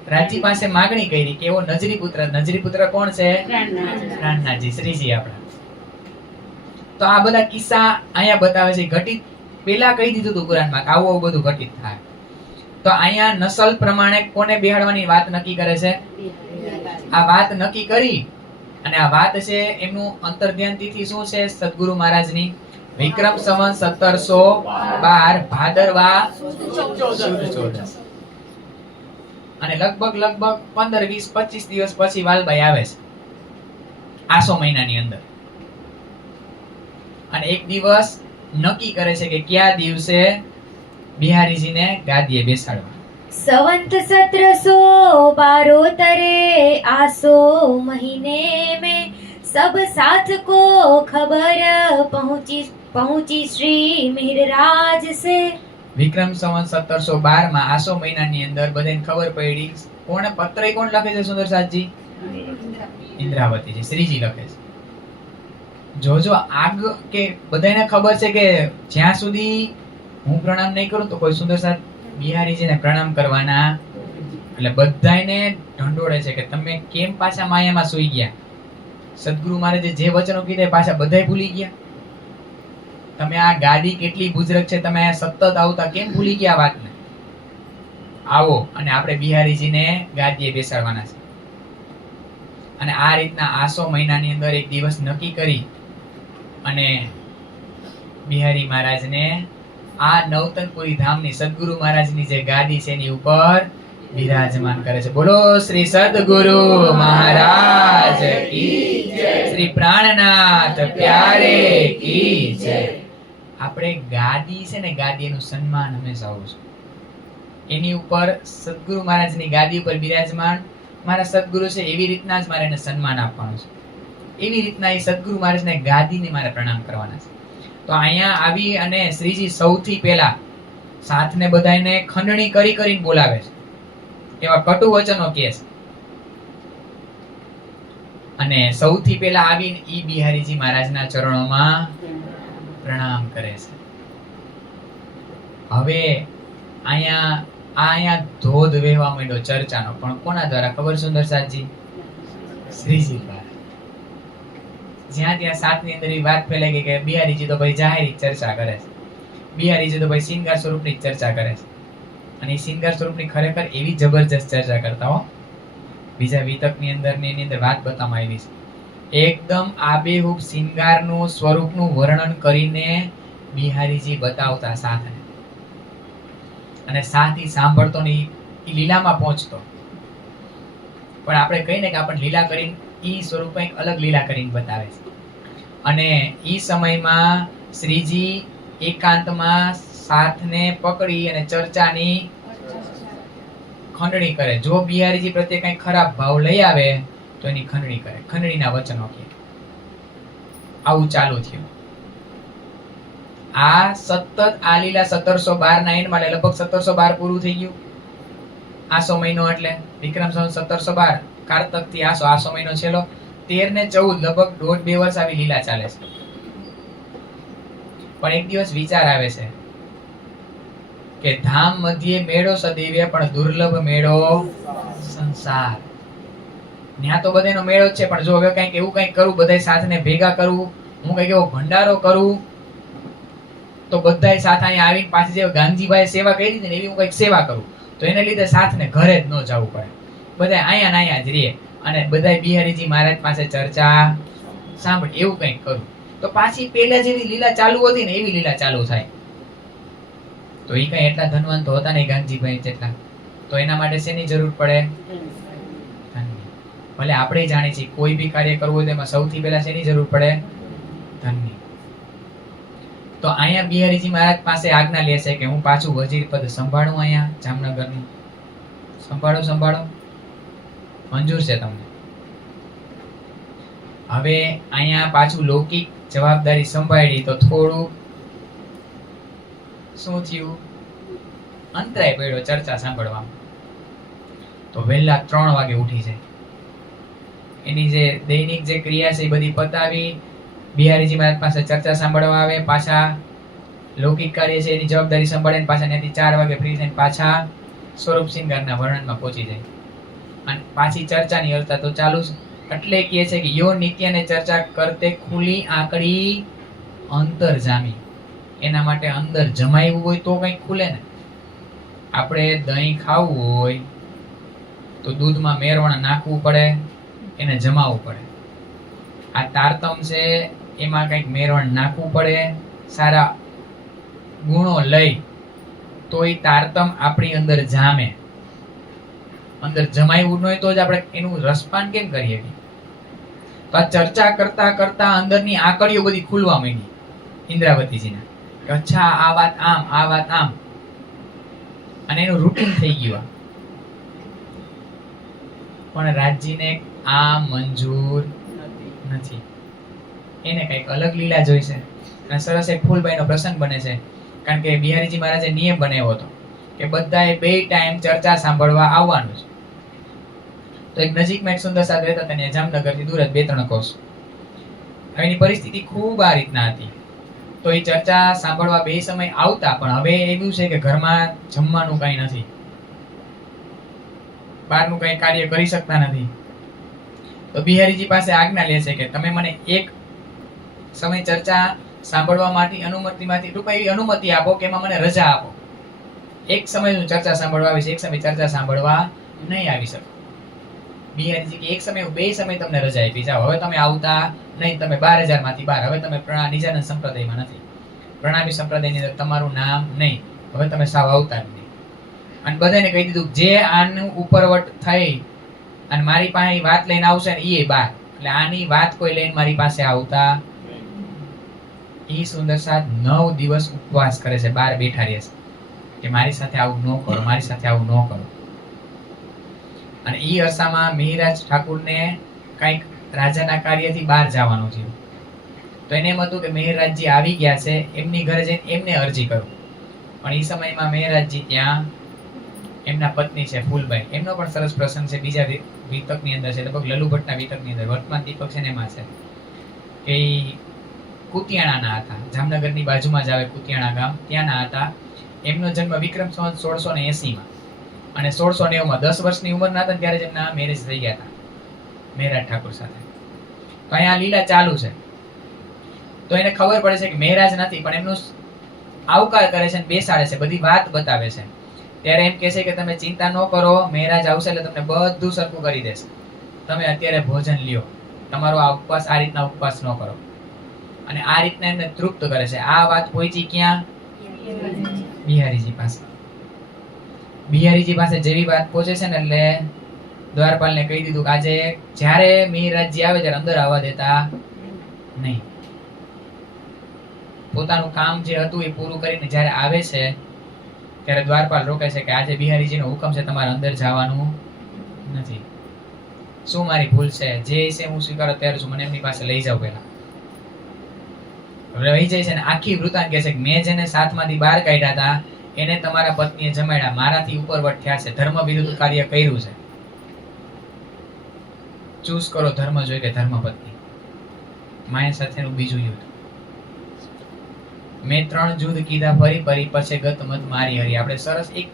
રાજી પાસે માગણી કરી કે એવો નજરી પુત્ર કોણ છે? પ્રાણનાથજી, શ્રીજી આપણા. તો આ બધા કિસ્સા અહીંયા બતાવે છે. ઘટિત પેલા કહી દીધું હતું કુરાનમાં કે આવું બધું ઘટિત થાય. તો અહીંયા નસલ પ્રમાણે કોને બેહાડવાની વાત નક્કી કરે છે? આ વાત નક્કી કરી અને આ વાત છે એમનું અંતર્ધ્યાન તિથિ શું છે? સદગુરુ મહારાજની વિક્રમ સંવત 1712 ભાદરવા સુદ ચોદસ. અને લગભગ 15, 20, 25 દિવસ પછી વાલબાઈ આવે છે આસો મહિનાની અંદર. અને એક દિવસ નક્કી કરે છે કે કયા દિવસે બિહારીજીને ગાદીએ બેસાડવા. संवत 1712 आसो महीने में सब साथ को खबर पहुंची श्री मिहिरराज से. વિક્રમ સંવત 1712 માં આસો મહિનાની અંદર બધાને ખબર પડી. કોણ પત્ર કોણ લખે છે? સુંદરસાદજી, ઇન્દ્રાવતીજી, શ્રીજી લખે છે. જોજો આગ કે બધાને ખબર છે કે જ્યાં સુધી હું પ્રણામ નહીં કરું તો કોઈ સુંદરસાદ બિહારીજીને પ્રણામ કરવાના. એટલે બધાને ઢંઢોળે છે કે તમે કેમ પાછા માયામાં સૂઈ ગયા? સદગુરુ મહારાજે જે વચનો કીધા પાછા બધાય ભૂલી ગયા. તમે આ ગાદી કેટલી બુજરક છે, તમે સતત આવતા કેમ ભૂલી ગયા વાતને? આવો અને આપણે બિહારીજીને ગાદીએ બેસાડવાના છે. અને આ રીતના આસો મહિનાની અંદર એક દિવસ નક્કી કરી અને બિહારી મહારાજને આ નવતનપુરી ધામની સદગુરુ મહારાજની જે ગાદી છે એની ઉપર બિરાજમાન કરે છે. બોલો શ્રી સદગુરુ મહારાજ કી જય, શ્રી પ્રાણનાથ પ્યારે કી જય. આપણે ગાદી છે ને, ગાદીનું સન્માન હંમેશા હોવું જોઈએ. એની ઉપર સદગુરુ મહારાજની ગાદી ઉપર બિરાજમાન મારા સદગુરુ છે એવી રીતના જ મારે એને સન્માન આપવાનું છે. એવી રીતના એ સદગુરુ મહારાજને ગાદીને મારે પ્રણામ કરવાના છે. તો અહીંયા આવી અને શ્રીજી સૌથી પહેલા સાથને બધાને ખંડણી કરીને બોલાવે છે. એવા કટુ વચનો કહે છે. અને સૌથી પહેલા આવીને ઈ બિહારીજી મહારાજના ચરણોમાં પ્રણામ કરે છે. હવે અહીંયા ધોધ વહેવા માંડ્યો ચર્ચાનો. પણ કોના દ્વારા? ખબર સુંદરસાદજી? શ્રીજી દ્વારા. જ્યાં ત્યાં સાથની અંદર એ વાત ફેલાઈ ગઈ કે બિહારીજી તો ભાઈ જાહેરી ચર્ચા કરે છે, બિહારીજી તો ભાઈ શિંગાર સ્વરૂપની ચર્ચા કરે છે. અને એ શિંગાર સ્વરૂપની ખરેખર એવી જબરજસ્ત ચર્ચા કરતા હો. બીજા વિતકની અંદર ને એની અંદર વાત બતાવવામાં આવી છે. એકદમ આબેહૂબ શિંગારનું સ્વરૂપનું વર્ણન કરીને બિહારીજી બતાવતા સાથને. અને સાથી સાંભળતો ને એ લીલામાં પહોંચતો. પણ આપણે કહીને કે આપણને લીલા કરીને ઈ સ્વરૂપ કંઈક અલગ લીલા કરીને બતાવે છે. અને ઈ સમયમાં શ્રીજી એકાંતમાં સાથને પકડી અને ચર્ચાની ખંડણી કરે. જો બિહારીજી પ્રત્યે કંઈ ખરાબ ભાવ લઈ આવે તો એની ખંડણી કરે, ખંડણીના વચનો કહે. આવું ચાલુ થયું. આ સતત આ લીલા 1712 ના એન્ડમાં લગભગ 1712 પૂરું થઈ ગયું. આસો મહિનો એટલે વિક્રમ સંવત 1712 કારતક થી આસો મહિનો છેલ્લો 13 ને 14 લગભગ 1.5-2 વર્ષ આવી લીલા ચાલે છે. પણ એક દિવસ વિચાર આવે છે કે ધામ મધ્યે મેળો સદૈવે પણ દુર્લભ મેળો સંસાર. ત્યાં તો બધાનો મેળો જ છે, પણ જો હવે કંઈક એવું કંઈક કરું, બધાય સાથને ભેગા કરું, હું કંઈક એવો ભંડારો કરું તો બધાય સાથ અહીંયા આવીને પાછી જે ગાંધીભાઈ સેવા કરી હતી ને એવી હું કંઈક સેવા કરું તો એને લીધે સાથને ઘરે જ ન જવું પડે, બધા અહીંયા ને અહીંયા જ રહે અને બધાય બિહારીજી મહારાજ પાસે ચર્ચા સાંભળે. એવું કંઈક કરું તો પાછી પહેલા જેવી લીલા ચાલુ હતી ને એવી લીલા ચાલુ થાય. તો એ કઈ એટલા ધનવાન તો હતા નહીં ગાંધીભાઈ જેટલા. તો એના માટે શેની જરૂર પડે? ભલે આપણે જાણીએ છીએ કોઈ બી કાર્ય કરવું હોય તેમાં સૌથી પહેલા શેની જરૂર પડે? ધનની. તો અહીંયા બિહારીજી મહારાજ પાસે આજ્ઞા લે છે કે હું પાછું વજીર પદ સંભાળું, અહીંયા જામનગરનું સંભાળો, મંજૂર છે તમને. હવે અહીંયા પાછું લૌકિક જવાબદારી સંભાળી તો થોડું શું થયું? અંતરાય પડ્યો ચર્ચા સાંભળવામાં. તો વહેલા 3 વાગે ઉઠી જાય. એની જે દૈનિક જે ક્રિયા છે એ બધી પતાવી બિહારીજી મહારાજ પાસે ચર્ચા સાંભળવા આવે. પાછા લૌકિક કાર્ય છે એની જવાબદારી સંભાળે પાછા ત્યાંથી 4 વાગે ફ્રી થઈને પાછા સ્વરૂપ શિંગારના વર્ણનમાં પહોંચી જાય. અને પાછી ચર્ચાની અર્થા તો ચાલુ છે. એટલે કહે છે કે યો નિત્યને ચર્ચા કરતે ખુલી આંકડી અંતર જામી. એના માટે અંદર જમાયું હોય તો કંઈક ખુલે ને. આપણે દહીં ખાવું હોય તો દૂધમાં મેરવણ નાખવું પડે, એને જમાવવું પડે. આ તારતમ છે, એમાં કંઈક મેરવણ નાખવું પડે, સારા ગુણો લઈ તો એ તારતમ આપણી અંદર જામે. અંદર જમાયું ન હોય તો જ આપણે એનું રસપાન કેમ કરીએ? તો આ ચર્ચા કરતા કરતા અંદરની આંકડીઓ બધી ખુલવા માંડી ઇન્દ્રાવતીજીના. અચ્છા, આ વાત આમ, આ વાત આમ, અને એનું રૂટીન થઈ ગયું. પણ રાજજીને આ મંજૂર નથી. એને કંઈક અલગ લીલા જોઈશે. અને સરસ એક ફૂલબાઈનો પ્રસંગ બને છે, કારણ કે બિહારીજી મહારાજે નિયમ બનાવ્યો હતો કે બધાએ 2 ટાઈમ ચર્ચા સાંભળવા આવવાનું છે. તો એક નજીકમાં એક સુંદર સાધુ રહેતા હતા, જામનગરથી દૂર જ 2-3 કોસ. હવે એની પરિસ્થિતિ ખૂબ આ રીતના હતી. તો એ ચર્ચા સાંભળવા 2 સમય આવતા, પણ હવે એવું છે કે ઘરમાં જમવાનું કંઈ નથી, બહારનું કંઈ કાર્ય કરી શકતા નથી. તો બિહારીજી પાસે આજ્ઞા લે છે કે તમે મને એક સમય ચર્ચા સાંભળવા માટે અનુમતિમાંથી ટૂંકમાં એવી અનુમતિ આપો કે એમાં મને રજા આપો. એક સમય હું ચર્ચા સાંભળવા આવીશ, એક સમય ચર્ચા સાંભળવા નહીં આવી શકું. બિહારીજી કે એક સમય, 2 સમય તમને રજા આપી, જાઓ હવે તમે આવતા નહીં, તમે 12,000 માંથી 12, હવે તમે નિજાનંદ સંપ્રદાયમાં નથી, પ્રણામી સંપ્રદાયની અંદર તમારું નામ નહીં, હવે તમે સાવ આવતા નહીં. અને બધાને કહી દીધું જે આનું ઉપરવટ થઈ અને મારી પાસે વાત લઈને આવશે ને એ બાર, એટલે આની વાત કોઈ લઈને મારી પાસે આવતા. એ સુંદર સાથ 9 દિવસ ઉપવાસ કરે છે, બહાર બેઠા રહે છે કે મારી સાથે આવું ન કરો, મારી સાથે આવું ન કરો. અને એ અરસામાં મિહિરાજ ઠાકુરને કંઈક રાજાના કાર્યથી બહાર જવાનું થયું. તો એને એમ હતું કે મિહિરાજજી આવી ગયા છે, એમની ઘરે જઈને એમને અરજી કરું. પણ એ સમયમાં મિહિરાજજી ત્યાં એમના પત્ની છે ફૂલબાઈ, એમનો પણ સરસ પ્રસંગ છે બીજા વિતકની અંદર છે, લગભગ લલુ ભટ્ટના વિતકની અંદર. વર્તમાન દીપક છે ને એમાં છે કે કુતિયાણાના હતા, જામનગરની બાજુમાં જ આવે કુતિયાણા ગામ, ત્યાંના હતા. એમનો જન્મ વિક્રમ સંવત 1680 અને 1690 10 વર્ષની ઉંમરના હતા ત્યારે જ એમના મેરેજ થઈ ગયા હતા મહેરાજ ઠાકુર સાથે. તો અહીંયા લીલા ચાલુ છે. તો એને ખબર પડે છે કે મહેરાજ નથી, પણ એમનું આવકાર કરે છે, બેસાડે છે, બધી વાત બતાવે છે. ત્યારે એમ કહે છે કે તમે ચિંતા ન કરો, મહેરાજ આવશે એટલે તમને બધું સરખું કરી દેશે, તમે અત્યારે ભોજન લ્યો, તમારો આ ઉપવાસ, આ રીતના ઉપવાસ ન કરો. અને આ રીતના એમને તૃપ્ત કરે છે. આ વાત પહોંચી ક્યાં? બિહારીજી પાસે. બિહારીજી પાસે જેવી વાત પહોંચે છે ને એટલે દ્વારપાલને કહી દીધું કે આજે જ્યારે મિહિરાજજી આવે ત્યારે અંદર આવવા દેતા નહીં. પોતાનું કામ જે હતું એ પૂરું કરીને જ્યારે આવે છે ત્યારે દ્વારપાલ રોકે છે કે આજે બિહારીજીનો હુકમ છે, તમારે અંદર જવાનું નથી. શું મારી ભૂલ છે? જે છે હું સ્વીકારો તૈયાર છું, મને એમની પાસે લઈ જાવ. પહેલા રહી જાય છે ને આખી વૃત્તાંત કહે છે કે મેં જેને સાથમાંથી બહાર કાઢ્યા હતા એને તમારા પત્નીએ જમાડ્યા, મારાથી ઉપરવટ થયા છે, ધર્મ વિરુદ્ધ કાર્ય કર્યું છે. ચૂઝ કરો, ધર્મ જોઈ કે ધર્મ પત્ની. માયા સાથેનું બીજું યુદ્ધ. મેં 3 જુદ્ધ કીધા ફરી ફરી, પછી ગત મત મારી હરી. આપણે સરસ એક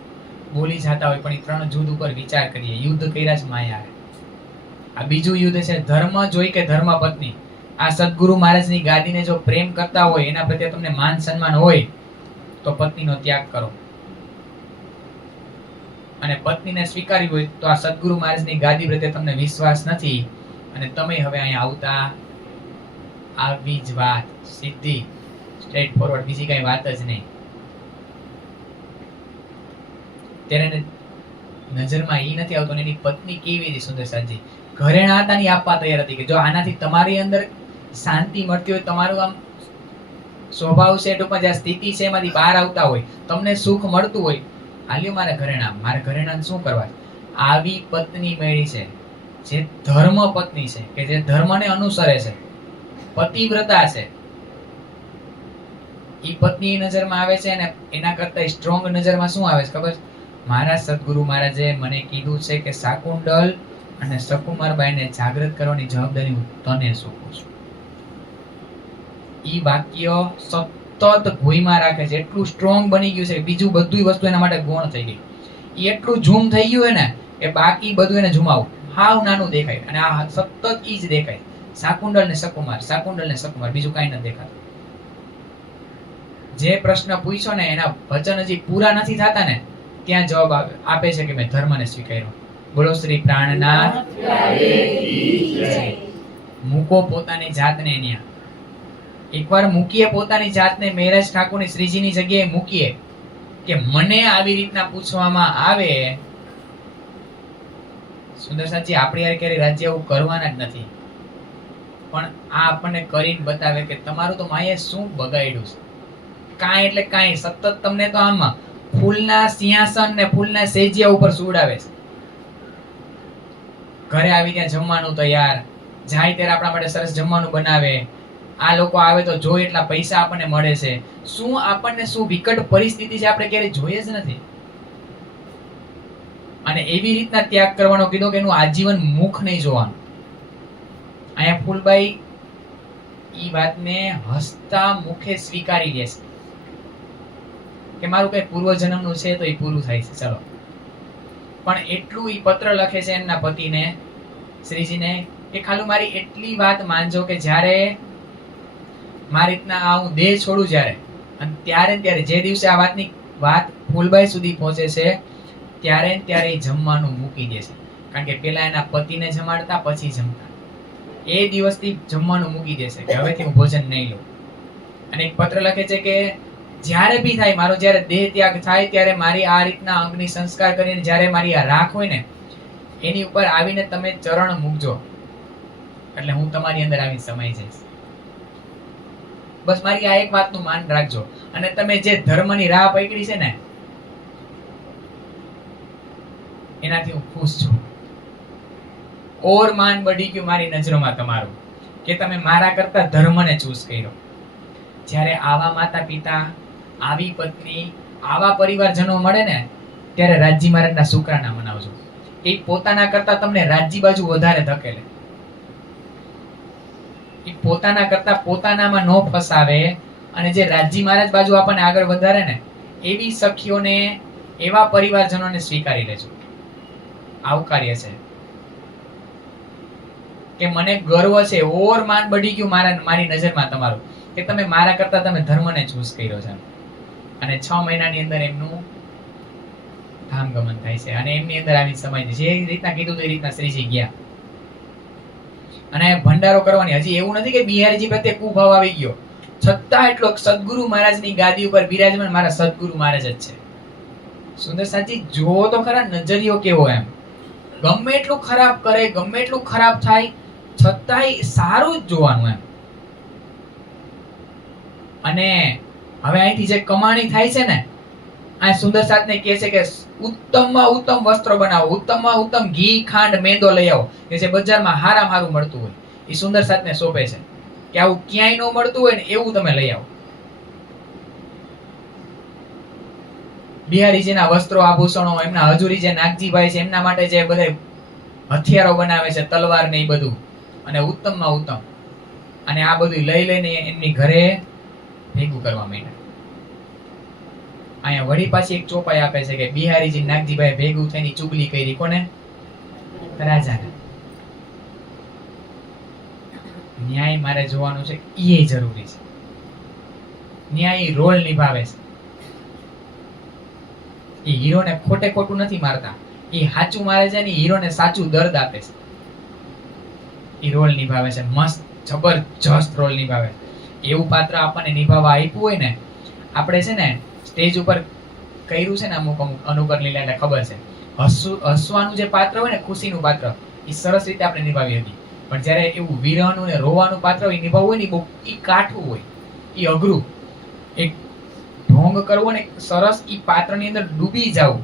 બોલી જાતા હોય પણ એ 3 જુદ્ધ ઉપર વિચાર કરીએ. યુદ્ધ કર્યા છે માયા. આ બીજું યુદ્ધ છે ધર્મ જોઈ કે ધર્મ પત્ની. આ સદગુરુ મહારાજની ગાદીને જો પ્રેમ કરતા હોય, એના પ્રત્યે તમને માન સન્માન હોય તો પત્નીનો ત્યાગ કરો. અને પત્નીને સ્વીકારી હોય તો આ સદગુરુ મહારાજની ગાદી પ્રત્યે તમને વિશ્વાસ નથી અને તમે હવે અહીંયા આવતા. આવી જ વાત, સીધી સ્ટ્રેટ ફોરવર્ડ, બીજી કઈ વાત જ નહીં. ત્યારે નજરમાં એ નથી આવતો. એની પત્ની કેવી હતી સુંદર સાજી, ઘરેણા હતા ની આપવા તૈયાર હતી કે જો આનાથી તમારી અંદર શાંતિ મળતી હોય, તમારું આમ સ્વભાવ છે, ટૂંકમાં જે સ્થિતિ છે એમાંથી બહાર આવતા હોય, તમને સુખ મળતું હોય, આલ્યો મારા ઘરેણા, મારા ઘરેણા શું કરવા. આવી પત્ની મેળી છે જે ધર્મ પત્ની છે, કે જે ધર્મને અનુસરે છે, પતિવ્રતા છે. ઈ પત્ની નજરમાં આવે છે અને એના કરતા સ્ટ્રોંગ નજરમાં શું આવે છે ખબર? મારા સદગુરુ મહારાજે મને કીધું છે કે શાકુંડલ અને સકુમારબાઈને જાગૃત કરવાની જવાબદારી હું તને સોંપું છું. ઈ વાક્ય સતત ભૂઈમાં રાખે છે. એટલું સ્ટ્રોંગ બની ગયું છે કે બીજું બધું વસ્તુ એના માટે ગૌણ થઈ ગઈ. ઈ એટલું ઝૂમ થઈ ગયું હે ને કે બાકી બધું એને ઝુમાવું, હાવ નાનું દેખાય અને આ સતત ઈ જ દેખાય, શાકુંડલ ને સકુમાર, શાકુંડલ ને સકુમાર, બીજું કાંઈ નથી દેખાતું. જે પ્રશ્ન પૂછ્યો ને એના વચન હજી પૂરા નથી થતા ને ત્યાં જવાબ આપે છે કે મેં ધર્મને સ્વીકાર્યો. બોલો શ્રી પ્રાણનાથ. મૂકો પોતાની જાતને ન્યા. એકવાર મૂકીએ પોતાની જાતને મહેરાજ ઠાકોરની શ્રીજીની જગ્યાએ મૂકીએ કે મને આવી રીતના પૂછવામાં આવે. સુંદર સાચી આપણી યાર ક્યારે રાજ્ય એવું કરવાના જ નથી, પણ આ આપણને કરીને બતાવે કે તમારું તો માએ શું બગાડ્યું છે. કાંઈ એટલે કાંઈ, સતત તમને તો આમાં ફૂલના સિંહાસન ને ફૂલના સેજિયા ઉપર સુવડાવે છે. ઘરે આવી ત્યાં જમવાનું તૈયાર, જાય ત્યારે આપણા માટે સરસ જમવાનું બનાવે. આ લોકો આવે તો જોઈ એટલા પૈસા આપણને મળે છે. શું આપણને શું વિકટ પરિસ્થિતિ છે આપણે ક્યારે જોઈએ જ નથી. અને એવી રીતના ત્યાગ કરવાનો કીધો કે એનું આજીવન મુખ નહીં જોવાનું. અહીંયા ફૂલબાઈ ઈ વાતને હસતા મુખે સ્વીકારી લે છે કે મારું કઈ પૂર્વજન્મનું છે તો એ પૂરું થાય છે. ચલો, પણ એટલું ઈ પત્ર લખે છે એમના પતિને શ્રીજીને કે ખાલી મારી એટલી વાત માનજો કે જ્યારે મારી રીતના હું દેહ છોડું જ્યારે, અને ત્યારે જે દિવસે આ વાતની વાત ફૂલબાઈ સુધી પહોંચે છે ત્યારે જમવાનું મૂકી દે છે. કારણ કે પેલા એના પતિને જમાડતા પછી જમતા. એ દિવસથી જમવાનું મૂકી દેશે કે હવેથી હું ભોજન નહીં લઉં. અને એક પત્ર લખે છે કે જ્યારે બી થાય, મારો જ્યારે દેહ ત્યાગ થાય ત્યારે મારી આ રીતના અંગની સંસ્કાર કરીને જ્યારે મારી આ રાખ હોય ને એની ઉપર આવીને તમે ચરણ મૂકજો, એટલે હું તમારી અંદર આવીને સમાઈ જઈશ. બસ મારી આ એક વાતનું માન રાખજો. અને તમે જે ધર્મની રાહ પકડી છે ને એનાથી હું ખુશ છું. ઓર માન બઢી ગયું મારી નજરોમાં તમારું કે તમે મારા કરતા ધર્મને ચૂઝ કર્યો. જ્યારે આવા માતા પિતા, આવી પત્ની, આવા પરિવારજનો મળે ને ત્યારે રાજજી મહારાજના શુક્રાના મનાવજો. એ પોતાના કરતા તમને રાજજી બાજુ વધારે ધકેલે. એ પોતાના કરતા પોતાનામાં નો ફસાવે અને જે રાજજી મહારાજ બાજુ આપણને આગળ વધારે ને એવી સખીઓને, એવા પરિવારજનોને સ્વીકારી લેજો. આવકાર્ય છે કે મને ગર્વ છે, ઓર માન બઢી ગયું મારી નજરમાં તમારું કે તમે મારા કરતા તમે ધર્મને ચૂઝ કર્યો છે. અને 6 મહિનાની અંદર એમનું ધામ ગમન થાય છે અને એમની અંદર આવી સમય જે રીતના કીધું એ રીતના શ્રીજી ગયા. અને ભંડારો કરવાની, હજી એવું નથી કે બિહારીજી પ્રત્યે કુભાવ આવી ગયો, છતાં એટલો સદગુરુ મહારાજની ગાદી ઉપર બિરાજમાન મારા સદગુરુ મહારાજ જ છે. સુંદર સાચી જો તો ખરા નજરિયો કેવો એમ, ગમે એટલું ખરાબ કરે, ગમે એટલું ખરાબ થાય છતાંય સારું જ જોવાનું એમ. અને હવે અહીંથી જે કમાણી થાય છે ને, આ સુંદર સાતને કહે છે કે ઉત્તમમાં ઉત્તમ વસ્ત્રો બનાવો, ઉત્તમમાં ઉત્તમ ઘી, ખાંડ, મેંદો લઈ આવો કે જે બજારમાં હારામાં હારું મળતું હોય. એ સુંદર સાતને સોંપે છે કે આવું ક્યાંય ન મળતું હોય ને એવું તમે લઈ આવો. બિહારીજીના વસ્ત્રો, આભૂષણો, એમના હજુરી જે નાગજીભાઈ છે એમના માટે જે બધા હથિયારો બનાવે છે, તલવાર ને એ બધું, અને ઉત્તમમાં ઉત્તમ. અને આ બધું લઈ લઈને એમની ઘરે ભેગું કરવા માંડ્યા. અહીંયા વળી પાછી એક ચોપાઈ આપે છે કે બિહારીજી નાગજીભાઈ ભેગું થઈને ચુગલી કરી. કોને? રાજાને. ન્યાય મારે જોવાનું છે, એ જરૂરી છે. ન્યાય રોલ નિભાવે છે. એ હીરોને ખોટે ખોટું નથી મારતા, એ સાચું મારે છે ને હીરોને સાચું દર્દ આપે છે. એ રોલ નિભાવે છે, મસ્ત જબરજસ્ત રોલ નિભાવે. એવું પાત્ર આપણને નિભાવવા આપ્યું હોય ને, આપણે છે ને સ્ટેજ ઉપર કર્યું છે ને અમુક અનુકર લીલા એટલે ખબર છે, હસવાનું જે પાત્ર હોય ને, ખુશીનું પાત્ર, એ સરસ રીતે આપણે નિભાવી હતી. પણ જ્યારે એવું વિરહનું ને રોવાનું પાત્ર હોય નિભાવવું હોય ને, બહુ એ કાઠું હોય, એ અઘરું. એક ઢોંગ કરવો ને સરસ ઈ પાત્રની અંદર ડૂબી જવું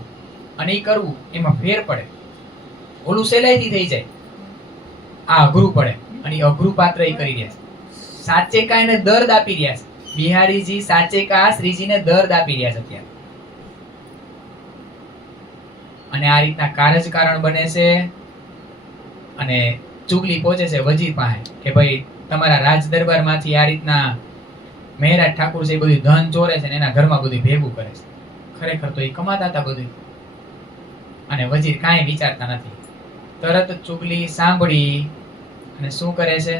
અને ઈ કરવું, એમાં ફેર પડે. ઓલું સહેલાઈથી થઈ જાય, આ અઘરું પડે. અને ઈ અઘરું પાત્ર ઈ કરી રહ્યા છે. સાચે કાઈને દર્દ આપી રહ્યા છે. બિહારીજી સાચે કા શ્રીજીને દર્દ આપી રહ્યા છે અત્યારે. અને આ રીતના કારણ બને છે અને ચુગલી પહોંચે છે વજીર પાસે કે ભાઈ તમારા રાજ દરબારમાંથી આ રીતના મહેરાજ ઠાકુર છે બધું ધન ચોરે છે ને એના ઘરમાં બધું ભેગું કરે છે. ખરેખર તો એ કમાતા હતા બધું. અને વજીર કાંઈ વિચારતા નથી. તરત ચુગલી સાંભળી અને શું કરે છે?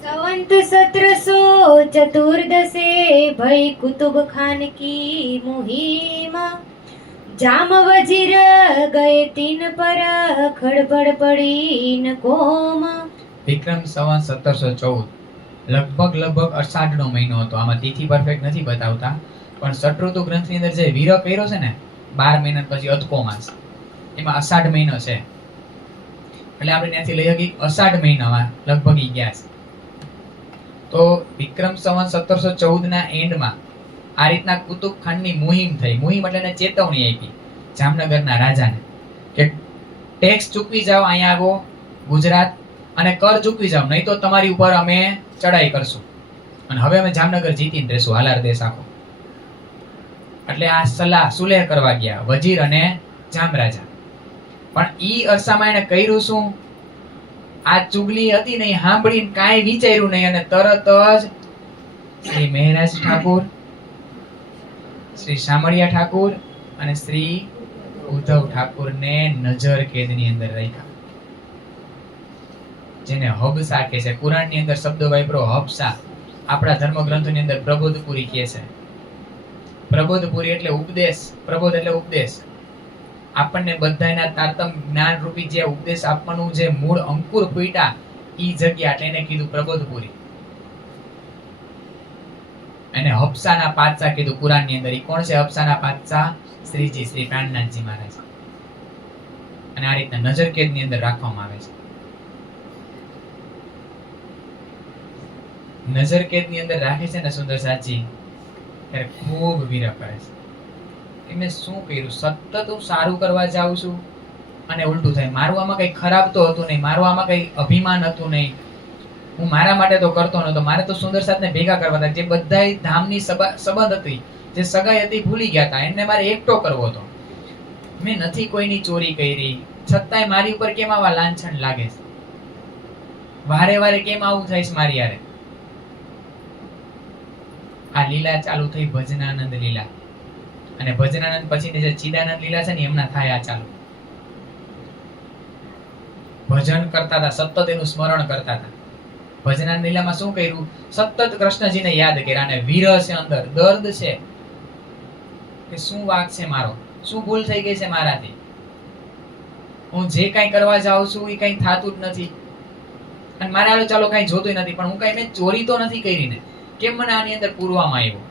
સંવંત 1714 ભઈ કુતુબ ખાન કી મુહિમ, જામ વજીર ગયે તીન પર, ખડબડ પડી ન કોમ. વિક્રમ સંવત 1714 લગભગ અષાઢનો મહિનો હતો. આમાં તિથિ પરફેક્ટ નથી બતાવતા, પણ શટઋતુ ગ્રંથની અંદર જે વીર કર્યો છે ને 12 મહિના પછી અધકો માસ, એમાં અષાઢ મહિનો છે. એટલે આપણે ત્યાંથી લઈ શકીએ અષાઢ મહિનામાં લગભગ ઈ ગયા છે. તો વિક્રમ સંવત 1714 ના એન્ડમાં આ રીતના કુતુબ ખાનની મુહિમ થઈ. મુહિમ એટલે એને ચેતવણી આપી જામનગરના રાજાને કે ટેક્સ ચૂકવી જાઓ અહીંયા આવો ગુજરાત, અને કર ચૂકવી જાઓ, નહીં તો તમારી ઉપર અમે ચડાઈ કરશું, અને હવે અમે જામનગર જીતીને રહેશું હાલાર દેશ આખો. એટલે આ સલાહ સુલેહ કરવા ગયા વજીર અને જામરાજા. પણ ઈ અરસામાં એને કર્યું શું? આ ચુગલી હતી નહીં, સાંભળીને કાંઈ વિચાર્યું નહીં, અને તરત જ શ્રી મહેરાજ ઠાકુર, શ્રી શામળિયા ઠાકુર અને શ્રી ઉદ્ધવ ઠાકુરને નજર કેદની અંદર રાખ્યા, જેને હબસા કહે છે. કુરાનની અંદર શબ્દ વાપરો હબસા. આપણા ધર્મગ્રંથોની અંદર પ્રબોધપુરી કહે છે. પ્રબોધપુરી એટલે ઉપદેશ. પ્રબોધ એટલે ઉપદેશ. આપણને બધાના તારતમ જ્ઞાન રૂપી જે ઉપદેશ આપવાનું જે મૂળ અંકુર ફૂટ્યા ઈ જગ્યા, એટલે એને કીધું પ્રબોધપુરી. એને હબસાના પાતશા કીધું કુરાનની અંદર. ઈ કોણ છે હબસાના પાતશા? શ્રીજી, શ્રી પ્રાણનાથજી મહારાજ. અને આ રીતના નજર કેદની અંદર રાખવામાં આવે છે. નજર કેદની અંદર રાખે છે ને સુંદર સાચી, ત્યારે ખૂબ વિરહ કરે છે. એમને શું કર્યું? સતત હું સારું કરવા જાઉં છું અને ઉલટું થાય. મારું આમાં કઈ ખરાબ તો હતું નહીં, મારું આમાં કઈ અભિમાન હતું નહીં, હું મારા માટે તો કરતો નતો. મારે તો સુંદર સાથને ભેગા કરવા હતા. જે બધાય ધામની સંબંધ હતી, જે સગાઈ હતી, ભૂલી ગયા હતા. એમને મારે એકટો કરવો હતો. મેં નથી કોઈની ચોરી કરી, છતાંય મારી ઉપર કેમ આવા લાંછન લાગે છે? વારે વારે કેમ આવું થાય છે મારી યારે? આ લીલા ચાલુ થઈ ભજનાનંદ લીલા, અને ભજનાનંદ પછી જે ચિદાનંદ લીલા છે ને એમના થાય આ ચાલુ. ભજન કરતા હતા, સતત એનું સ્મરણ કરતા હતા. ભજનાનંદ લીલામાં શું કર્યું? સતત કૃષ્ણજીને યાદ કર્યા, અને વિરહ છે અંદર, દર્દ છે કે શું વાંક છે મારો, શું ભૂલ થઈ ગઈ છે મારાથી, હું જે કઈ કરવા જાઉં છું એ કઈ થાતું જ નથી, અને મારે હાલો ચાલો કઈ જોતું નથી, પણ હું કઈ મેં ચોરી તો નથી કરી ને, કેમ મને આની અંદર પૂરવામાં આવ્યો?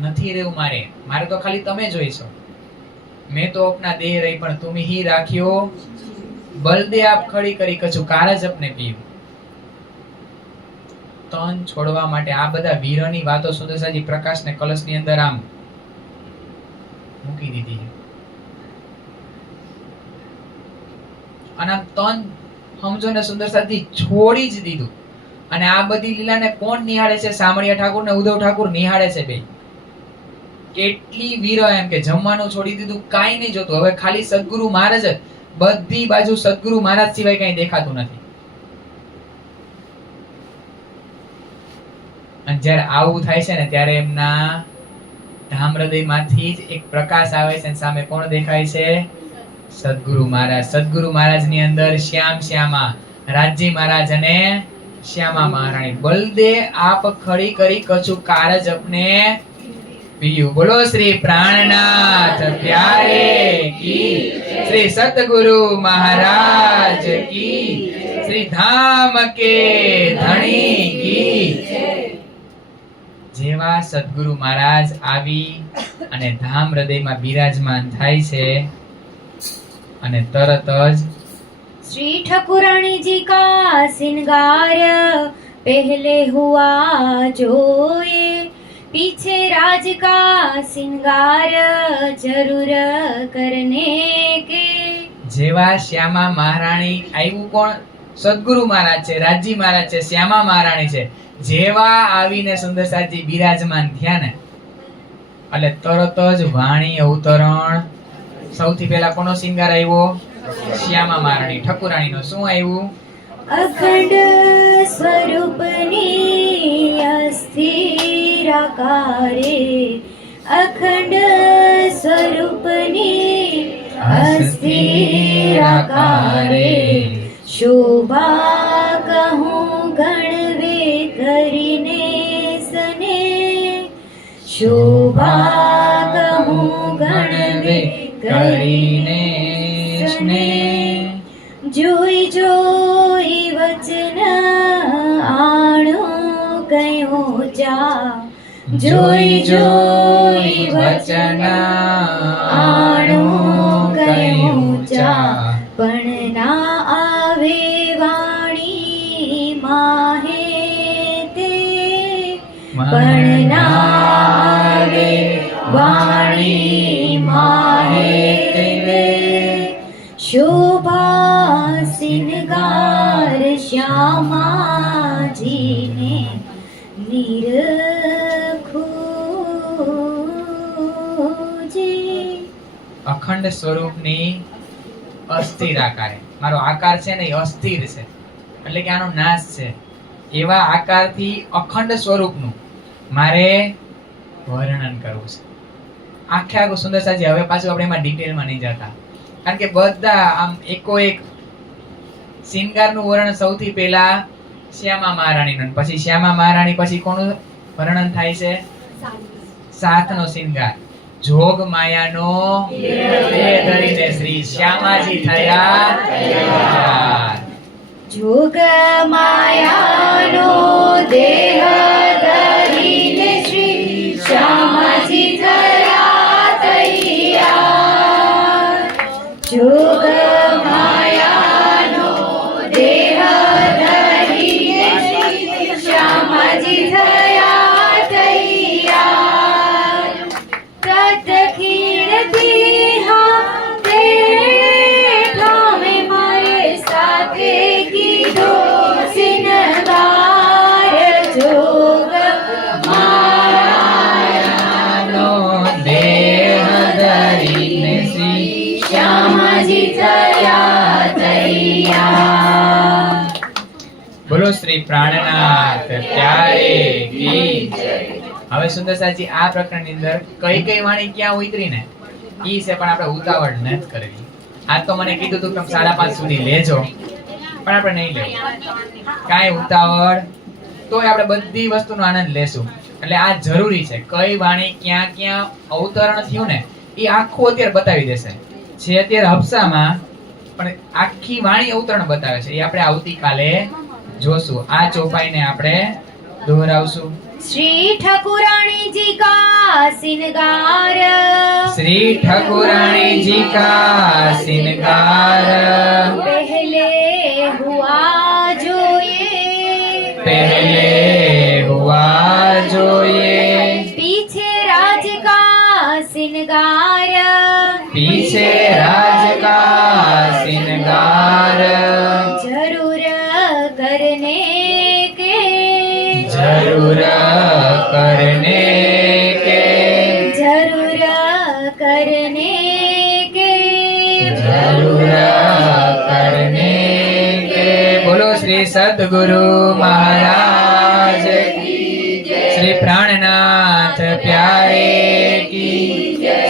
નથી રહેવું મારે તો ખાલી તમે જોઈશો. મેં તો અપના દેહ રહી પણ તુમ હી રાખ્યો, બલદે આપ ખડી કરી કછું કારજ અપને પીવું. તન છોડવા માટે આ બધા વીરની વાતો સુંદરસાજી પ્રકાશ ને કલશ ની અંદર આમ મૂકી દીધી, અને આમ તન સમજો ને સુંદરસાજી છોડી જ દીધું. અને આ બધી લીલાને કોણ નિહાળે છે? શામળિયા ઠાકુર ને ઉદ્ધવ ઠાકુર નિહાળે છે. બે કેટલી વીર એમ કે જમવાનું છોડી દીધું, કાંઈ નહીં જોતું, હવે ખાલી સદગુરુ મહારાજ જ. બધી બાજુ સદગુરુ મહારાજ સિવાય કઈ દેખાતું નથી. અને જ્યારે આવું થાય છે ને ત્યારે એમના ધામ હૃદયમાંથી જ એક પ્રકાશ આવે છે, સામે કોણ દેખાય છે? સદગુરુ મહારાજ. સદગુરુ મહારાજ ની અંદર શ્યામ શ્યામા રાજજી મહારાજ અને શ્યામા મહારાણી. બલદે આપ ખડી કરી કછું કારજ અપને પીયું. બોલો શ્રી પ્રાણનાથ પ્યારે કી, શ્રી સતગુરુ મહારાજ કી, શ્રી ધામ કે ધણી કી. જેવા સદગુરુ મહારાજ આવી અને ધામ હૃદયમાં બિરાજમાન થાય છે, અને તરત જ श्री ठाकुरानी जी का सिंगार पहले हुआ जोए, पीछे राज का सिंगार जरूर करने के. જેવા શ્યામા મહારાણી આવ્યું, કોણ? સદગુરુ મહારાજ છે, રાજજી મહારાજ છે, શ્યામા મહારાણી છે. જેવા આવીને સુંદરસાજી બિરાજમાન થયા ને, એટલે તરત જ વાણી અવતરણ. સૌથી પહેલા કોનો શિંગાર આવ્યો? શ્યામા મહારાણી ઠાકુરાણીનો. શું આવ્યું? અખંડ સ્વરૂપની અસ્થિર આકારે, અખંડ સ્વરૂપને અસ્થિરાકારે શોભા કહું ગણવે કરીને સને શોભા કહું ગણવે કરીને સ્ને જોઈ જોઈ વચન આણો કયો જા જોઈ જોઈ વચન આણો કયો જા પણ ના આવે વાણી માહે તે પણ ના આવે વાણી માહે તે શોભા સિનગાર શ્યામાજીને નિરખુજે. અખંડ સ્વરૂપની અસ્થિર આકારે, મારો આકાર છે ને એ અસ્થિર છે એટલે કે આનો નાશ છે, એવા આકારથી અખંડ સ્વરૂપનું મારે વર્ણન કરવું છે. આખે આખું સુંદરસાજી. હવે પાછું આપણે એમાં ડિટેલમાં નહીં જતા, કારણ કે બધા આમ એકો એક શિંગારનું વર્ણન સૌથી પહેલા શ્યામા મહારાણીનું, પછી શ્યામા મહારાણી પછી કોનું વર્ણન થાય છે? સાતનો શિંગાર. જોગ માયાનો દેહ ધરીને શ્રી શ્યામાજી થયા તૈયાર. જોગ માયાનો દેહ ધરીને શ્રી શ્યામાજી થયા તૈયાર. જોગ માયાનો દેહ ધરીને શ્રી શ્યામાજી થયા તૈયાર. તત્ખીણથી હાથે ઠામે મારે સાથે કીધો સિનગાર. જોગ માયાનો દેહ ધરીને શ્રી શ્યામાજી થયા તૈયાર. બોલો શ્રી પ્રાણનાથ પ્યારે કી જય. હવે સુંદરસાજી આ પ્રકરણની અંદર કઈ કઈ વાણી ક્યાં ઉતરી ને ઈ છે, પણ આપણે ઉતાવળ નથી કરેલી. આ તો મને કીધું તું તમે 5:30 સુધી લેજો, પણ આપણે નહીં લેવું, કાંઈ ઉતાવળ. તોય આપણે બધી વસ્તુનો આનંદ લેશું. એટલે આ જરૂરી છે, કઈ વાણી ક્યાં ક્યાં અવતરણ થયું ને એ આખું અત્યારે બતાવી દેશે. છે અત્યારે હફસામાં, પણ આખી વાણી અવતરણ બતાવે છે, એ આપણે આવતીકાલે જોશું. આ ચોપાઈને આપણે દોહરાવશું. श्री ठाकुरानी जी का सिनगार. श्री ठाकुरानी जी का सिनगार पहले हुआ जो ये, पहले हुआ जो ये, पीछे राज का सिनगार, पीछे राज का सिनगार, जरूर करने के, जरूर करने के, जरूर करने के, जरूर करने के. बोलो श्री सद्गुरु महाराज की, श्री प्राणनाथ प्यारे की,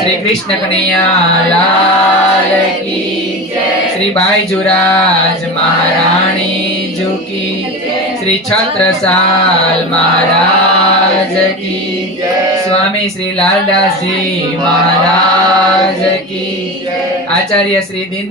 श्री कृष्ण कन्हैया लाल की, श्री बाईजुराज महारानी जू की, श्री छत्रसाल महाराज की, स्वामी श्री लालदास जी महाराज की, आचार्य श्री दीन